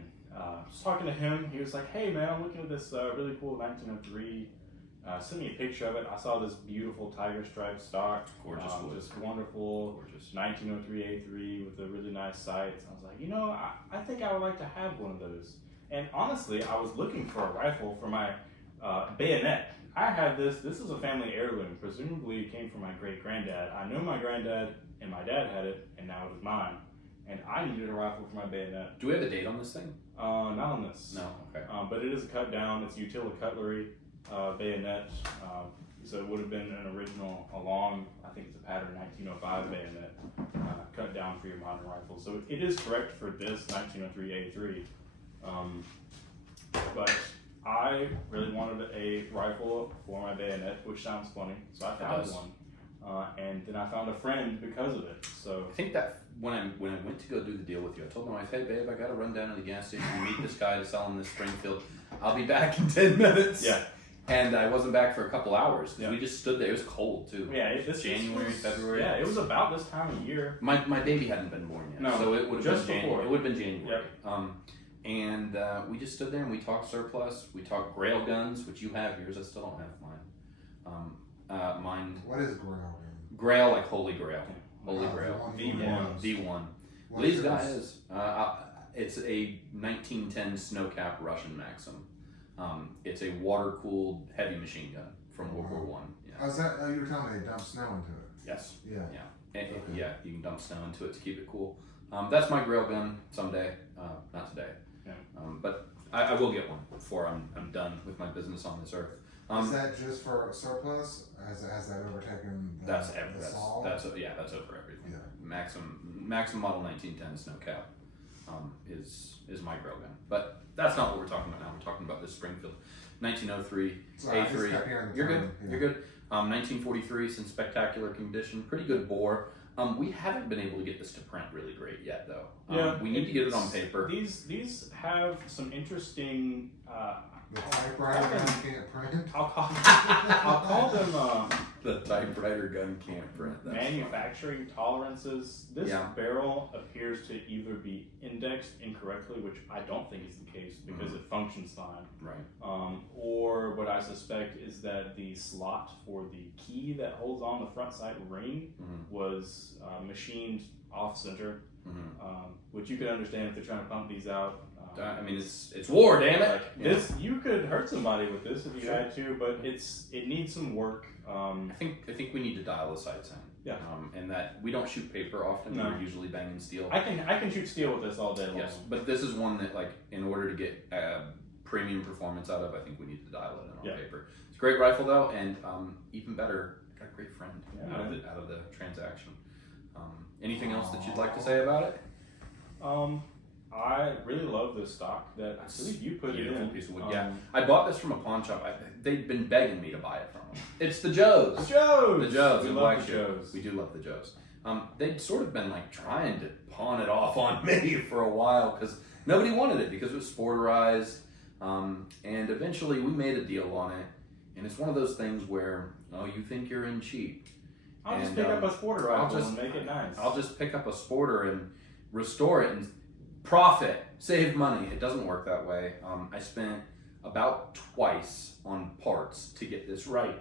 Just talking to him, he was like, "Hey man, I'm looking at this really cool 1903 sent me a picture of it. I saw this beautiful tiger stripe stock. Gorgeous wood. Just wonderful. Gorgeous. 1903 A3 with the really nice sights. I was like, I think I would like to have one of those. And honestly, I was looking for a rifle for my bayonet. I have this. This is a family heirloom. Presumably, it came from my great granddad. I know my granddad and my dad had it, and now it is mine. And I needed a rifle for my bayonet. Do we have a date on this thing? Not on this. No. Okay. But it is a cut down. It's utility cutlery bayonet. So it would have been an original, I think it's a pattern 1905 bayonet, cut down for your modern rifle. So it is correct for this 1903 A3. But I really wanted a rifle for my bayonet, which sounds funny. So I found one. And then I found a friend because of it. So I think that when I went to go do the deal with you, I told my wife, "Hey babe, I got to run down to the gas station and meet this guy to sell him this Springfield. I'll be back in 10 minutes." yeah. And I wasn't back for a couple hours. Yeah. We just stood there. It was cold too. Yeah, this January, February. Yeah, it was about this time of year. My baby hadn't been born yet, No, so it would have just been before. January. It would have been January. Yep. And we just stood there and we talked surplus. We talked Grail guns, which you have yours. I still don't have mine. Mine What is Grail? Grail, like Holy Grail. Holy Oh, Grail. V1. V1. What's Lee's yours? guy is. It's a 1910 snowcap Russian Maxim. It's a water-cooled heavy machine gun from World War One. Yeah. Oh, is that? Oh, you were telling me they dump snow into it. Yes. Yeah. And, Okay. yeah, you can dump snow into it to keep it cool. That's my Grail gun someday. Not today. Yeah. But I will get one before I'm done with my business on this earth. Is that just for surplus? Has that overtaken the, That's the Saul? that's over everything. Yeah. Maxim model 1910 snowcap is my Grail gun. But that's not what we're talking about now. We're talking about this Springfield 1903 Sorry, I just A3. kept hearing the You're term, good. yeah. You're good. 1943, it's in spectacular condition. Pretty good bore. We haven't been able to get this to print really great yet, though. We need to get it on paper. These have some interesting. The typewriter gun can't print. I'll call them The typewriter gun can't print. That's manufacturing tolerances. This Yeah. barrel appears to either be indexed incorrectly, which I don't think is the case because it functions fine. right. Or what I suspect is that the slot for the key that holds on the front side ring was machined off center, which you could understand if they're trying to pump these out. I mean, it's war, damn it. Like this, you could hurt somebody with this if you had to, but it needs some work. I think we need to dial the sights in. Yeah. And that we don't shoot paper often. No. We're usually banging steel. I can shoot steel with this all day long. Yes, but this is one that, like, in order to get premium performance out of, I think we need to dial it in on paper. It's a great rifle though, and even better, I got a great friend out of the transaction. Anything else that you'd like to say about it? I really love this stock that I believe you put it Beautiful in. piece of wood. Yeah, I bought this from a pawn shop. They'd been begging me to buy it from them. It's the Joes. The Joes. The Joes. We in love the Blackshear. Joes. We do love the Joes. They'd sort of been like trying to pawn it off on me for a while because nobody wanted it because it was sporterized. And eventually we made a deal on it. And it's one of those things where, you think you're in cheap. I'll just pick up a sporter rifle just and make it nice. I'll just pick up a sporter and restore it and profit, save money. It doesn't work that way. I spent about twice on parts to get this right,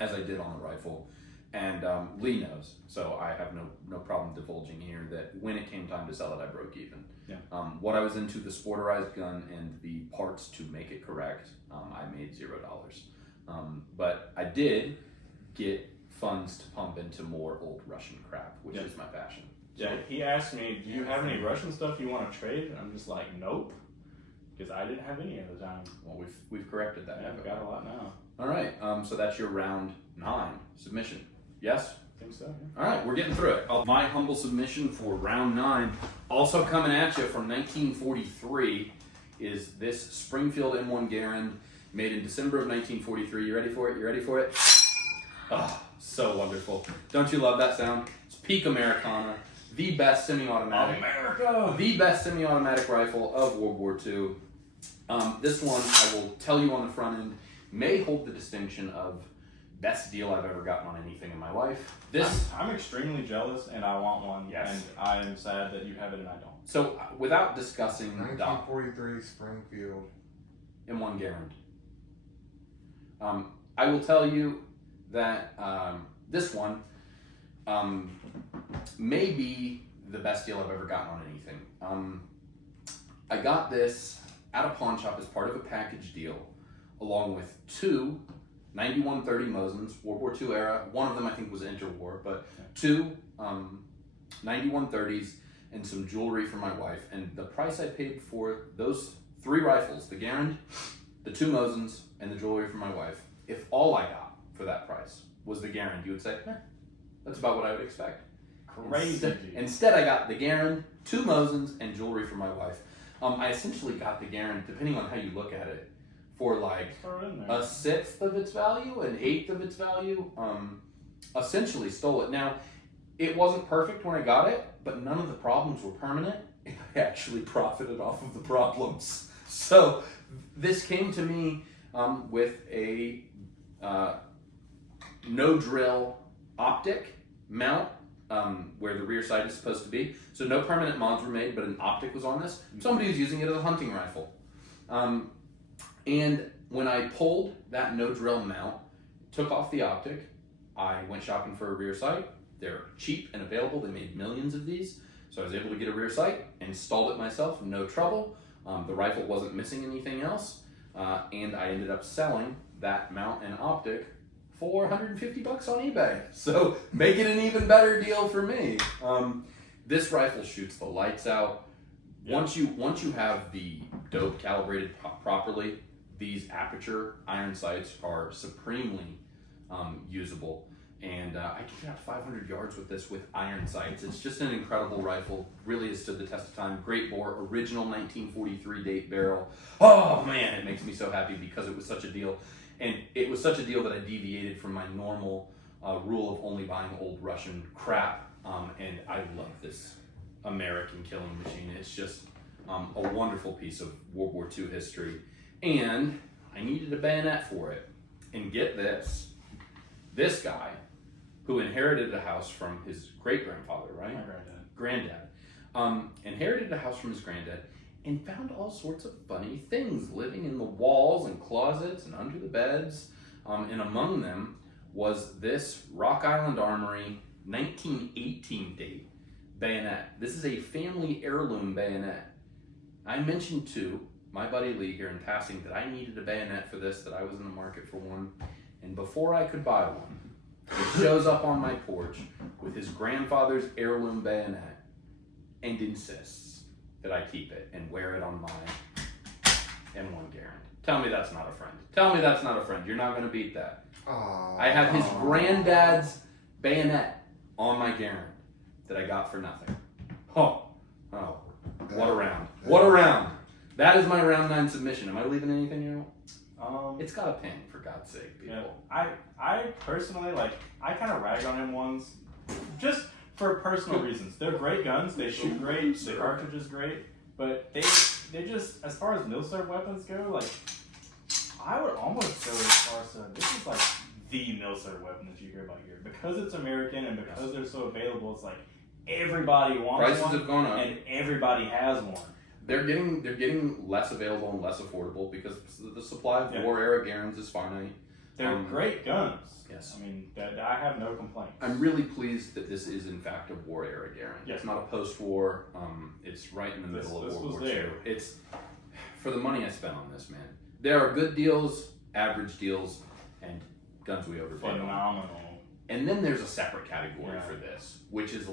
as I did on the rifle. And Lee knows, so I have no problem divulging here that when it came time to sell it, I broke even. Yeah. What I was into, the sporterized gun and the parts to make it correct, I made $0. But I did get funds to pump into more old Russian crap, which is my passion. Yeah, he asked me, do you have any Russian stuff you want to trade? And I'm just like, nope, because I didn't have any at the time. Well, we've corrected that. Yeah, I've got a lot now. All right, so that's your round 9 submission. Yes? I think so, yeah. All right, we're getting through it. My humble submission for round 9, also coming at you from 1943, is this Springfield M1 Garand, made in December of 1943. You ready for it? You ready for it? Oh, so wonderful. Don't you love that sound? It's peak Americana, the best semi-automatic. America! The best semi-automatic rifle of World War II. This one, I will tell you on the front end, may hold the distinction of best deal I've ever gotten on anything in my life. I'm extremely jealous, and I want one. Yes. And I am sad that you have it and I don't. So, without discussing 1943 Springfield. M1 Garand. I will tell you that this one may be the best deal I've ever gotten on anything. I got this at a pawn shop as part of a package deal, along with two 9130 Mosins, World War II era. One of them I think was interwar, but two 9130s and some jewelry for my wife. And the price I paid for those three rifles, the Garand, the two Mosins, and the jewelry for my wife, if all I got for that price was the Garand, you would say, that's about what I would expect. Crazy. Instead, I got the Garand, two Mosins, and jewelry for my wife. I essentially got the Garand, depending on how you look at it, for like a sixth of its value, an eighth of its value. Essentially stole it. Now, it wasn't perfect when I got it, but none of the problems were permanent. I actually profited off of the problems. So this came to me with a no drill optic mount where the rear sight is supposed to be. So no permanent mods were made, but an optic was on this. Somebody was using it as a hunting rifle. And when I pulled that no drill mount, took off the optic, I went shopping for a rear sight. They're cheap and available. They made millions of these. So I was able to get a rear sight, installed it myself, no trouble. The rifle wasn't missing anything else. And I ended up selling that mount and optic for $150 on eBay. So make it an even better deal for me. This rifle shoots the lights out. Yeah. Once you have the dope calibrated properly, these aperture iron sights are supremely usable. And I can get out 500 yards with this with iron sights. It's just an incredible rifle. Really has stood the test of time. Great bore, original 1943 date barrel. Oh man, it makes me so happy because it was such a deal. And it was such a deal that I deviated from my normal rule of only buying old Russian crap. And I love this American killing machine. It's just a wonderful piece of World War II history. And I needed a bayonet for it. And get this. This guy, who inherited a house from his great-grandfather, right? My granddad. Inherited a house from his granddad and found all sorts of funny things living in the walls and closets and under the beds. And among them was this Rock Island Armory 1918 date bayonet. This is a family heirloom bayonet. I mentioned to my buddy Lee here in passing that I needed a bayonet for this, that I was in the market for one. And before I could buy one, he shows up on my porch with his grandfather's heirloom bayonet and insists that I keep it and wear it on my M1 Garand. Tell me that's not a friend. Tell me that's not a friend. You're not going to beat that. I have his granddad's bayonet on my Garand that I got for nothing. Oh, what a round. What a round. That is my round 9 submission. Am I leaving anything out? It's got a pin, for God's sake, people. Yeah, I personally, I kind of rag on M1s just for personal reasons. They're great guns, they shoot great, the cartridge is great, but they just, as far as milsurp weapons go, I would almost go as far as this is the milsurp weapon that you hear about here. Because it's American and because they're so available, it's everybody wants one. Prices have gone up. And everybody has one. They're getting less available and less affordable because the supply of war era Garands is finite. They're great guns. Yes. I mean, I have no complaints. I'm really pleased that this is in fact a war era Garand. Yes. It's not a post-war. It's right in the middle of World War II. It's for the money I spent on this, man. There are good deals, average deals, and guns we overpaid on. Phenomenal. And then there's a separate category for this, which is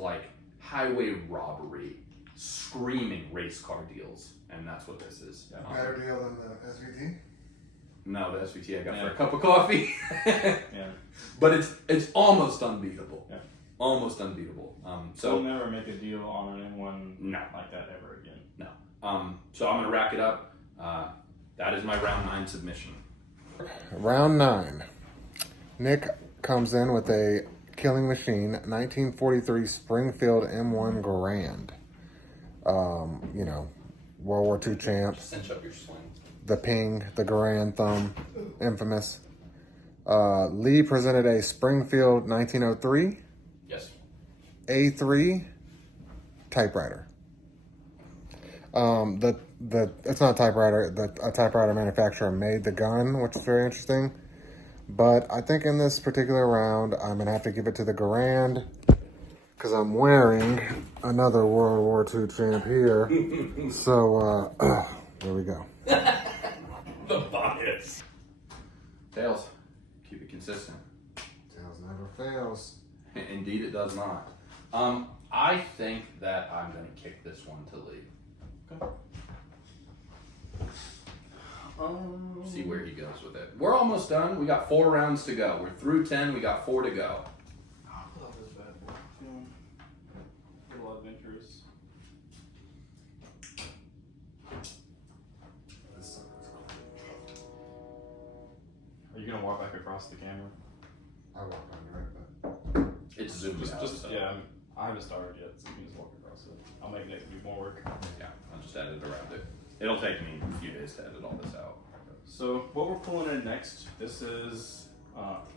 highway robbery, screaming race car deals, and that's what this is. Better deal than the SVT? No, the SVT I got for a cup of coffee. Yeah. But it's almost unbeatable. Yeah. Almost unbeatable. So we'll never make a deal on an M1 like that ever again. No. So I'm gonna rack it up. That is my round 9 submission. Round 9. Nick comes in with a Killing Machine 1943 Springfield M1 Garand. World War II champ. Cinch up your sling. The Ping, the Garand thumb, infamous. Lee presented a Springfield 1903 Yes. A3 typewriter. It's not a typewriter. A typewriter manufacturer made the gun, which is very interesting. But I think in this particular round, I'm going to have to give it to the Garand because I'm wearing another World War II champ here. So, there we go. The bias. Tails, keep it consistent. Tails never fails. Indeed, it does not. I think that I'm going to kick this one to Lee. Okay. See where he goes with it. We're almost done. We got 4 rounds to go. We're through 10. We got 4 to go. I love this bad boy. Feeling a little adventurous. Are you gonna walk back across the camera? I walk under it, but It's zoomed out. Just so. yeah. I haven't started yet, so you can just walk across it. I'll make Nick do more work. Yeah, I'll just edit around it. It'll take me a few days to edit all this out. So what we're pulling in next, this is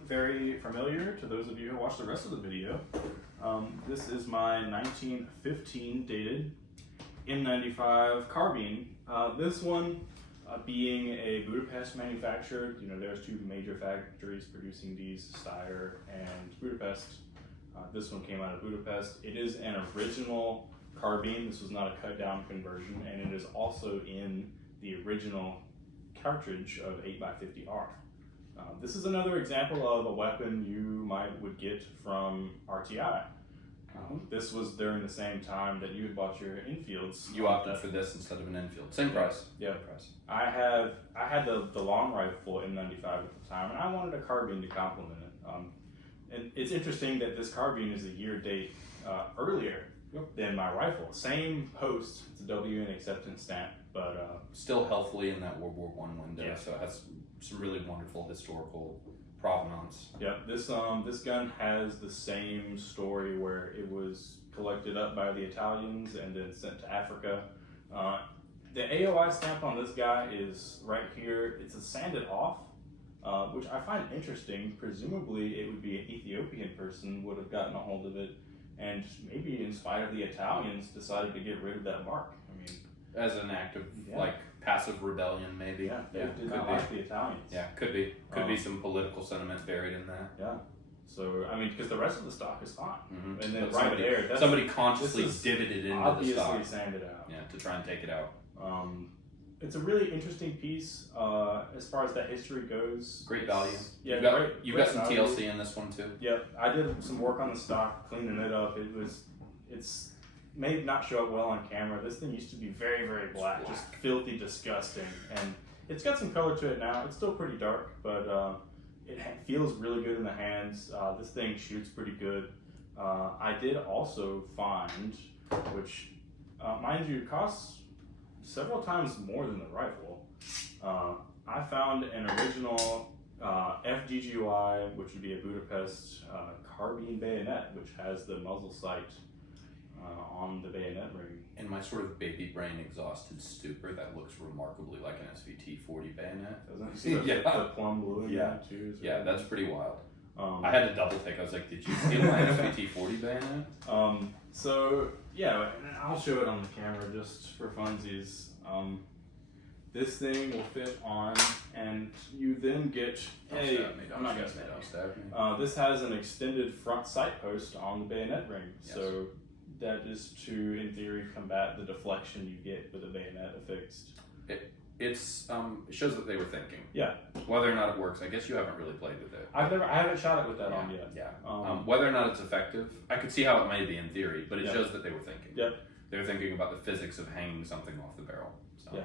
very familiar to those of you who watched the rest of the video. This is my 1915 dated M95 carbine. This one being a Budapest manufactured, you know, there's 2 major factories producing these, Steyr and Budapest. This one came out of Budapest. It is an original carbine. This was not a cut down conversion, and it is also in the original cartridge of 8x50R. This is another example of a weapon you would get from RTI. This was during the same time that you had bought your Enfields. You opted for this instead of an Enfield. Same price. Yeah. Same price. I had the long rifle M95 at the time, and I wanted a carbine to complement it. And it's interesting that this carbine is a year date earlier than my rifle. Same post, it's a WN acceptance stamp, but Still healthily in that World War I window, Yeah. so it has some really wonderful historical provenance. yeah, this gun has the same story where it was collected up by the Italians and then sent to Africa. The AOI stamp on this guy is right here. It's a sanded off, which I find interesting. Presumably, it would be an Ethiopian person would have gotten a hold of it, and maybe in spite of the Italians, decided to get rid of that mark. I mean, As an act of Yeah. like passive rebellion, maybe. yeah, they did could not be. like the Italians. Yeah, could be. Could be Um, some political sentiment buried in that. Yeah. So I mean, because the rest of the stock is fine, Mhm. and then But right there, that's somebody consciously this is divoted into the obviously stock. sanded out. Yeah, to try and take it out. It's a really interesting piece as far as that history goes. Great It's- value. Yeah, You've great got some value. TLC in this one too. Yep, I did some work on the stock, cleaning it up. It's may not show up well on camera. This thing used to be very, very black, just filthy, disgusting, and it's got some color to it now. It's still pretty dark, but it feels really good in the hands. This thing shoots pretty good. I did also find, which mind you, costs several times more than the rifle. I found an original FGGY, which would be a Budapest carbine bayonet, which has the muzzle sight on the bayonet ring. In my sort of baby brain exhausted stupor, that looks remarkably like an SVT 40 bayonet. Doesn't it? See the, Yeah. the plum blue in Yeah. that too? Is Yeah, really that's nice. pretty wild. Um, I had to double take. I was like, did you steal my SVT 40 bayonet? So yeah, and I'll show it on the camera just for funsies. This thing will fit on, and you then get Don't stab me, I'm not gonna stab me, stab don't you. stab me. This has an extended front sight post on the bayonet ring, Yes. so that is to, in theory, combat the deflection you get with a bayonet affixed. It shows that they were thinking. Yeah. Whether or not it works, I guess you haven't really played with it. I haven't shot it with that on yet. Yeah. Whether or not it's effective, I could see how it may be in theory, but it Yeah. shows that they were thinking. Yep. They were thinking about the physics of hanging something off the barrel. So. Yeah.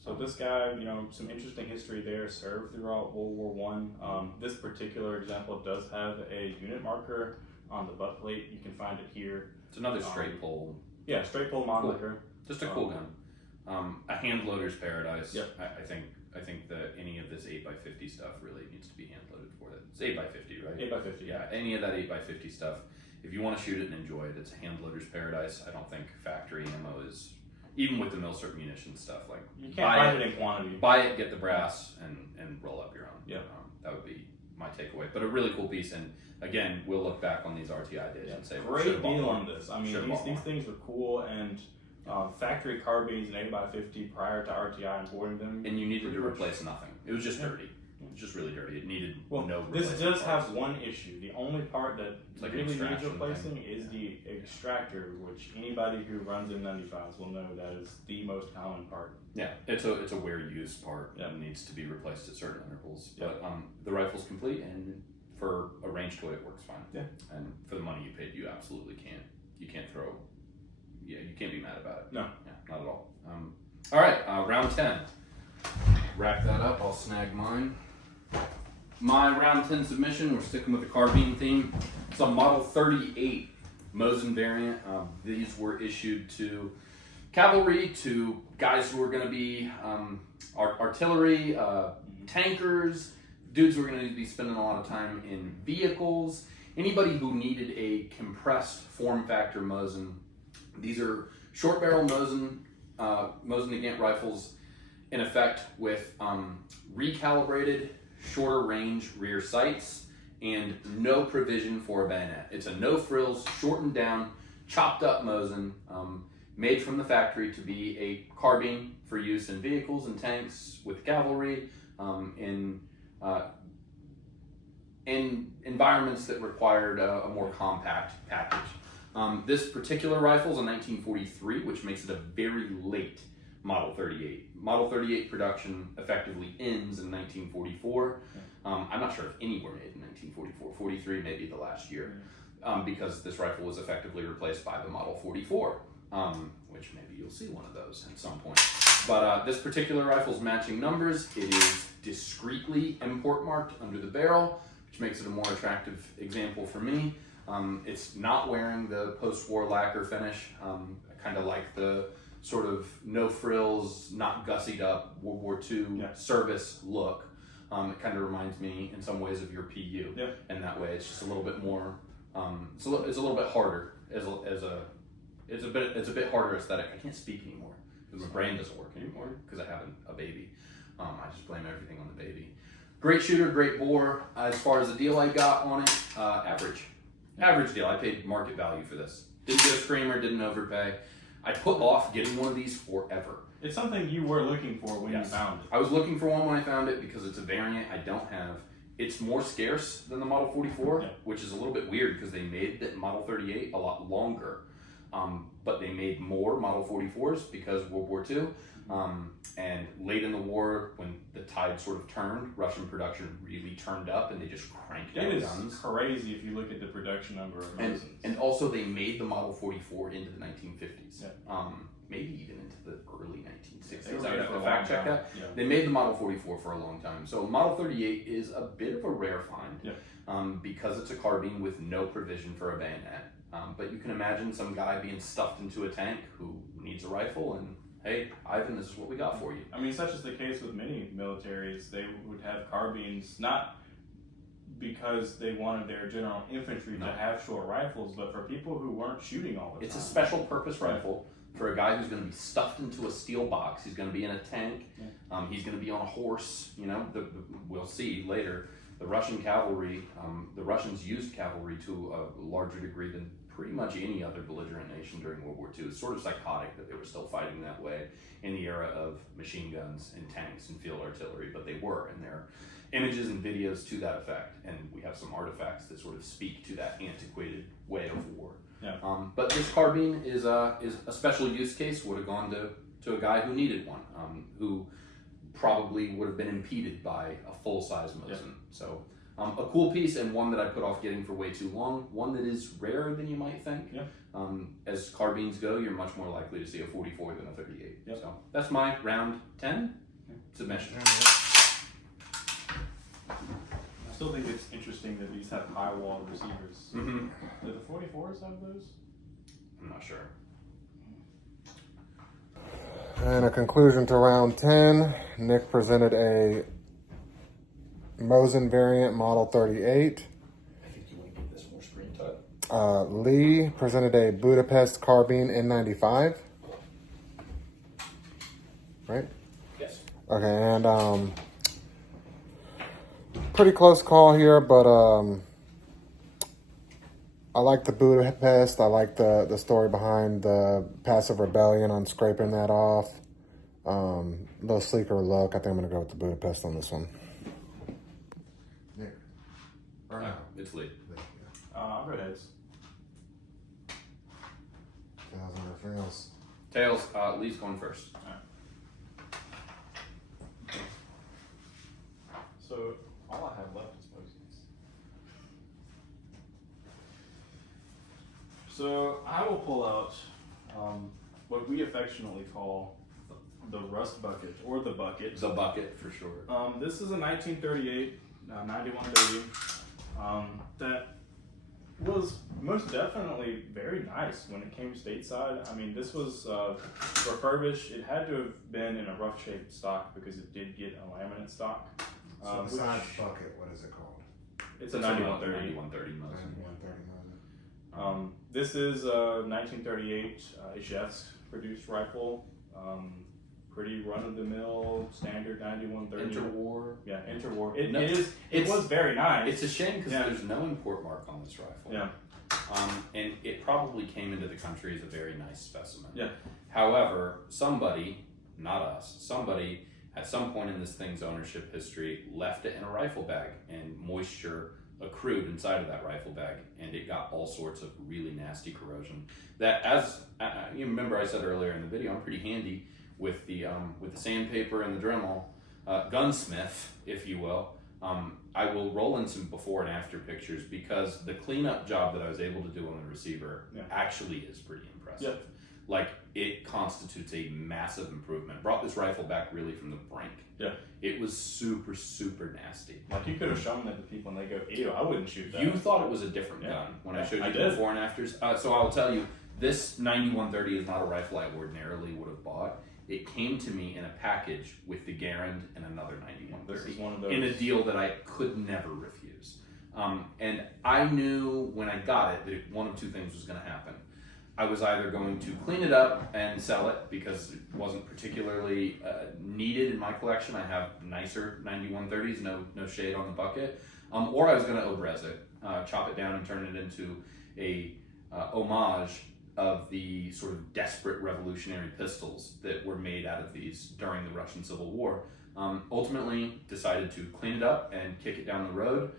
So this guy, you know, some interesting history there, served throughout World War One. This particular example does have a unit marker on the butt plate. You can find it here. It's another straight pull. Yeah, straight pull Monlicker. Just a cool gun. A hand loader's paradise. Yep. I think that any of this 8x50 stuff really needs to be hand loaded for it. It's 8x50, right? 8x50. Yeah, any of that 8x50 stuff. If you want to shoot it and enjoy it, it's a hand loader's paradise. I don't think factory ammo is, even with the milsurp munition stuff, like You can't find it in quantity. buy it, get the brass, and roll up your own. Yeah. That would be my takeaway. But a really cool piece, and again, we'll look back on these RTI days and say, Great should've bought deal more. on this. I mean, Should've bought these more. things were cool, and factory carbines and 8x50 prior to RTI importing them. And you needed to pretty much- replace nothing. It was just Yeah. dirty. It's just really dirty. It needed Well, no. this replacement does parts. have one issue. The only part that like an really needs extraction replacing thing. is the extractor, which anybody who runs M95s will know that is the most common part. Yeah, it's a wear use part Yeah. and needs to be replaced at certain intervals. Yeah. But the rifle's complete, and for a range toy, it works fine. Yeah. And for the money you paid, you absolutely can't. You can't throw. Yeah, you can't be mad about it. No. Yeah, not at all. All right, round 10. Wrap that up. I'll snag mine. My round 10 submission. We're sticking with the carbine theme. It's a Model 38 Mosin variant. These were issued to cavalry, to guys who are going to be artillery, tankers, dudes who are going to be spending a lot of time in vehicles, anybody who needed a compressed form factor Mosin. These are short barrel Mosin Nagant rifles in effect with recalibrated, shorter range rear sights and no provision for a bayonet. It's a no frills, shortened down, chopped up Mosin, made from the factory to be a carbine for use in vehicles and tanks with cavalry, in environments that required a more compact package. This particular rifle is a 1943, which makes it a very late Model 38. Model 38 production effectively ends in 1944. I'm not sure if any were made in 1944. 43 may be the last year, because this rifle was effectively replaced by the Model 44, which maybe you'll see one of those at some point. But this particular rifle's matching numbers. It is discreetly import marked under the barrel, which makes it a more attractive example for me. It's not wearing the post-war lacquer finish. I kind of like the sort of no frills, not gussied up World War II service look. It kind of reminds me in some ways of your PU, and that way it's just a little bit more. It's a little bit harder it's a bit harder aesthetic. I can't speak anymore because my brain doesn't work anymore because I have a baby. I just blame everything on the baby. Great shooter, great bore. As far as the deal I got on it, average deal. I paid market value for this. Didn't get a screamer, didn't overpay. I put off getting one of these forever. It's something you were looking for when you found it. I was looking for one when I found it because it's a variant I don't have. It's more scarce than the Model 44, which is a little bit weird because they made the Model 38 a lot longer. But they made more Model 44s because World War II. And late in the war, when the tide sort of turned, Russian production really turned up and they just cranked out guns. It's crazy if you look at the production number of Mosins. And also they made the Model 44 into the 1950s. Maybe even into the early 1960s. I would have to fact check that. They made the Model 44 for a long time. So Model 38 is a bit of a rare find because it's a carbine with no provision for a bayonet. But you can imagine some guy being stuffed into a tank who needs a rifle and, hey, Ivan, this is what we got for you. I mean, such is the case with many militaries. They would have carbines, not because they wanted their general infantry to have short rifles, but for people who weren't shooting all the time. It's a special purpose rifle for a guy who's going to be stuffed into a steel box. He's going to be in a tank. He's going to be on a horse. You know, we'll see later. The Russian cavalry, the Russians used cavalry to a larger degree than pretty much any other belligerent nation during World War II. It's sort of psychotic that they were still fighting that way in the era of machine guns and tanks and field artillery, but they were, and there are images and videos to that effect, and we have some artifacts that sort of speak to that antiquated way of war. But this carbine is a special use case, would have gone to a guy who needed one, who probably would have been impeded by a full-size Mosin. So a cool piece, and one that I put off getting for way too long, one that is rarer than you might think. As carbines go, you're much more likely to see a 44 than a 38. So that's my round 10 submission. I still think it's interesting that these have high wall receivers. Do the 44s have those? I'm not sure. And a conclusion to round 10, Nick presented a Mosin variant Model 38. I think you want to give this more screen time. Lee presented a Budapest carbine N95. Right? Yes. Okay, and pretty close call here, but I like the Budapest. I like the story behind the passive rebellion on scraping that off. A little sleeker look. I think I'm going to go with the Budapest on this one. It's Lee. I'll go heads. Tails or fails. Tails. Lee's going first. So all I have left is posies. So I will pull out what we affectionately call the rust bucket or the bucket. The bucket for sure. This is a 1938 9130 that was most definitely very nice when it came stateside. I mean, this was refurbished. It had to have been in a rough shaped stock because it did get a laminate stock. So besides bucket, what is it called? It's a 9130. 9130 Mosin. 9130 Mosin. This is a 1938 Jeff's produced rifle. Pretty run-of-the-mill, standard 9130. Interwar. Yeah, interwar. It was very nice. It's a shame because there's no import mark on this rifle. Yeah. And it probably came into the country as a very nice specimen. Yeah. However, somebody, not us, somebody at some point in this thing's ownership history left it in a rifle bag, and moisture accrued inside of that rifle bag, and it got all sorts of really nasty corrosion. That, as you remember, I said earlier in the video, I'm pretty handy with the sandpaper and the Dremel, gunsmith, if you will. I will roll in some before and after pictures because the cleanup job that I was able to do on the receiver actually is pretty impressive. Yeah. Like, it constitutes a massive improvement. Brought this rifle back really from the brink. Yeah. It was super, super nasty. Like, you could have shown that to people and they go, ew, I wouldn't shoot that. You thought it was a different gun when I showed you did. before and afters. So I'll tell you, this 9130 is not a rifle I ordinarily would have bought. It came to me in a package with the Garand and another 9130 This is one of those. in a deal that I could never refuse. And I knew when I got it that one of two things was going to happen. I was either going to clean it up and sell it because it wasn't particularly needed in my collection. I have nicer 9130s, no shade on the bucket. Or I was going to obrez it, chop it down and turn it into a homage of the sort of desperate revolutionary pistols that were made out of these during the Russian Civil War. Ultimately decided to clean it up and kick it down the road.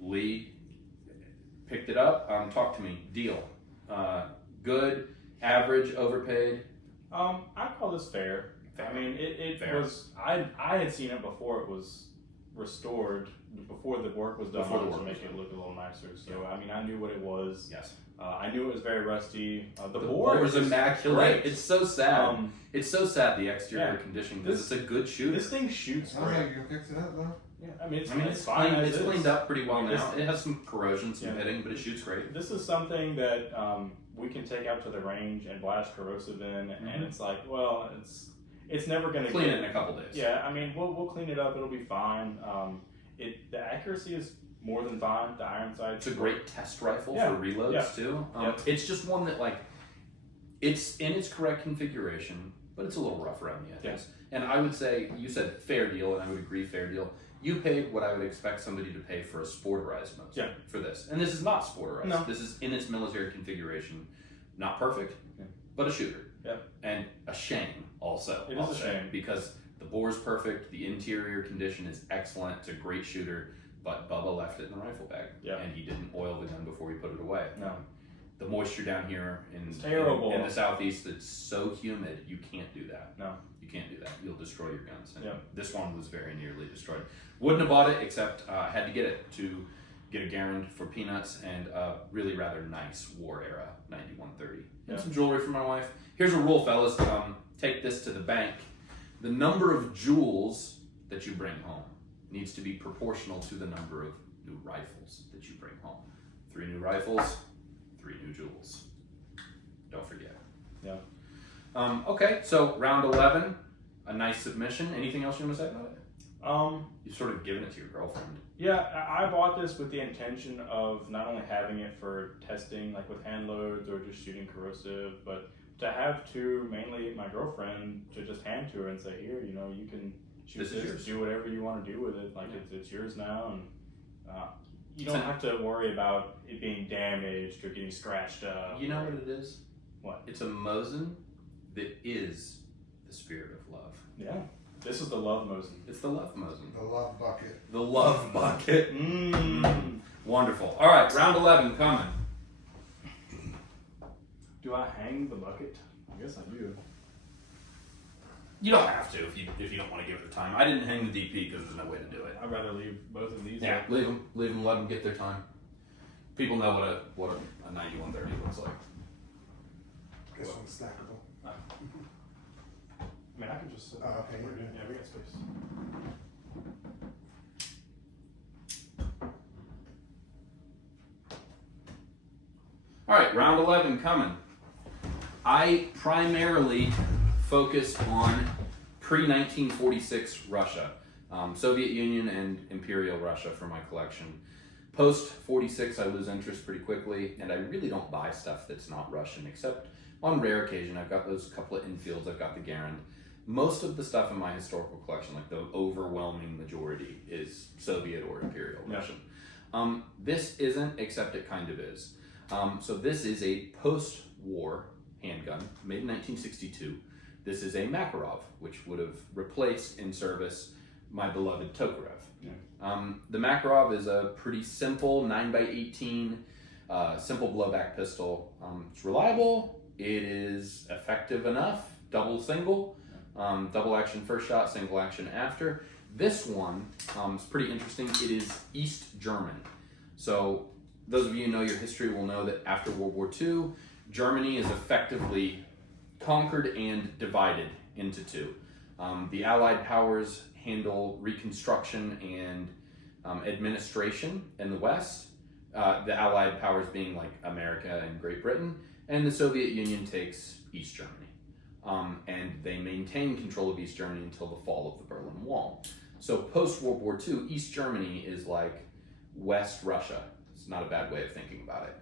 Lee picked it up. Talk to me. Deal. Good, average, overpaid. I call this fair. I mean, it Fair. was. I had seen it before it was restored, before the work was done Before the on it work to was make it done. look a little nicer. So I mean, I knew what it was. Yes. I knew it was very rusty. The The bore bore's is immaculate. great. It's so sad. Um, It's so sad, the exterior yeah. condition, because it's a good shooter. This thing shoots Sounds great. like you can fix it up though. Yeah, I mean, it's fine. cleaned, as it's is. cleaned up pretty well This- now. It has some corrosion, some Yeah. pitting, but it shoots great. This is something that we can take out to the range and blast corrosive in, and it's like, well, it's never going to Clean it in a couple days. Yeah, I mean, we'll clean it up. It'll be fine. The accuracy is more than fine. The iron sight. It's a great test rifle Yeah. for reloads Yeah. too. Yeah. It's just one that it's in its correct configuration, but it's a little rough around the edges. And I would say, you said fair deal, and I would agree, fair deal. You paid what I would expect somebody to pay for a sporterized Mosin for this. And this is not sporterized. No. This is in its military configuration. Not perfect, but a shooter. Yeah. And a shame also. It I'll is a say, shame. because the bore's perfect, the interior condition is excellent, it's a great shooter, but Bubba left it in the rifle bag. Yeah. And he didn't oil the gun before he put it away. No. The moisture down here It's terrible. in the southeast, it's so humid, you can't do that. No. You can't do that. You'll destroy your guns. And Yeah. this one was very nearly destroyed. Wouldn't have bought it, except had to get it to get a Garand for peanuts and a really rather nice war era 9130. And some jewelry for my wife. Here's a rule, fellas. Take this to the bank. The number of jewels that you bring home needs to be proportional to the number of new rifles that you bring home. 3 new rifles, 3 new jewels. Don't forget. Yeah. Okay, so round 11, a nice submission. Anything else you want to say about it? You've sort of given it to your girlfriend. Yeah, I bought this with the intention of not only having it for testing, like with hand loads or just shooting corrosive, but to have to, mainly my girlfriend, to just hand to her and say, here, you can shoot This is this, yours. do whatever you want to do with it. Like, it's yours now, and you don't have to worry about it being damaged or getting scratched up. You know what it is? What? It's a Mosin that is the spirit of love. Yeah. This is the Love Mosin. It's the Love Mosin. The love bucket. The Love Bucket. Mmm. Wonderful. All right, round 11 coming. Do I hang the bucket? I guess I do. You don't have to if you don't want to give it the time. I didn't hang the DP because there's no way to do it. I'd rather leave both of these. Yeah, up. leave them, let them get their time. People know what a 9130 looks like. This one's stackable. I mean, I can just. Oh, okay, we're you're good. good. Yeah, we got space. All right, round 11 coming. I primarily focus on pre-1946 Russia, Soviet Union and Imperial Russia for my collection. Post 46, I lose interest pretty quickly, and I really don't buy stuff that's not Russian, except on rare occasion. I've got those couple of infields, I've got the Garand. Most of the stuff in my historical collection, like the overwhelming majority, is Soviet or Imperial Russian. This isn't, except it kind of is. So this is a post-war handgun, made in 1962. This is a Makarov, which would have replaced in service my beloved Tokarev. Yeah. The Makarov is a pretty simple 9x18, simple blowback pistol. It's reliable, it is effective enough, double single, double action first shot, single action after. This one is pretty interesting. It is East German. So those of you who know your history will know that after World War II, Germany is effectively conquered and divided into two. The Allied powers handle reconstruction and administration in the West, the Allied powers being like America and Great Britain, and the Soviet Union takes East Germany. And they maintain control of East Germany until the fall of the Berlin Wall. So post-World War II, East Germany is like West Russia. It's not a bad way of thinking about it.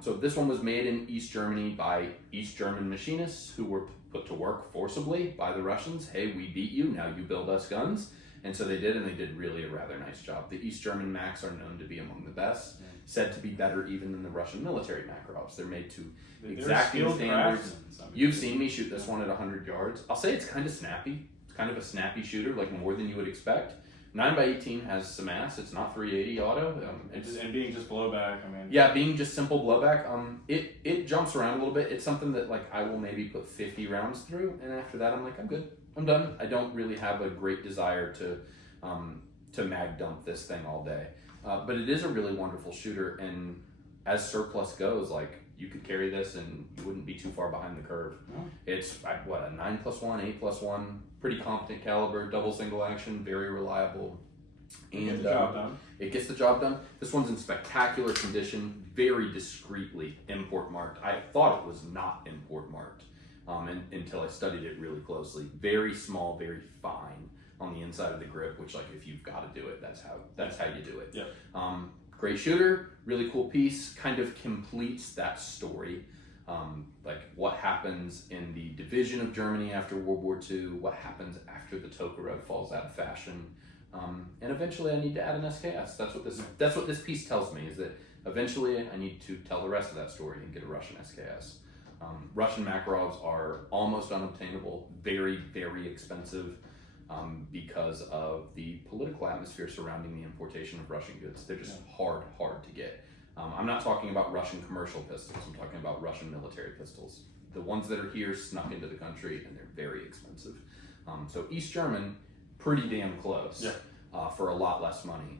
So this one was made in East Germany by East German machinists who were put to work forcibly by the Russians. Hey, we beat you, now you build us guns. And so they did, and they did really a rather nice job. The East German Macs are known to be among the best, said to be better even than the Russian military Makarovs. They're made to exacting standards. You've seen me shoot this one at 100 yards. I'll say it's kind of snappy. It's kind of a snappy shooter, like more than you would expect. 9x18 has some ass. It's not 380 auto. And being just blowback, I mean. Yeah, being just simple blowback. It jumps around a little bit. It's something that like I will maybe put 50 rounds through, and after that I'm like, I'm good. I'm done. I don't really have a great desire to mag dump this thing all day. But it is a really wonderful shooter, and as surplus goes, like you could carry this and you wouldn't be too far behind the curve. It's what, a 9+1, 8+1, pretty competent caliber, double single action, very reliable. And Get the job done. It gets the job done. This one's in spectacular condition, very discreetly import marked. I thought it was not import marked until I studied it really closely. Very small, very fine on the inside of the grip, which like if you've got to do it, that's how you do it. Yeah. Great shooter, really cool piece, kind of completes that story. Like what happens in the division of Germany after World War II, what happens after the Tokarev falls out of fashion. And eventually I need to add an SKS. That's what this piece tells me, is that eventually I need to tell the rest of that story and get a Russian SKS. Russian Makarovs are almost unobtainable, very, very expensive because of the political atmosphere surrounding the importation of Russian goods. They're just hard to get. I'm not talking about Russian commercial pistols, I'm talking about Russian military pistols. The ones that are here snuck into the country and they're very expensive. So East German, pretty damn close for a lot less money.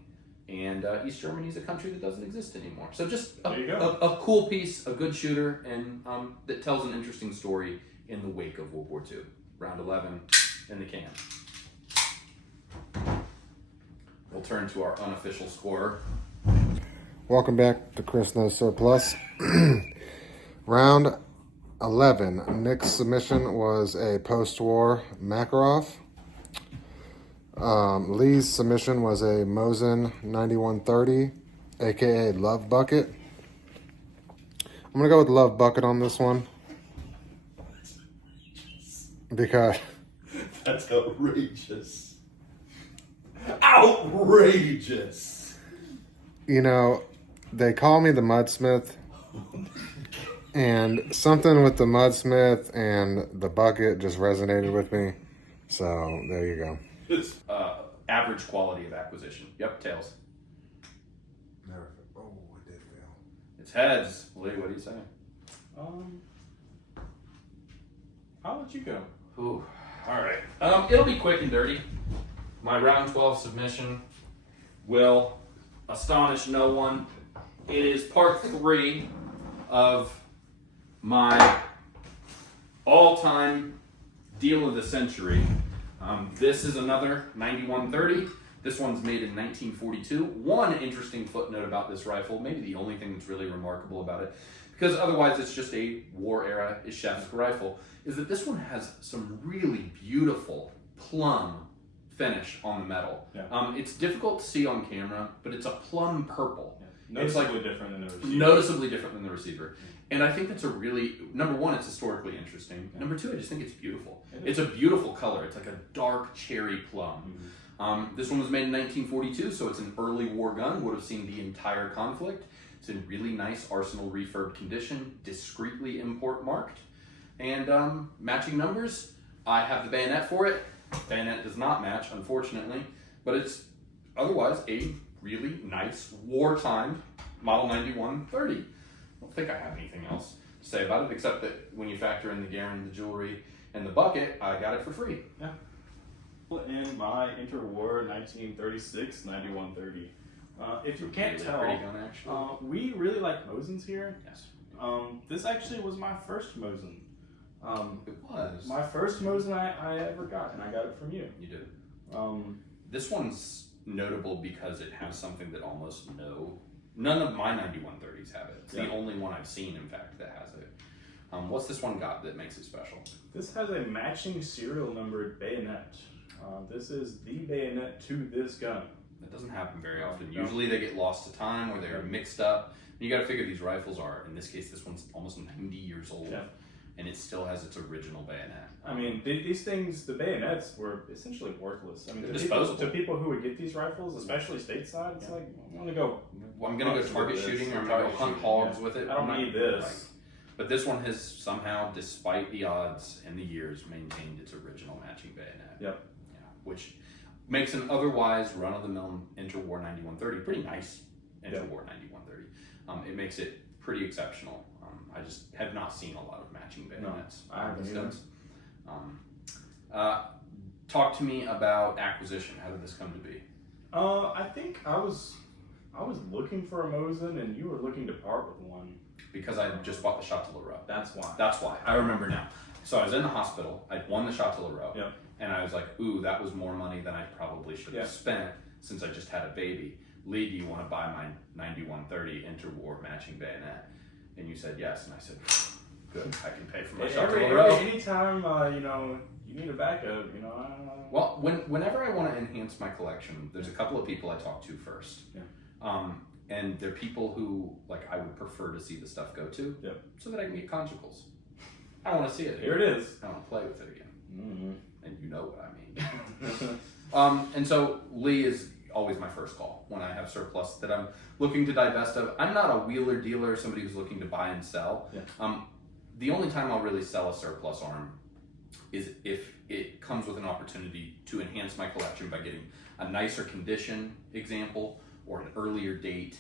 And East Germany is a country that doesn't exist anymore. So just a cool piece, a good shooter, and that tells an interesting story in the wake of World War II. Round 11 in the can. We'll turn to our unofficial scorer. Welcome back to Chris Knows Surplus. Round 11. Nick's submission was a post-war Makarov. Lee's submission was a Mosin 9130, aka Love Bucket. I'm gonna go with Love Bucket on this one because That's outrageous. Outrageous. you know they call me the Mudsmith, and something with the Mudsmith and the bucket just resonated with me. So there you go. It's average quality of acquisition. Yep, tails. Never. Oh, it did fail. It's heads. Lee, what do you say? I'll let you go. Ooh, all right. It'll be quick and dirty. My round 12 submission will astonish no one. It is part 3 of my all-time deal of the century. This is another 9130. This one's made in 1942. One interesting footnote about this rifle, maybe the only thing that's really remarkable about it, because otherwise it's just a war-era Ishevsk rifle, is that this one has some really beautiful plum finish on the metal. Yeah. It's difficult to see on camera, but it's a plum purple. Yeah. It's like different than the receiver. noticeably different than the receiver. And I think that's a really, number one, it's historically interesting. Yeah. Number two, I just think it's beautiful. It It's a beautiful color. It's like a dark cherry plum. Mm-hmm. This one was made in 1942, so it's an early war gun, would have seen the entire conflict. It's in really nice arsenal refurb condition, discreetly import marked. And matching numbers, I have the bayonet for it. Bayonet does not match, unfortunately, but it's otherwise a really nice wartime Model 9130. I don't think I have anything else to say about it, except that when you factor in the Garand, the jewelry, and the bucket, I got it for free. Yeah. In my interwar 1936 9130. If you can't Really tell, pretty gun, actually. we really like Mosins here. Yes. This actually was my first Mosin. It was. My first Mosin I ever got, and I got it from you. You did. Um, This one's notable because it has something that almost none of my 9130s have it. It's the Yeah. only one I've seen, in fact, that has it. What's this one got that makes it special? this has a matching serial numbered bayonet. This is the bayonet to this gun. That doesn't happen very often. No. Usually they get lost to time or they're mixed up. You got to figure these rifles are, in this case, this one's almost 90 years old. Yeah. And it still has its original bayonet. I mean, these things, the bayonets were essentially worthless. I mean, They're to people who would get these rifles, especially stateside, it's like, I'm gonna go. I'm going to go target shooting or I'm going to go hunt hogs with it. I don't I'm not- need this. Right. But this one has somehow, despite the odds and the years, maintained its original matching bayonet. Yep. Yeah, which makes an otherwise run-of-the-mill interwar 9130 pretty nice interwar 9130. It makes it pretty exceptional. I just have not seen a lot of matching bayonets. I haven't either. Talk to me about acquisition. How did this come to be? I think I was looking for a Mosin, and you were looking to part with one. Because I just bought the Shot to Leroux. That's why. That's why. I remember now. So I was in the hospital. I'd won the Shot to Leroux. Yep. And I was like, ooh, that was more money than I probably should have spent since I just had a baby. Lee, do you want to buy my 9130 interwar matching bayonet? And you said yes. And I said, good, I can pay for my Shot to Leroux. Anytime, you need a backup, Well, whenever I want to enhance my collection, there's a couple of people I talk to first. Yeah. And they're people who, like, I would prefer to see the stuff go to, Yep. so that I can get conjugals. I want to see it. Here it is. I want to play with it again. Mm-hmm. And you know what I mean. And so Lee is always my first call when I have surplus that I'm looking to divest of. I'm not a wheeler dealer, somebody who's looking to buy and sell. Yeah. The only time I'll really sell a surplus arm is if it comes with an opportunity to enhance my collection by getting a nicer condition example, or an earlier date,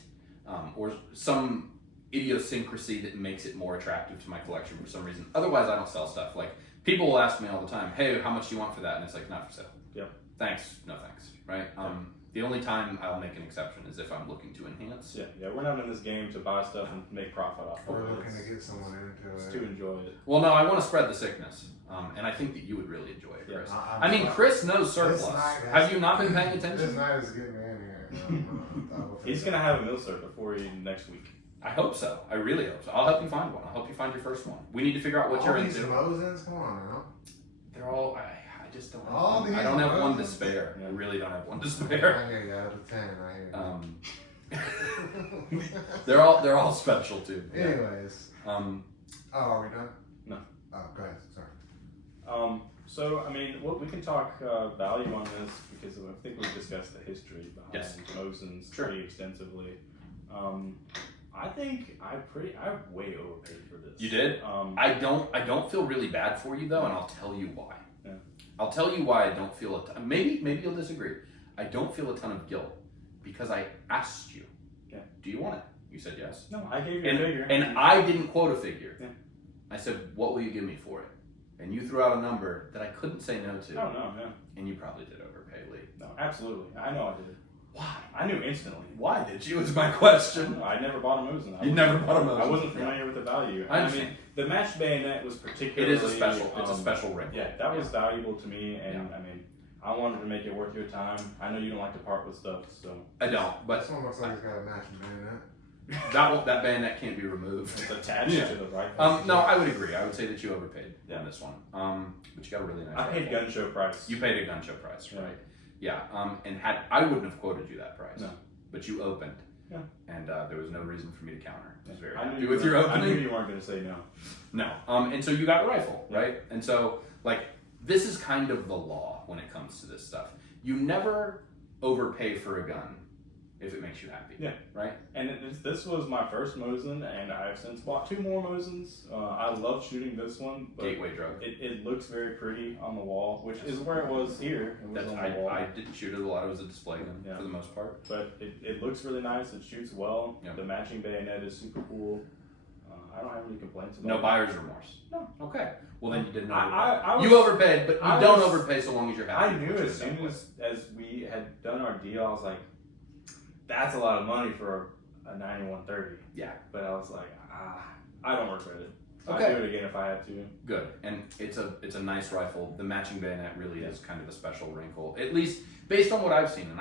or some idiosyncrasy that makes it more attractive to my collection for some reason. Otherwise, I don't sell stuff. Like, people will ask me all the time, hey, how much do you want for that? And it's like, not for sale. Yep. Thanks, no thanks, right? The only time I'll make an exception is if I'm looking to enhance. Yeah, we're not in this game to buy stuff and make profit off of We're it. looking to get someone into It's it. to enjoy it. Well, no, I want to spread the sickness, and I think that you would really enjoy it, Chris. Yeah, I mean, Chris knows surplus. This night Have you not been paying This attention? night is getting me in here. He's gonna have a milsurp before you next week. I hope so. I really hope so. I'll help you find one. I'll help you find your first one. We need to figure out what all you're these into. Mosins, come on now. They're all. I just don't. All Have one. I these don't have one to Mosins? spare. Yeah. I really don't have one to I spare. hear you out of 10. I hear you. They're all special too. Yeah. Anyways. Um, Oh, are we done? No. Oh, go ahead. Sorry. So I mean, we can talk value on this because I think we've discussed the history behind Yes. Mosins Sure. pretty extensively. I think I way overpaid for this. You did? Um, I don't feel really bad for you though, and I'll tell you why. Yeah. I'll tell you why I don't feel a ton. Maybe you'll disagree. I don't feel a ton of guilt because I asked you. Yeah. Do you want it? You said yes. No, I gave you a figure. And I didn't quote a figure. Yeah. I said, what will you give me for it? And you threw out a number that I couldn't say no to. Oh, no, yeah. And you probably did overpay, Lee. No, absolutely. I know I did. Why? I knew instantly. Why did you? Is my question. I never bought a Mosin. You never bought a Mosin. I wasn't familiar with the value. I I understand. mean, the matched bayonet was particularly. It is a special. It's a special ring. Yeah, that was valuable to me, and Yeah. I mean, I wanted to make it worth your time. I know you don't like to part with stuff, so I don't, but This one looks like it's got a matching bayonet. that bayonet can't be removed. it's attached Yeah. to the rifle. No, I would agree. I would say that you overpaid Yeah. on this one. But you got a really nice. I paid rifle. gun show price. You paid a gun show price, Yeah. right? Yeah. And I wouldn't have quoted you that price. No. But you opened. Yeah. And there was no reason for me to counter. I was very I happy knew with your opening. I knew you weren't going to say no. No. And so you got the rifle, right? And so, like, this is kind of the law when it comes to this stuff. You never overpay for a gun if it makes you happy. Yeah. Right? And this was my first Mosin, and I've since bought 2 more Mosins. I love shooting this one. But Gateway drug. It looks very pretty on the wall, which is where it was here. It was That's, on the wall. I didn't shoot it a lot. It was a display gun Yeah. for the most part. But it looks really nice. It shoots well. Yeah. The matching bayonet is super cool. I don't have any complaints about No it. buyer's remorse. No. Okay. Well, then you didn't I overpay. was- You overpaid, but you I don't was- overpay so long as you're happy. I knew with what as you're soon done as we had done our deal, I was like, that's a lot of money for a 9130. Yeah. But I was like, I don't regret it. Okay. I'd do it again if I had to. Good, and it's a nice rifle. The matching bayonet really is kind of a special wrinkle, at least based on what I've seen. And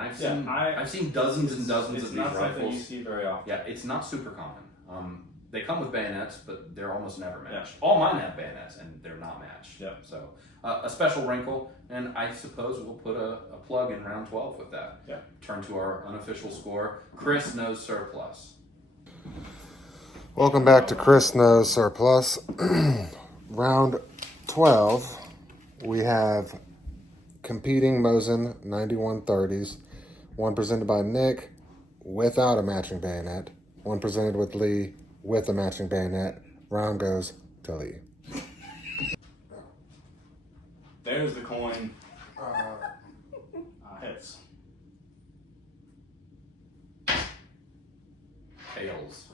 I've seen dozens and dozens of these It's not something you rifles. see very often. Yeah, it's not super common. They come with bayonets, but they're almost never matched. Yeah. All mine have bayonets, and they're not matched. Yeah. So a special wrinkle, and I suppose we'll put a plug in round 12 with that. Yeah. Turn to our unofficial score. Chris knows surplus. Welcome back to Chris Knows Surplus. Round 12, we have competing Mosin 9130s. One presented by Nick without a matching bayonet. One presented with Lee with a matching bayonet. Round goes to Lee. There's the coin. Hits. Tails.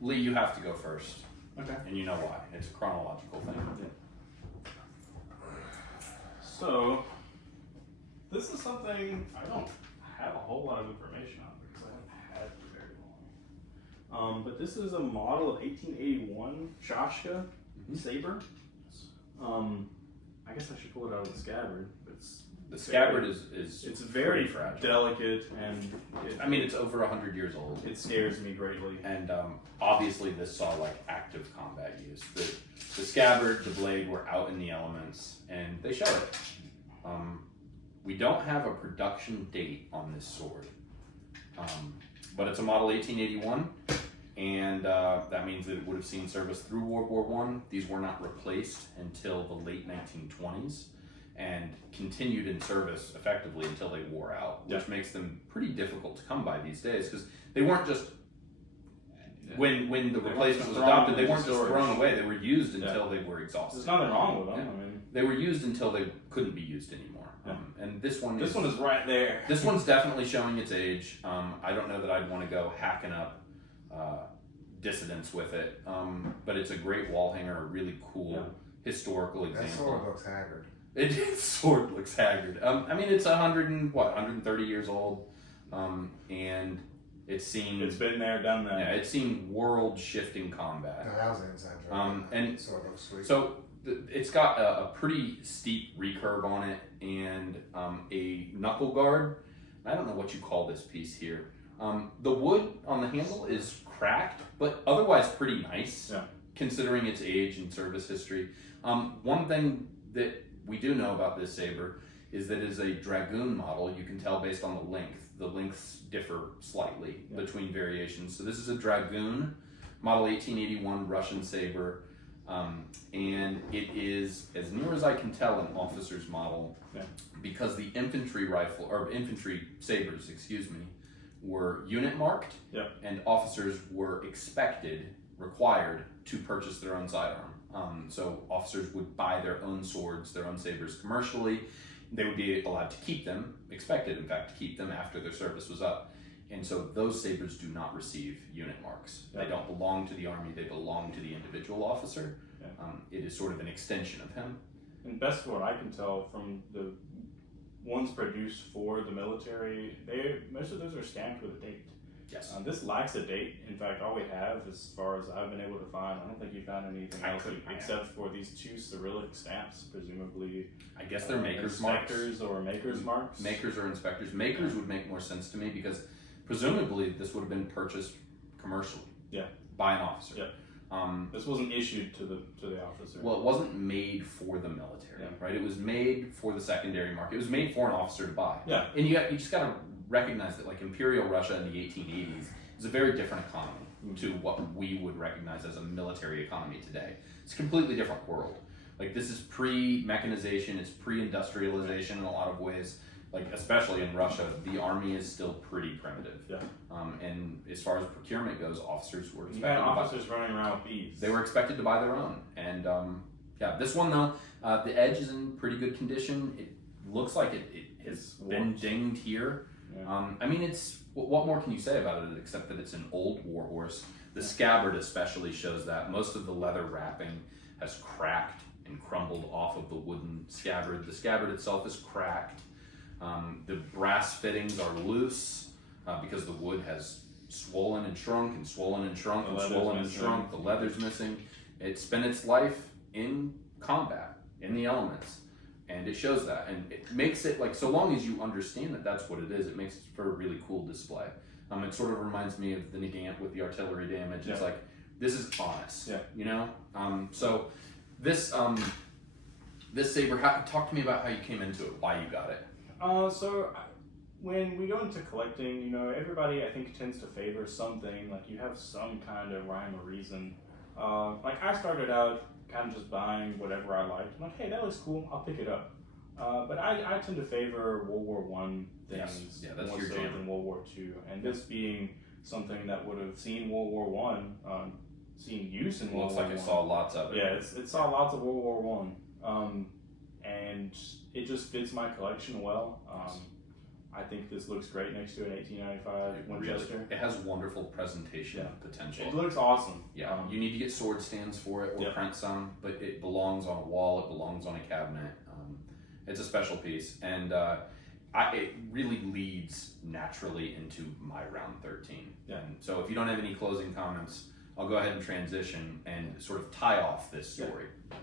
Lee, you have to go first. Okay. And you know why. It's a chronological thing. So, this is something I don't have a whole lot of information on because I haven't had it for very long. But this is a model of 1881 Shashka Saber. I guess I should pull it out of the scabbard. The scabbard is It's very pretty fragile. delicate, and it's over 100 years old. it scares me greatly. And obviously this saw like active combat use. The scabbard, the blade were out in the elements, and they show it. We don't have a production date on this sword, but it's a model 1881, and that means that it would have seen service through World War I. These were not replaced until the late 1920s. And continued in service effectively until they wore out, which makes them pretty difficult to come by these days because they weren't just when the replacement was adopted, they weren't just thrown away. They were used until they were exhausted. There's nothing wrong with them. Yeah. I mean, They were used until they couldn't be used anymore. And this one is right there. This one's definitely showing its age. I don't know that I'd want to go hacking up dissidents with it, but it's a great wall hanger, a really cool historical example. That sword looks haggard. Its sword looks haggard. It's 130 years old, and it's seen. It's been there, done that. Yeah, it's seen world-shifting combat. No, that was the inside joke. And sword looks sweet. so it's got a pretty steep recurve on it, and a knuckle guard. I don't know what you call this piece here. The wood on the handle is cracked, but otherwise pretty nice, considering its age and service history. One thing that we do know about this saber is that it is a dragoon model. You can tell based on the length. The lengths differ slightly between variations. So this is a dragoon model 1881 Russian saber, and it is, as near as I can tell, an officer's model because the infantry sabers, were unit marked, and officers were required to purchase their own sidearm. So officers would buy their own swords, their own sabers commercially. They would be allowed to keep them, expected in fact to keep them after their service was up. And so those sabers do not receive unit marks. Yeah. They don't belong to the Army, they belong to the individual officer. Yeah. It is sort of an extension of him. And best of what I can tell from the ones produced for the military, most of those are stamped with a date. Yes. This lacks a date. In fact, all we have, as far as I've been able to find, I don't think you found anything else except for these 2 Cyrillic stamps, presumably. I guess they're maker's marks. Inspectors or maker's marks. Makers or inspectors. Makers would make more sense to me because presumably this would have been purchased commercially. Yeah. By an officer. Yeah. This wasn't issued to the officer. Well, it wasn't made for the military, Yeah. right? It was made for the secondary market. It was made for an officer to buy. Yeah. And you just got to recognize that, like, Imperial Russia in the 1880s is a very different economy to what we would recognize as a military economy today. It's a completely different world. Like, this is pre-mechanization, it's pre-industrialization in a lot of ways. Like, especially in Russia, the army is still pretty primitive. Yeah. And as far as procurement goes, officers were You expected had to buy. officers running around with bees. They were expected to buy their own. And yeah, this one though, the edge is in pretty good condition. It looks like it has been dinged here. Yeah. I mean, what more can you say about it except that it's an old warhorse? The scabbard especially shows that. Most of the leather wrapping has cracked and crumbled off of the wooden scabbard. The scabbard itself is cracked. The brass fittings are loose because the wood has swollen and shrunk and swollen and shrunk and swollen and shrunk. The leather's missing. It's spent its life in combat, in the elements, and it shows that. And it makes it, like, so long as you understand that that's what it is, it makes it for a really cool display. It sort of reminds me of the Nagant with the artillery damage. It's like, this is honest, you know? So this this saber, talk to me about how you came into it, why you got it. So when we go into collecting, you know, everybody I think tends to favor something, like you have some kind of rhyme or reason. Like I started out kind of just buying whatever I liked. I'm like, hey, that looks cool, I'll pick it up. But I tend to favor World War I things that's more your so jam. than World War II. And this being something that would have seen World War I, seen use in World Looks War like I. it saw lots of it. Yeah, it saw lots of World War I. And it just fits my collection well. I think this looks great next to an 1895 Winchester. It has wonderful presentation potential. It looks awesome. Yeah, you need to get sword stands for it or print some, but it belongs on a wall, it belongs on a cabinet. It's a special piece, and it really leads naturally into my round 13. Yeah. And so if you don't have any closing comments, I'll go ahead and transition and sort of tie off this story. Yeah.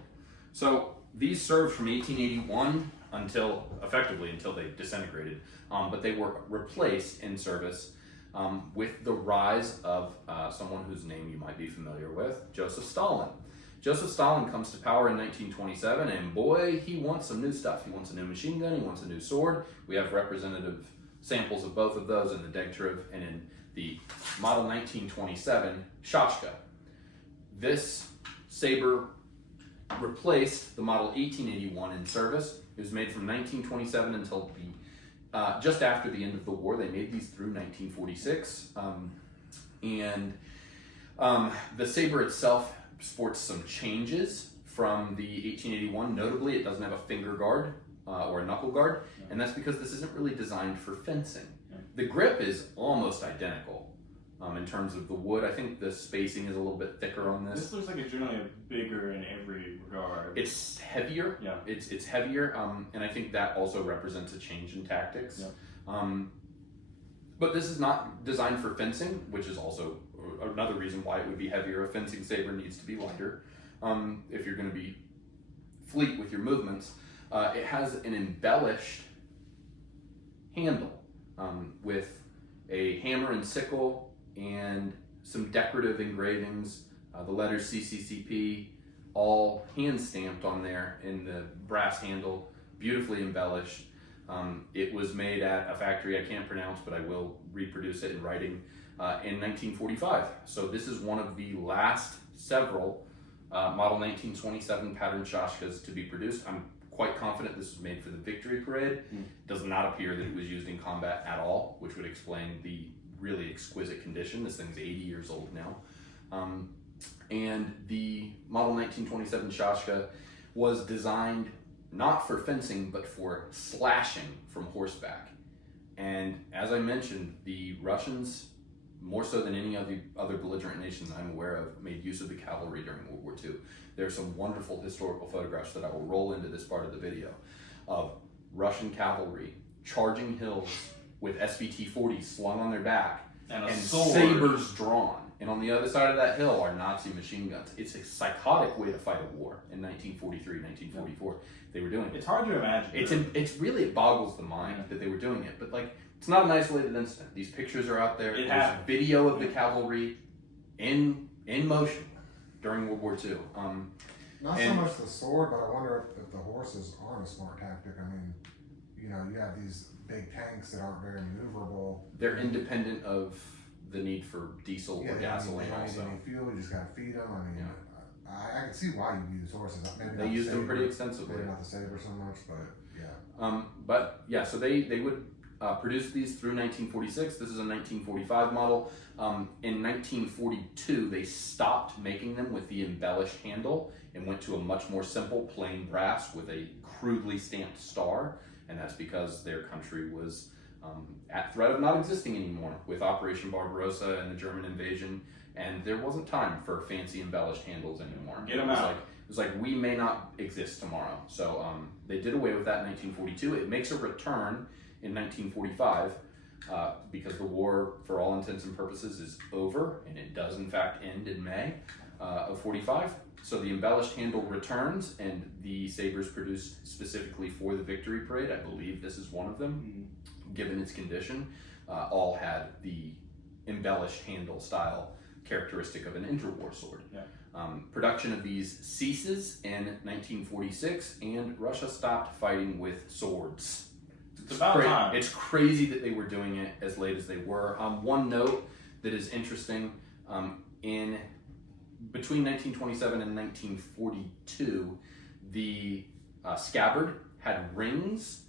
So these served from 1881 until they disintegrated, but they were replaced in service with the rise of someone whose name you might be familiar with, Joseph Stalin. Joseph Stalin comes to power in 1927, and boy, he wants some new stuff. He wants a new machine gun, he wants a new sword. We have representative samples of both of those in the Degtyaryov and in the model 1927 Shachka. This saber replaced the model 1881 in service. It was made from 1927 until just after the end of the war. They made these through 1946. The saber itself sports some changes from the 1881. Notably, it doesn't have a finger guard or a knuckle guard, and that's because this isn't really designed for fencing. The grip is almost identical in terms of the wood. I think the spacing is a little bit thicker on this. This looks like it's generally bigger in every regard. It's heavier. Yeah. It's heavier, and I think that also represents a change in tactics. Yeah. But this is not designed for fencing, which is also another reason why it would be heavier. A fencing saber needs to be lighter if you're going to be fleet with your movements. It has an embellished handle with a hammer and sickle and some decorative engravings. The letters CCCP, all hand stamped on there in the brass handle, beautifully embellished. It was made at a factory I can't pronounce, but I will reproduce it in writing, in 1945. So this is one of the last several model 1927 pattern Shashkas to be produced. I'm quite confident this was made for the Victory Parade. It does not appear that it was used in combat at all, which would explain the really exquisite condition. This thing's 80 years old now. And the model 1927 Shashka was designed not for fencing, but for slashing from horseback. And as I mentioned, the Russians, more so than any other belligerent nation that I'm aware of, made use of the cavalry during World War II. There are some wonderful historical photographs that I will roll into this part of the video of Russian cavalry charging hills with SVT-40s slung on their back and sabers drawn. And on the other side of that hill are Nazi machine guns. It's a psychotic way to fight a war in 1943, 1944. They were doing it. It's hard to imagine. It's really, it boggles the mind that they were doing it. But like, it's not an isolated incident. These pictures are out there. There's video of the cavalry in motion during World War II. Not so much the sword, but I wonder if the horses aren't a smart tactic. I mean, you know, you have these big tanks that aren't very maneuverable. They're independent of the need for diesel or gasoline. They don't need fuel. You just gotta feed them. I mean, I can see why you use horses. Maybe they used them pretty extensively. Maybe not the saber so much, but yeah. So they would produce these through 1946. This is a 1945 model. In 1942, they stopped making them with the embellished handle and went to a much more simple plain brass with a crudely stamped star. And that's because their country was at threat of not existing anymore with Operation Barbarossa and the German invasion, and there wasn't time for fancy embellished handles anymore. Get them out. It was like, we may not exist tomorrow. So they did away with that in 1942. It makes a return in 1945 because the war, for all intents and purposes, is over, and it does in fact end in May of 45. So the embellished handle returns, and the sabers produced specifically for the Victory Parade, I believe this is one of them, given its condition, all had the embellished handle style characteristic of an interwar sword. Yeah. Production of these ceases in 1946, and Russia stopped fighting with swords. It's about time. It's crazy that they were doing it as late as they were. One note that is interesting, between 1927 and 1942, the scabbard had rings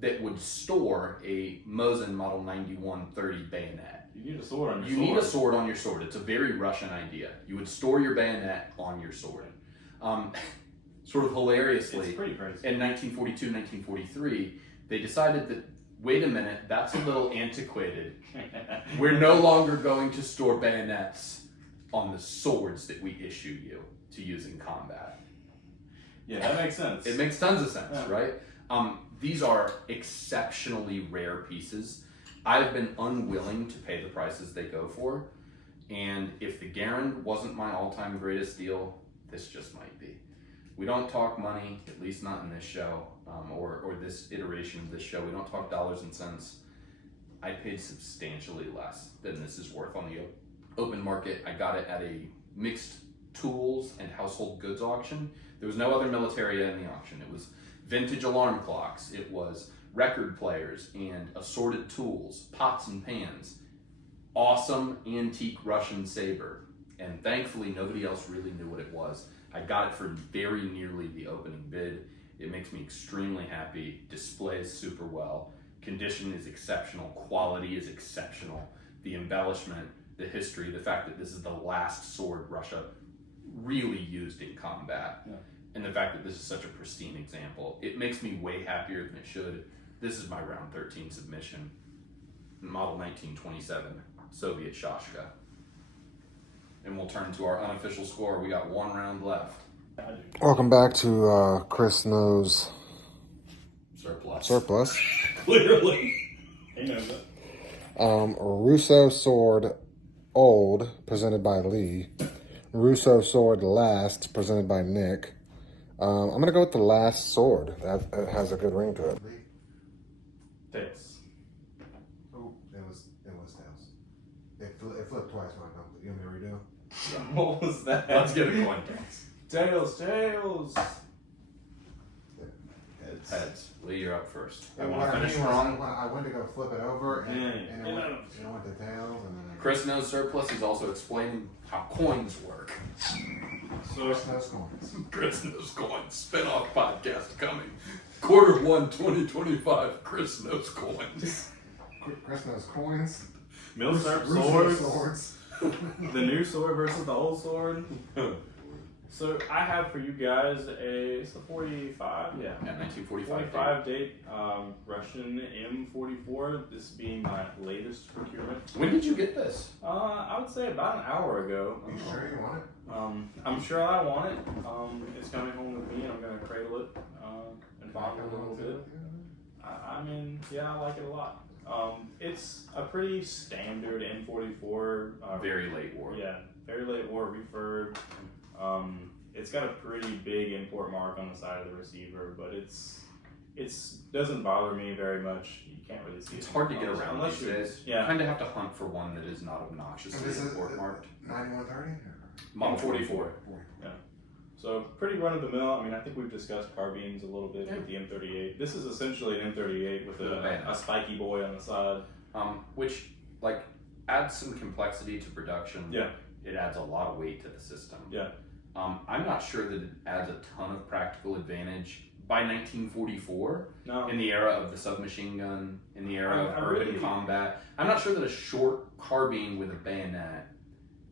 that would store a Mosin Model 9130 bayonet. You need a sword on your sword. You need a sword on your sword. It's a very Russian idea. You would store your bayonet on your sword. Sort of hilariously, it's pretty crazy. in 1942, 1943, they decided that, wait a minute, that's a little antiquated. We're no longer going to store bayonets on the swords that we issue you to use in combat. Yeah, that makes sense. It makes tons of sense, right? These are exceptionally rare pieces. I've been unwilling to pay the prices they go for, and if the Garand wasn't my all-time greatest deal, this just might be. We don't talk money, at least not in this show, or this iteration of this show. We don't talk dollars and cents. I paid substantially less than this is worth on the open market. I got it at a mixed tools and household goods auction. There was no other militaria in the auction. It was vintage alarm clocks. It was record players and assorted tools, pots and pans, awesome antique Russian saber. And thankfully, nobody else really knew what it was. I got it for very nearly the opening bid. It makes me extremely happy. Displays super well. Condition is exceptional. Quality is exceptional. The embellishment, the history, the fact that this is the last sword Russia really used in combat, and the fact that this is such a pristine example, it makes me way happier than it should. This is my round 13 submission. Model 1927 Soviet Shashka. And we'll turn to our unofficial score. We got one round left. Welcome back to Chris Knows Surplus. Clearly. He knows it. Russo Sword Old, presented by Lee. Russo Sword Last, presented by Nick. I'm going to go with the last sword. That has a good ring to it. Tails. Oh, it was tails. It flipped twice when I dumped it. You want me to redo? What was that? Let's get a coin toss. Tails. Heads. Lee, you're up first. I want to finish strong. I went to go flip it over, and it went to tails. And then Chris Knows Surplus is also explaining how coins work. Chris Knows Coins. Chris Knows Coins. Spin-off podcast coming. Q1 2025. Chris Knows Coins. Chris Knows Coins. Milsurp Russo swords. The new sword versus the old sword. So I have for you guys it's a 45, Yeah, 1945. 45 date Russian M44. This being my latest procurement. When did you get this? I would say about an hour ago. You sure you want it? I'm sure I want it. It's coming home with me, and I'm gonna cradle it and fondle it a little bit. I mean, yeah, I like it a lot. It's a pretty standard M44. Very late war. Yeah, very late war refurb. It's got a pretty big import mark on the side of the receiver, but it's doesn't bother me very much. You can't really see It's it hard to get around unless these you. days. Yeah. You kind of have to hunt for one that is not obnoxiously This is import marked. 9130? Model 44. So pretty run of the mill. I mean, I think we've discussed carbines a little bit with the M38. This is essentially an M38 with a spiky boy on the side. Which like adds some complexity to production. Yeah. It adds a lot of weight to the system. Yeah. I'm not sure that it adds a ton of practical advantage by 1944 No. in the era of the submachine gun, in the era of I urban really- combat. I'm not sure that a short carbine with a bayonet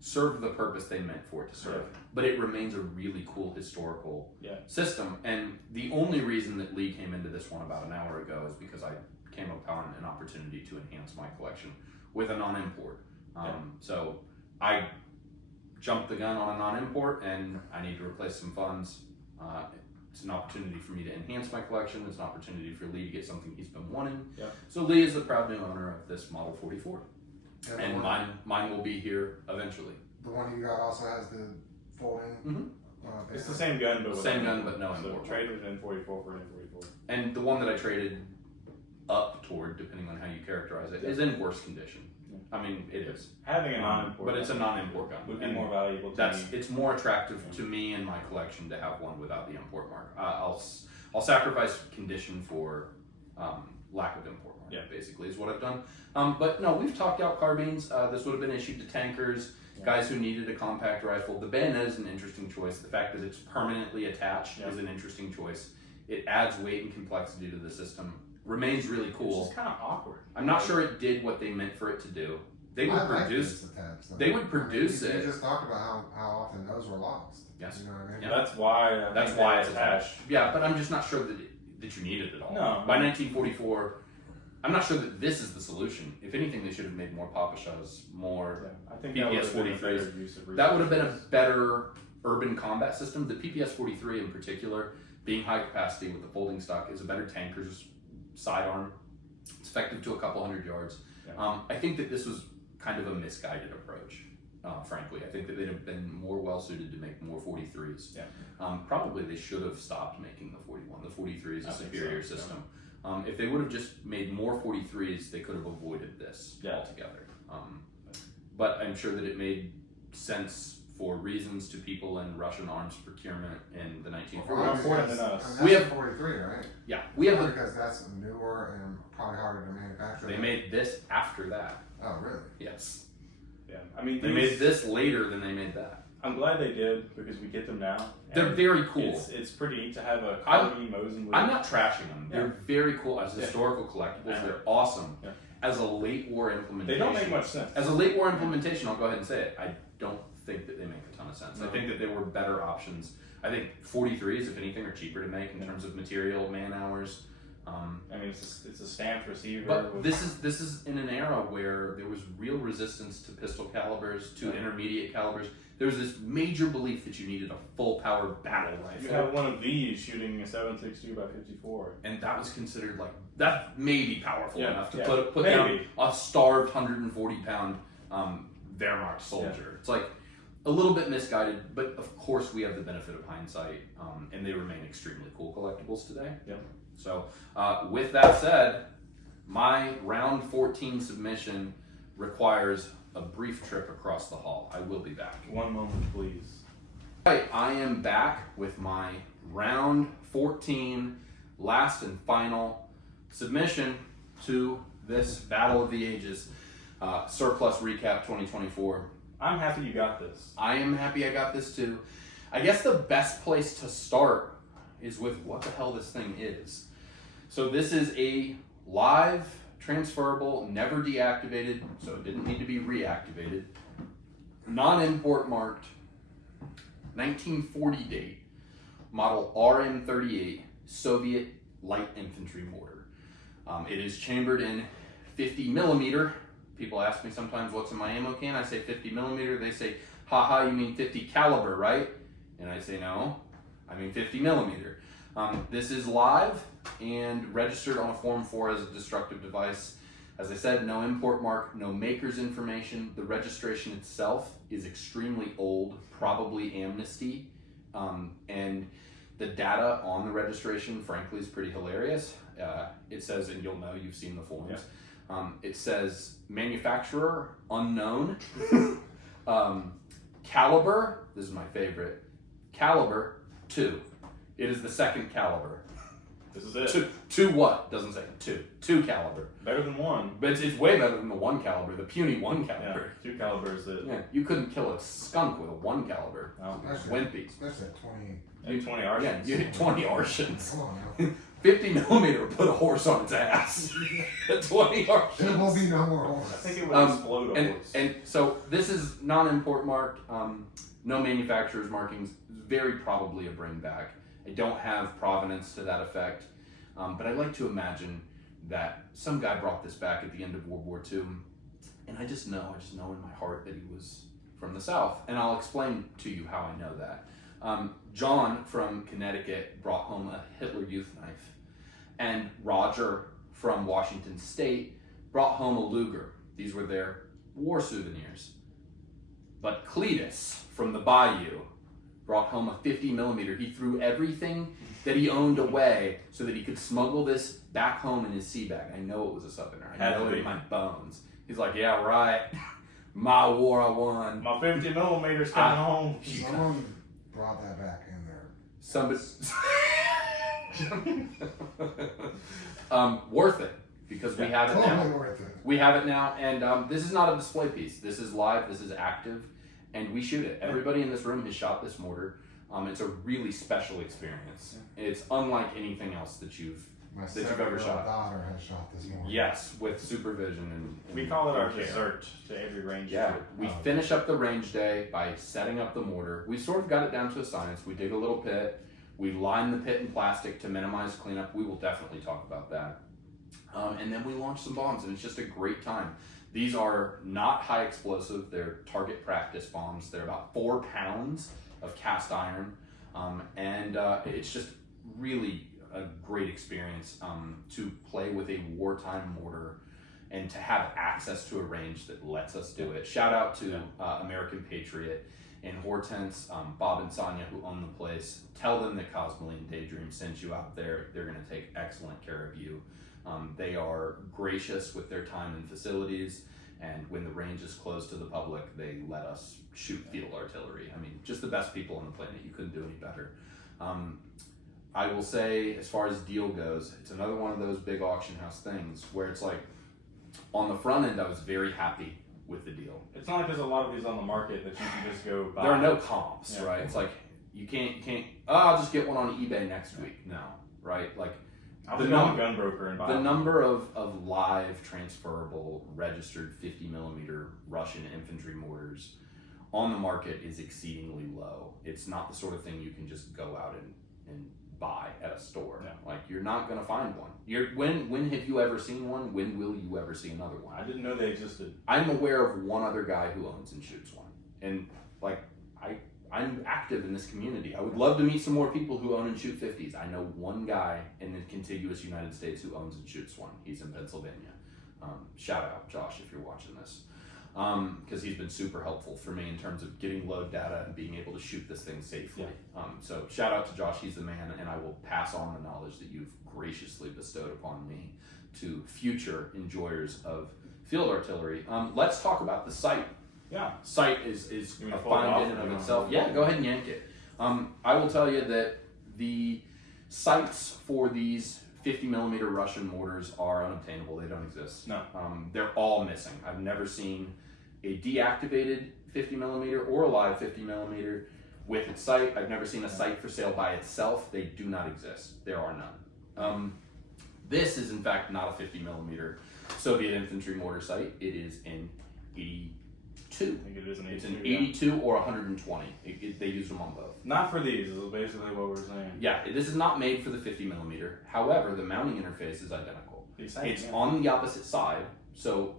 served the purpose they meant for it to serve. Yeah. But it remains a really cool historical Yeah. system. And the only reason that Lee came into this one about an hour ago is because I came upon an opportunity to enhance my collection with a non-import. So I jumped the gun on a non-import, and I need to replace some funds. It's an opportunity for me to enhance my collection. It's an opportunity for Lee to get something he's been wanting. Yeah. So Lee is the proud new owner of this Model 44, Yeah, the and one- mine will be here eventually. The one you got also has the folding. It's the same gun, but with Same an gun, import. but no So import. traded an M44 for an M44. And the one that I traded up toward, depending on how you characterize it, is in worse condition. Yeah. I mean, it is. Having a non-import, But it's a non-import gun. would be And more valuable to me. it's more attractive to me and my collection to have one without the import mark. I'll sacrifice condition for lack of import mark. Yeah. Basically is what I've done. But no, we've talked out carbines. This would have been issued to tankers, guys who needed a compact rifle. The bayonet is an interesting choice. The fact that it's permanently attached is an interesting choice. It adds weight and complexity to the system. Remains really It's cool. just kind of awkward. I'm not sure it did what they meant for it to do. They would I like produce. this attached, though. They would produce You it. just talked about how often those were lost. Yes. You know what I mean? Yeah. That's why. That's why it's attached. Yeah, but I'm just not sure that you need it at all. No. By 1944, I'm not sure that this is the solution. If anything, they should have made more Papashas, more. I think PPS that would have been a 43s. better use of That would have been a resources. better urban combat system. The PPS 43 in particular, being high capacity with the folding stock, is a better tanker's sidearm. It's effective to a couple hundred yards. Yeah. I think that this was kind of a misguided approach. Frankly, I think that they'd have been more well suited to make more 43s. Yeah. Probably they should have stopped making the 41. The 43 is a I think superior so, yeah. system. If they would have just made more 43s, they could have avoided this altogether. But I'm sure that it made sense for reasons to people in Russian arms procurement in the 1940s. More important than us. I mean, We that's have- 43, right? Yeah, we have. Because that's newer and probably harder to manufacture. They made this after that. Oh, really? Yes, Yeah, I mean, they made this later than they made that. I'm glad they did because we get them now. They're and very cool. It's pretty neat to have a carbine Mosin with. I'm not trashing them. They're Yeah. very cool as Yeah. historical collectibles. Yeah. They're awesome. Yeah. As a late war They implementation, don't make much sense. As a late war implementation, I'll go ahead and say it. I don't think that they make a ton of sense. I No. think that there were better options. I think 43s, if anything, are cheaper to make in terms of material, man hours. I mean, it's a stamped receiver. But with, this is in an era where there was real resistance to pistol calibers, to intermediate calibers. There was this major belief that you needed a full power battle you rifle. have one of these shooting a 7.62 by 54. And that was considered like that may be powerful Yeah, enough to yeah, put down maybe. a starved 140-pound Wehrmacht soldier. It's like a little bit misguided, but of course we have the benefit of hindsight, and they remain extremely cool collectibles today. Yep. So with that said, my round 14 submission requires a brief trip across the hall. I will be back. One moment, please. All right, I am back with my round 14 last and final submission to this Battle of the Ages Surplus Recap 2024. I'm happy you got this. I am happy I got this too. I guess the best place to start is with what the hell this thing is. So this is a live, transferable, never deactivated, so it didn't need to be reactivated, non-import marked 1940 date model RM38 Soviet light infantry mortar. It is chambered in 50 millimeter. People ask me sometimes what's in my ammo can. I say 50 millimeter. They say, haha, you mean 50 caliber, right? And I say, no, I mean 50 millimeter. This is live and registered on a Form 4 as a destructive device. As I said, no import mark, no maker's information. The registration itself is extremely old, probably amnesty. And the data on the registration, frankly, is pretty hilarious. It says, and you'll know, you've seen the forms. Yeah. It says manufacturer, unknown. Caliber, this is my favorite. Caliber, 2. It is the second caliber. This is it. Two what? Doesn't say 2. 2 caliber. Better than 1. But it's way better than the 1 caliber, the puny 1 caliber. Yeah, 2 caliber is it. Yeah, you couldn't kill a skunk with a 1 caliber. Oh. Wimpy. Especially at 20. Maybe 20 Arshins. Yeah, you hit 20 Arshins. Come on now. 50 millimeter would put a horse on its ass. 20 Arshins. There will be no more horse. I think it would explode a horse. And so this is non-import marked, no manufacturer's markings, very probably a bring back. I don't have provenance to that effect, but I like to imagine that some guy brought this back at the end of World War II, and I just know in my heart that he was from the South, and I'll explain to you how I know that. John from Connecticut brought home a Hitler Youth knife, and Roger from Washington State brought home a Luger. These were their war souvenirs. But Cletus from the Bayou brought home a 50 millimeter. He threw everything that he owned away so that he could smuggle this back home in his sea bag. I know it was a Southerner. I know it in my bones. He's like, yeah, right. My war I won. My 50 millimeters coming home. Someone brought that back in there. Somebody. Worth it because we have it now. Totally worth it. We have it now, and this is not a display piece. This is live. This is active, and we shoot it. Everybody in this room has shot this mortar. It's a really special experience. It's unlike anything else that you've My that you've ever 7-year-old shot. daughter has shot this morning. Yes, with supervision and We call it our care. dessert to every range. Yeah, shoot. we finish up the range day by setting up the mortar. We've sort of got it down to a science. We dig a little pit. We line the pit in plastic to minimize cleanup. We will definitely talk about that. And then we launch some bombs, and it's just a great time. These are not high explosive. They're target practice bombs. They're about 4 pounds of cast iron. And it's just really a great experience to play with a wartime mortar and to have access to a range that lets us do it. Shout out to American Patriot and Hortense, Bob and Sonia who own the place. Tell them that Cosmoline Daydream sent you out there. They're going to take excellent care of you. They are gracious with their time and facilities, and when the range is closed to the public, they let us shoot field artillery. I mean, just the best people on the planet. You couldn't do any better. I will say, as far as deal goes, it's another one of those big auction house things where it's like, on the front end, I was very happy with the deal. It's not like there's a lot of these on the market that you can just go buy. There are no comps, Yeah. right? It's like, you can't, I'll just get one on eBay next week. No, right? Like, I'll just go on Gun Broker and buy the them. number of live, transferable, registered 50 millimeter Russian infantry mortars on the market is exceedingly low. It's not the sort of thing you can just go out and buy at a store. Yeah. Like, you're not going to find one. When have you ever seen one? When will you ever see another one? I didn't know they existed. I'm aware of one other guy who owns and shoots one. And like, I'm active in this community. I would love to meet some more people who own and shoot 50s. I know one guy in the contiguous United States who owns and shoots one. He's in Pennsylvania. Shout out, Josh, if you're watching this. Because he's been super helpful for me in terms of getting load data and being able to shoot this thing safely. Yeah. So shout out to Josh, he's the man, and I will pass on the knowledge that you've graciously bestowed upon me to future enjoyers of field artillery. Let's talk about the sight. Yeah. Sight is You mean a pull it off find in or and you of itself. want- Yeah, go ahead and yank it. I will tell you that the sights for these 50 millimeter Russian mortars are unobtainable. They don't exist. No. They're all missing. I've never seen a deactivated 50 millimeter or a live 50 millimeter with its sight. I've never seen a sight for sale by itself. They do not exist. There are none. This is in fact not a 50 millimeter Soviet infantry mortar sight. It is an 82. I think it is an 82. It's an yeah. 82 or 120. They use them on both. Not for these, is basically what we're saying. Yeah, this is not made for the 50 millimeter. However, the mounting interface is identical. It's Yeah. on the opposite side. So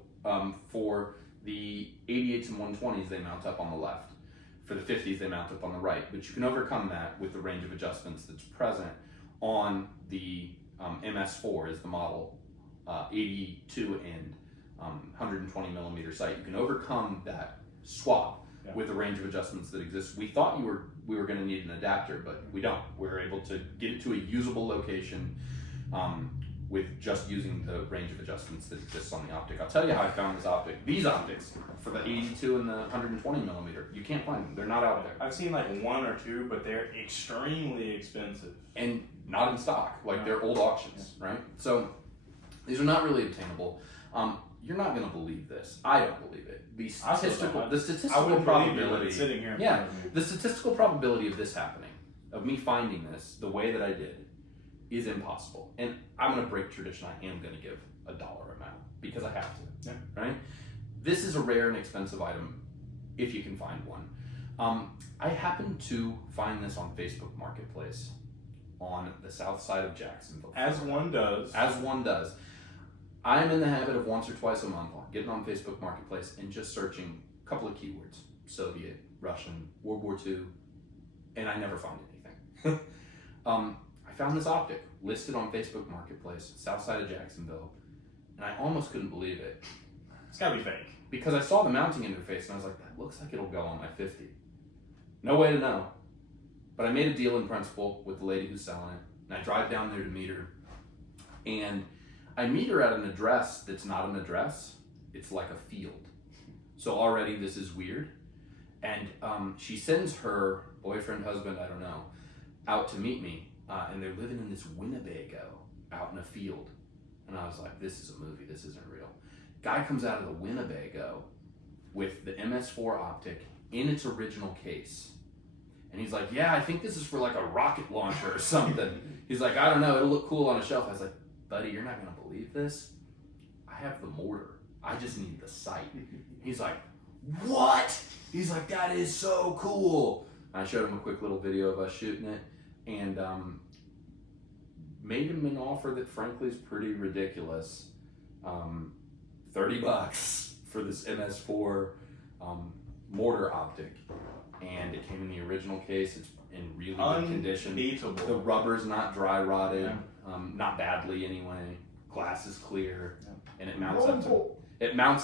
for the 88s and 120s, they mount up on the left. For the 50s, they mount up on the right. But you can overcome that with the range of adjustments that's present on the MS4 is the model 82 and 120 millimeter sight. You can overcome that swap with the range of adjustments that exists. We thought we were going to need an adapter, but we don't. We're able to get it to a usable location with just using the range of adjustments that exists on the optic. I'll tell you how I found this optic. These optics for the 82 and the 120 millimeter, you can't find them. They're not out there. I've seen like one or two, but they're extremely expensive. And not in stock, like they're old auctions, right? So these are not really obtainable. You're not going to believe this. I don't believe it. The statistical probability sitting here. The statistical probability of this happening, of me finding this the way that I did, is impossible. And I'm going to break tradition. I am going to give $1 amount because I have to. Right? This is a rare and expensive item if you can find one. I happened to find this on Facebook Marketplace on the south side of Jacksonville. As one does. As one does. I'm in the habit of once or twice a month getting on Facebook Marketplace and just searching a couple of keywords. Soviet, Russian, World War II, and I never find anything. I found this optic listed on Facebook Marketplace, south side of Jacksonville, and I almost couldn't believe it. It's gotta be fake. Because I saw the mounting interface and I was like, that looks like it'll go on my 50. No way to know. But I made a deal in principle with the lady who's selling it, and I drive down there to meet her, and I meet her at an address that's not an address, it's like a field. So already this is weird. And she sends her boyfriend, husband, I don't know, out to meet me, and they're living in this Winnebago out in a field. And I was like, this is a movie, this isn't real. Guy comes out of the Winnebago with the MS4 optic in its original case. And he's like, yeah, I think this is for like a rocket launcher or something. He's like, I don't know, it'll look cool on a shelf. I was like, buddy, you're not gonna believe this. I have the mortar. I just need the sight. He's like, what? He's like, that is so cool. I showed him a quick little video of us shooting it and made him an offer that frankly is pretty ridiculous. $30 for this MS4 mortar optic. And it came in the original case. It's in really good condition. The rubber's not dry rotted, not badly anyway. Glass is clear, and it mounts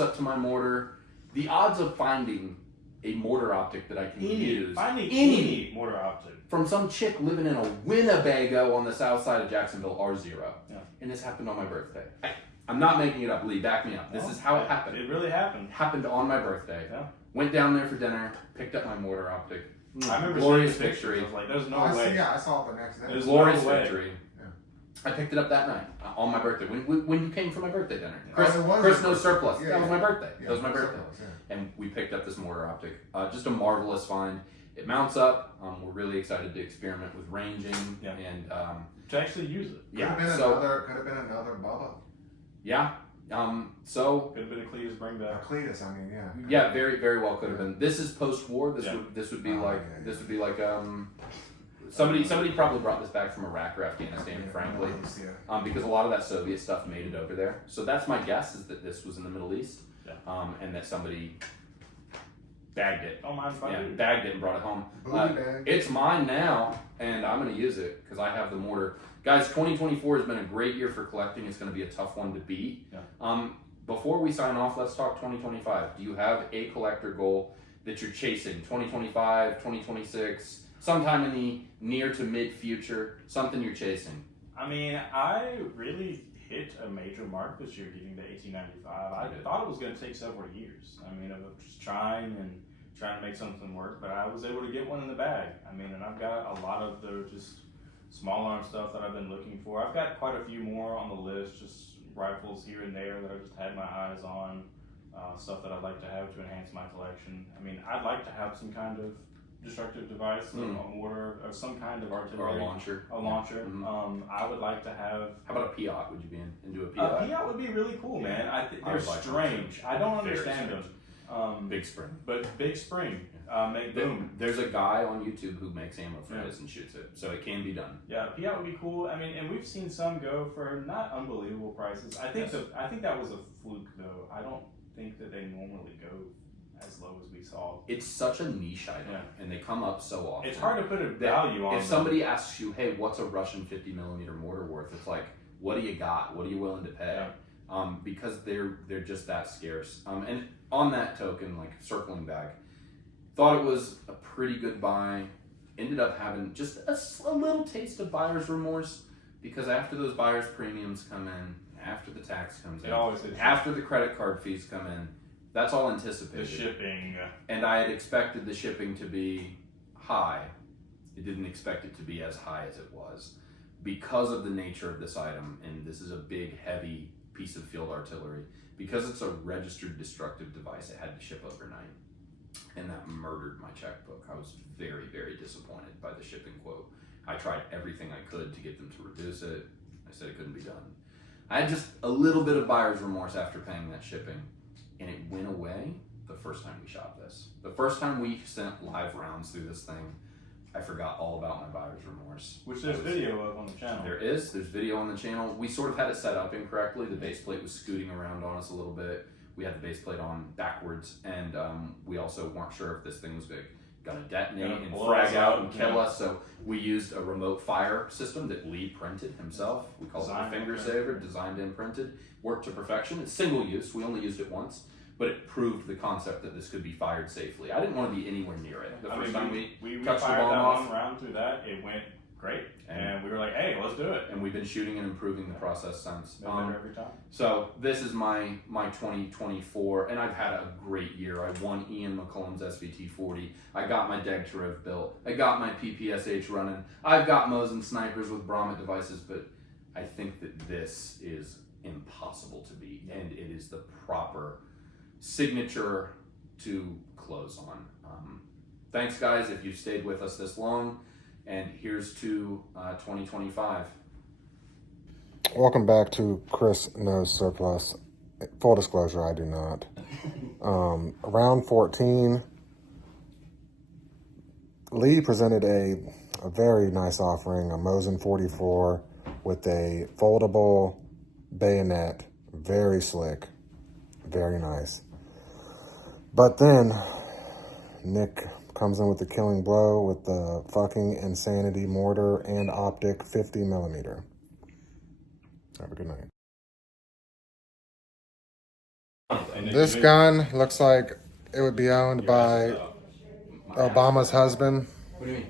up to my mortar. The odds of finding a mortar optic that I can use, any mortar optic from some chick living in a Winnebago on the south side of Jacksonville are zero. And this happened on my birthday. I'm not making it up. Lee, back me up. This is how it happened. It really happened. Happened on my birthday. Went down there for dinner, picked up my mortar optic. I remember glorious seeing the pictures. victory. I was like, there's no way. Yeah, I saw it the next day. There's Glorious no way. victory. I picked it up that night on my birthday. When you came for my birthday dinner, Oh, Chris, it was Chris your knows birthday. surplus. Yeah, that was my birthday. Yeah, that was my birthday. surplus, And we picked up this mortar optic. Just a marvelous find. It mounts up. We're really excited to experiment with ranging and to actually use it. Could have been another Bubba. Yeah. So could have been a Cletus bring back. Cletus, I mean, yeah. Yeah, very, very well could have been. This is post-war. This would be like somebody probably brought this back from Iraq or Afghanistan, frankly, because a lot of that Soviet stuff made it over there. So that's my guess, is that this was in the Middle East, and that somebody bagged it. Oh, mine's fine. Yeah, bagged it and brought it home. It's mine now, and I'm going to use it because I have the mortar. Guys, 2024 has been a great year for collecting. It's going to be a tough one to beat. Before we sign off, let's talk 2025. Do you have a collector goal that you're chasing? 2025, 2026, sometime in the near to mid future, something you're chasing? I mean, I really hit a major mark this year getting to 1895. I thought it was going to take several years. I mean, of just trying to make something work, but I was able to get one in the bag. I mean, and I've got a lot of the just small arm stuff that I've been looking for. I've got quite a few more on the list, just rifles here and there that I just had my eyes on, stuff that I'd like to have to enhance my collection. I mean, I'd like to have some kind of destructive device, a mortar, or some kind of artillery. Or a launcher. A launcher. I would like to have... How about a Piat? Would you be into a A Piat? Piat would be really cool, man. They're strange. I don't understand them. Big spring. But big spring, make boom. There's a guy on YouTube who makes ammo for this and shoots it, so it can be done. Yeah, PI would be cool. I mean, and we've seen some go for not unbelievable prices. I think I think that was a fluke though. I don't think that they normally go as low as we saw. It's such a niche item, and they come up so often. It's hard to put a value on. If somebody asks you, "Hey, what's a Russian 50mm mortar worth?" It's like, "What do you got? What are you willing to pay?" Yeah. Because they're just that scarce. And on that token, like circling back, thought it was a pretty good buy. Ended up having just a little taste of buyer's remorse because after those buyer's premiums come in, after the tax comes in, after the credit card fees come in, that's all anticipated. The shipping. And I had expected the shipping to be high. I didn't expect it to be as high as it was because of the nature of this item. And this is a big, heavy piece of field artillery. Because it's a registered destructive device, it had to ship overnight. And that murdered my checkbook. I was very, very disappointed by the shipping quote. I tried everything I could to get them to reduce it. I said it couldn't be done. I had just a little bit of buyer's remorse after paying that shipping. And it went away the first time we shot this. The first time we sent live rounds through this thing, I forgot all about my buyer's remorse. Which there's video of on the channel. There's video on the channel. We sort of had it set up incorrectly. The base plate was scooting around on us a little bit. We had the base plate on backwards, and we also weren't sure if this thing was gonna detonate and frag out and kill us. So we used a remote fire system that Lee printed himself. We called it a finger saver, designed and printed. Worked to perfection. It's single use. We only used it once. But it proved the concept that this could be fired safely. I didn't want to be anywhere near it. The first time we touched the fired bomb that off, one round through that, it went great. And we were like, hey, let's do it. And we've been shooting and improving the process since. Better every time. So this is my 2024, and I've had a great year. I won Ian McCollum's SVT-40. I got my Degtyarev built. I got my PPSH running. I've got Mosin snipers with Brahma devices, but I think that this is impossible to beat, and it is the proper signature to close on. Thanks guys if you've stayed with us this long, and here's to 2025. Welcome back to Chris Knows Surplus. Full disclosure, I do not. Round 14, Lee presented a very nice offering, a Mosin 44 with a foldable bayonet, very slick, very nice. But then Nick comes in with the killing blow with the fucking Insanity mortar and optic 50mm. Have a good night. This gun looks like it would be owned by Obama's husband. What do you mean?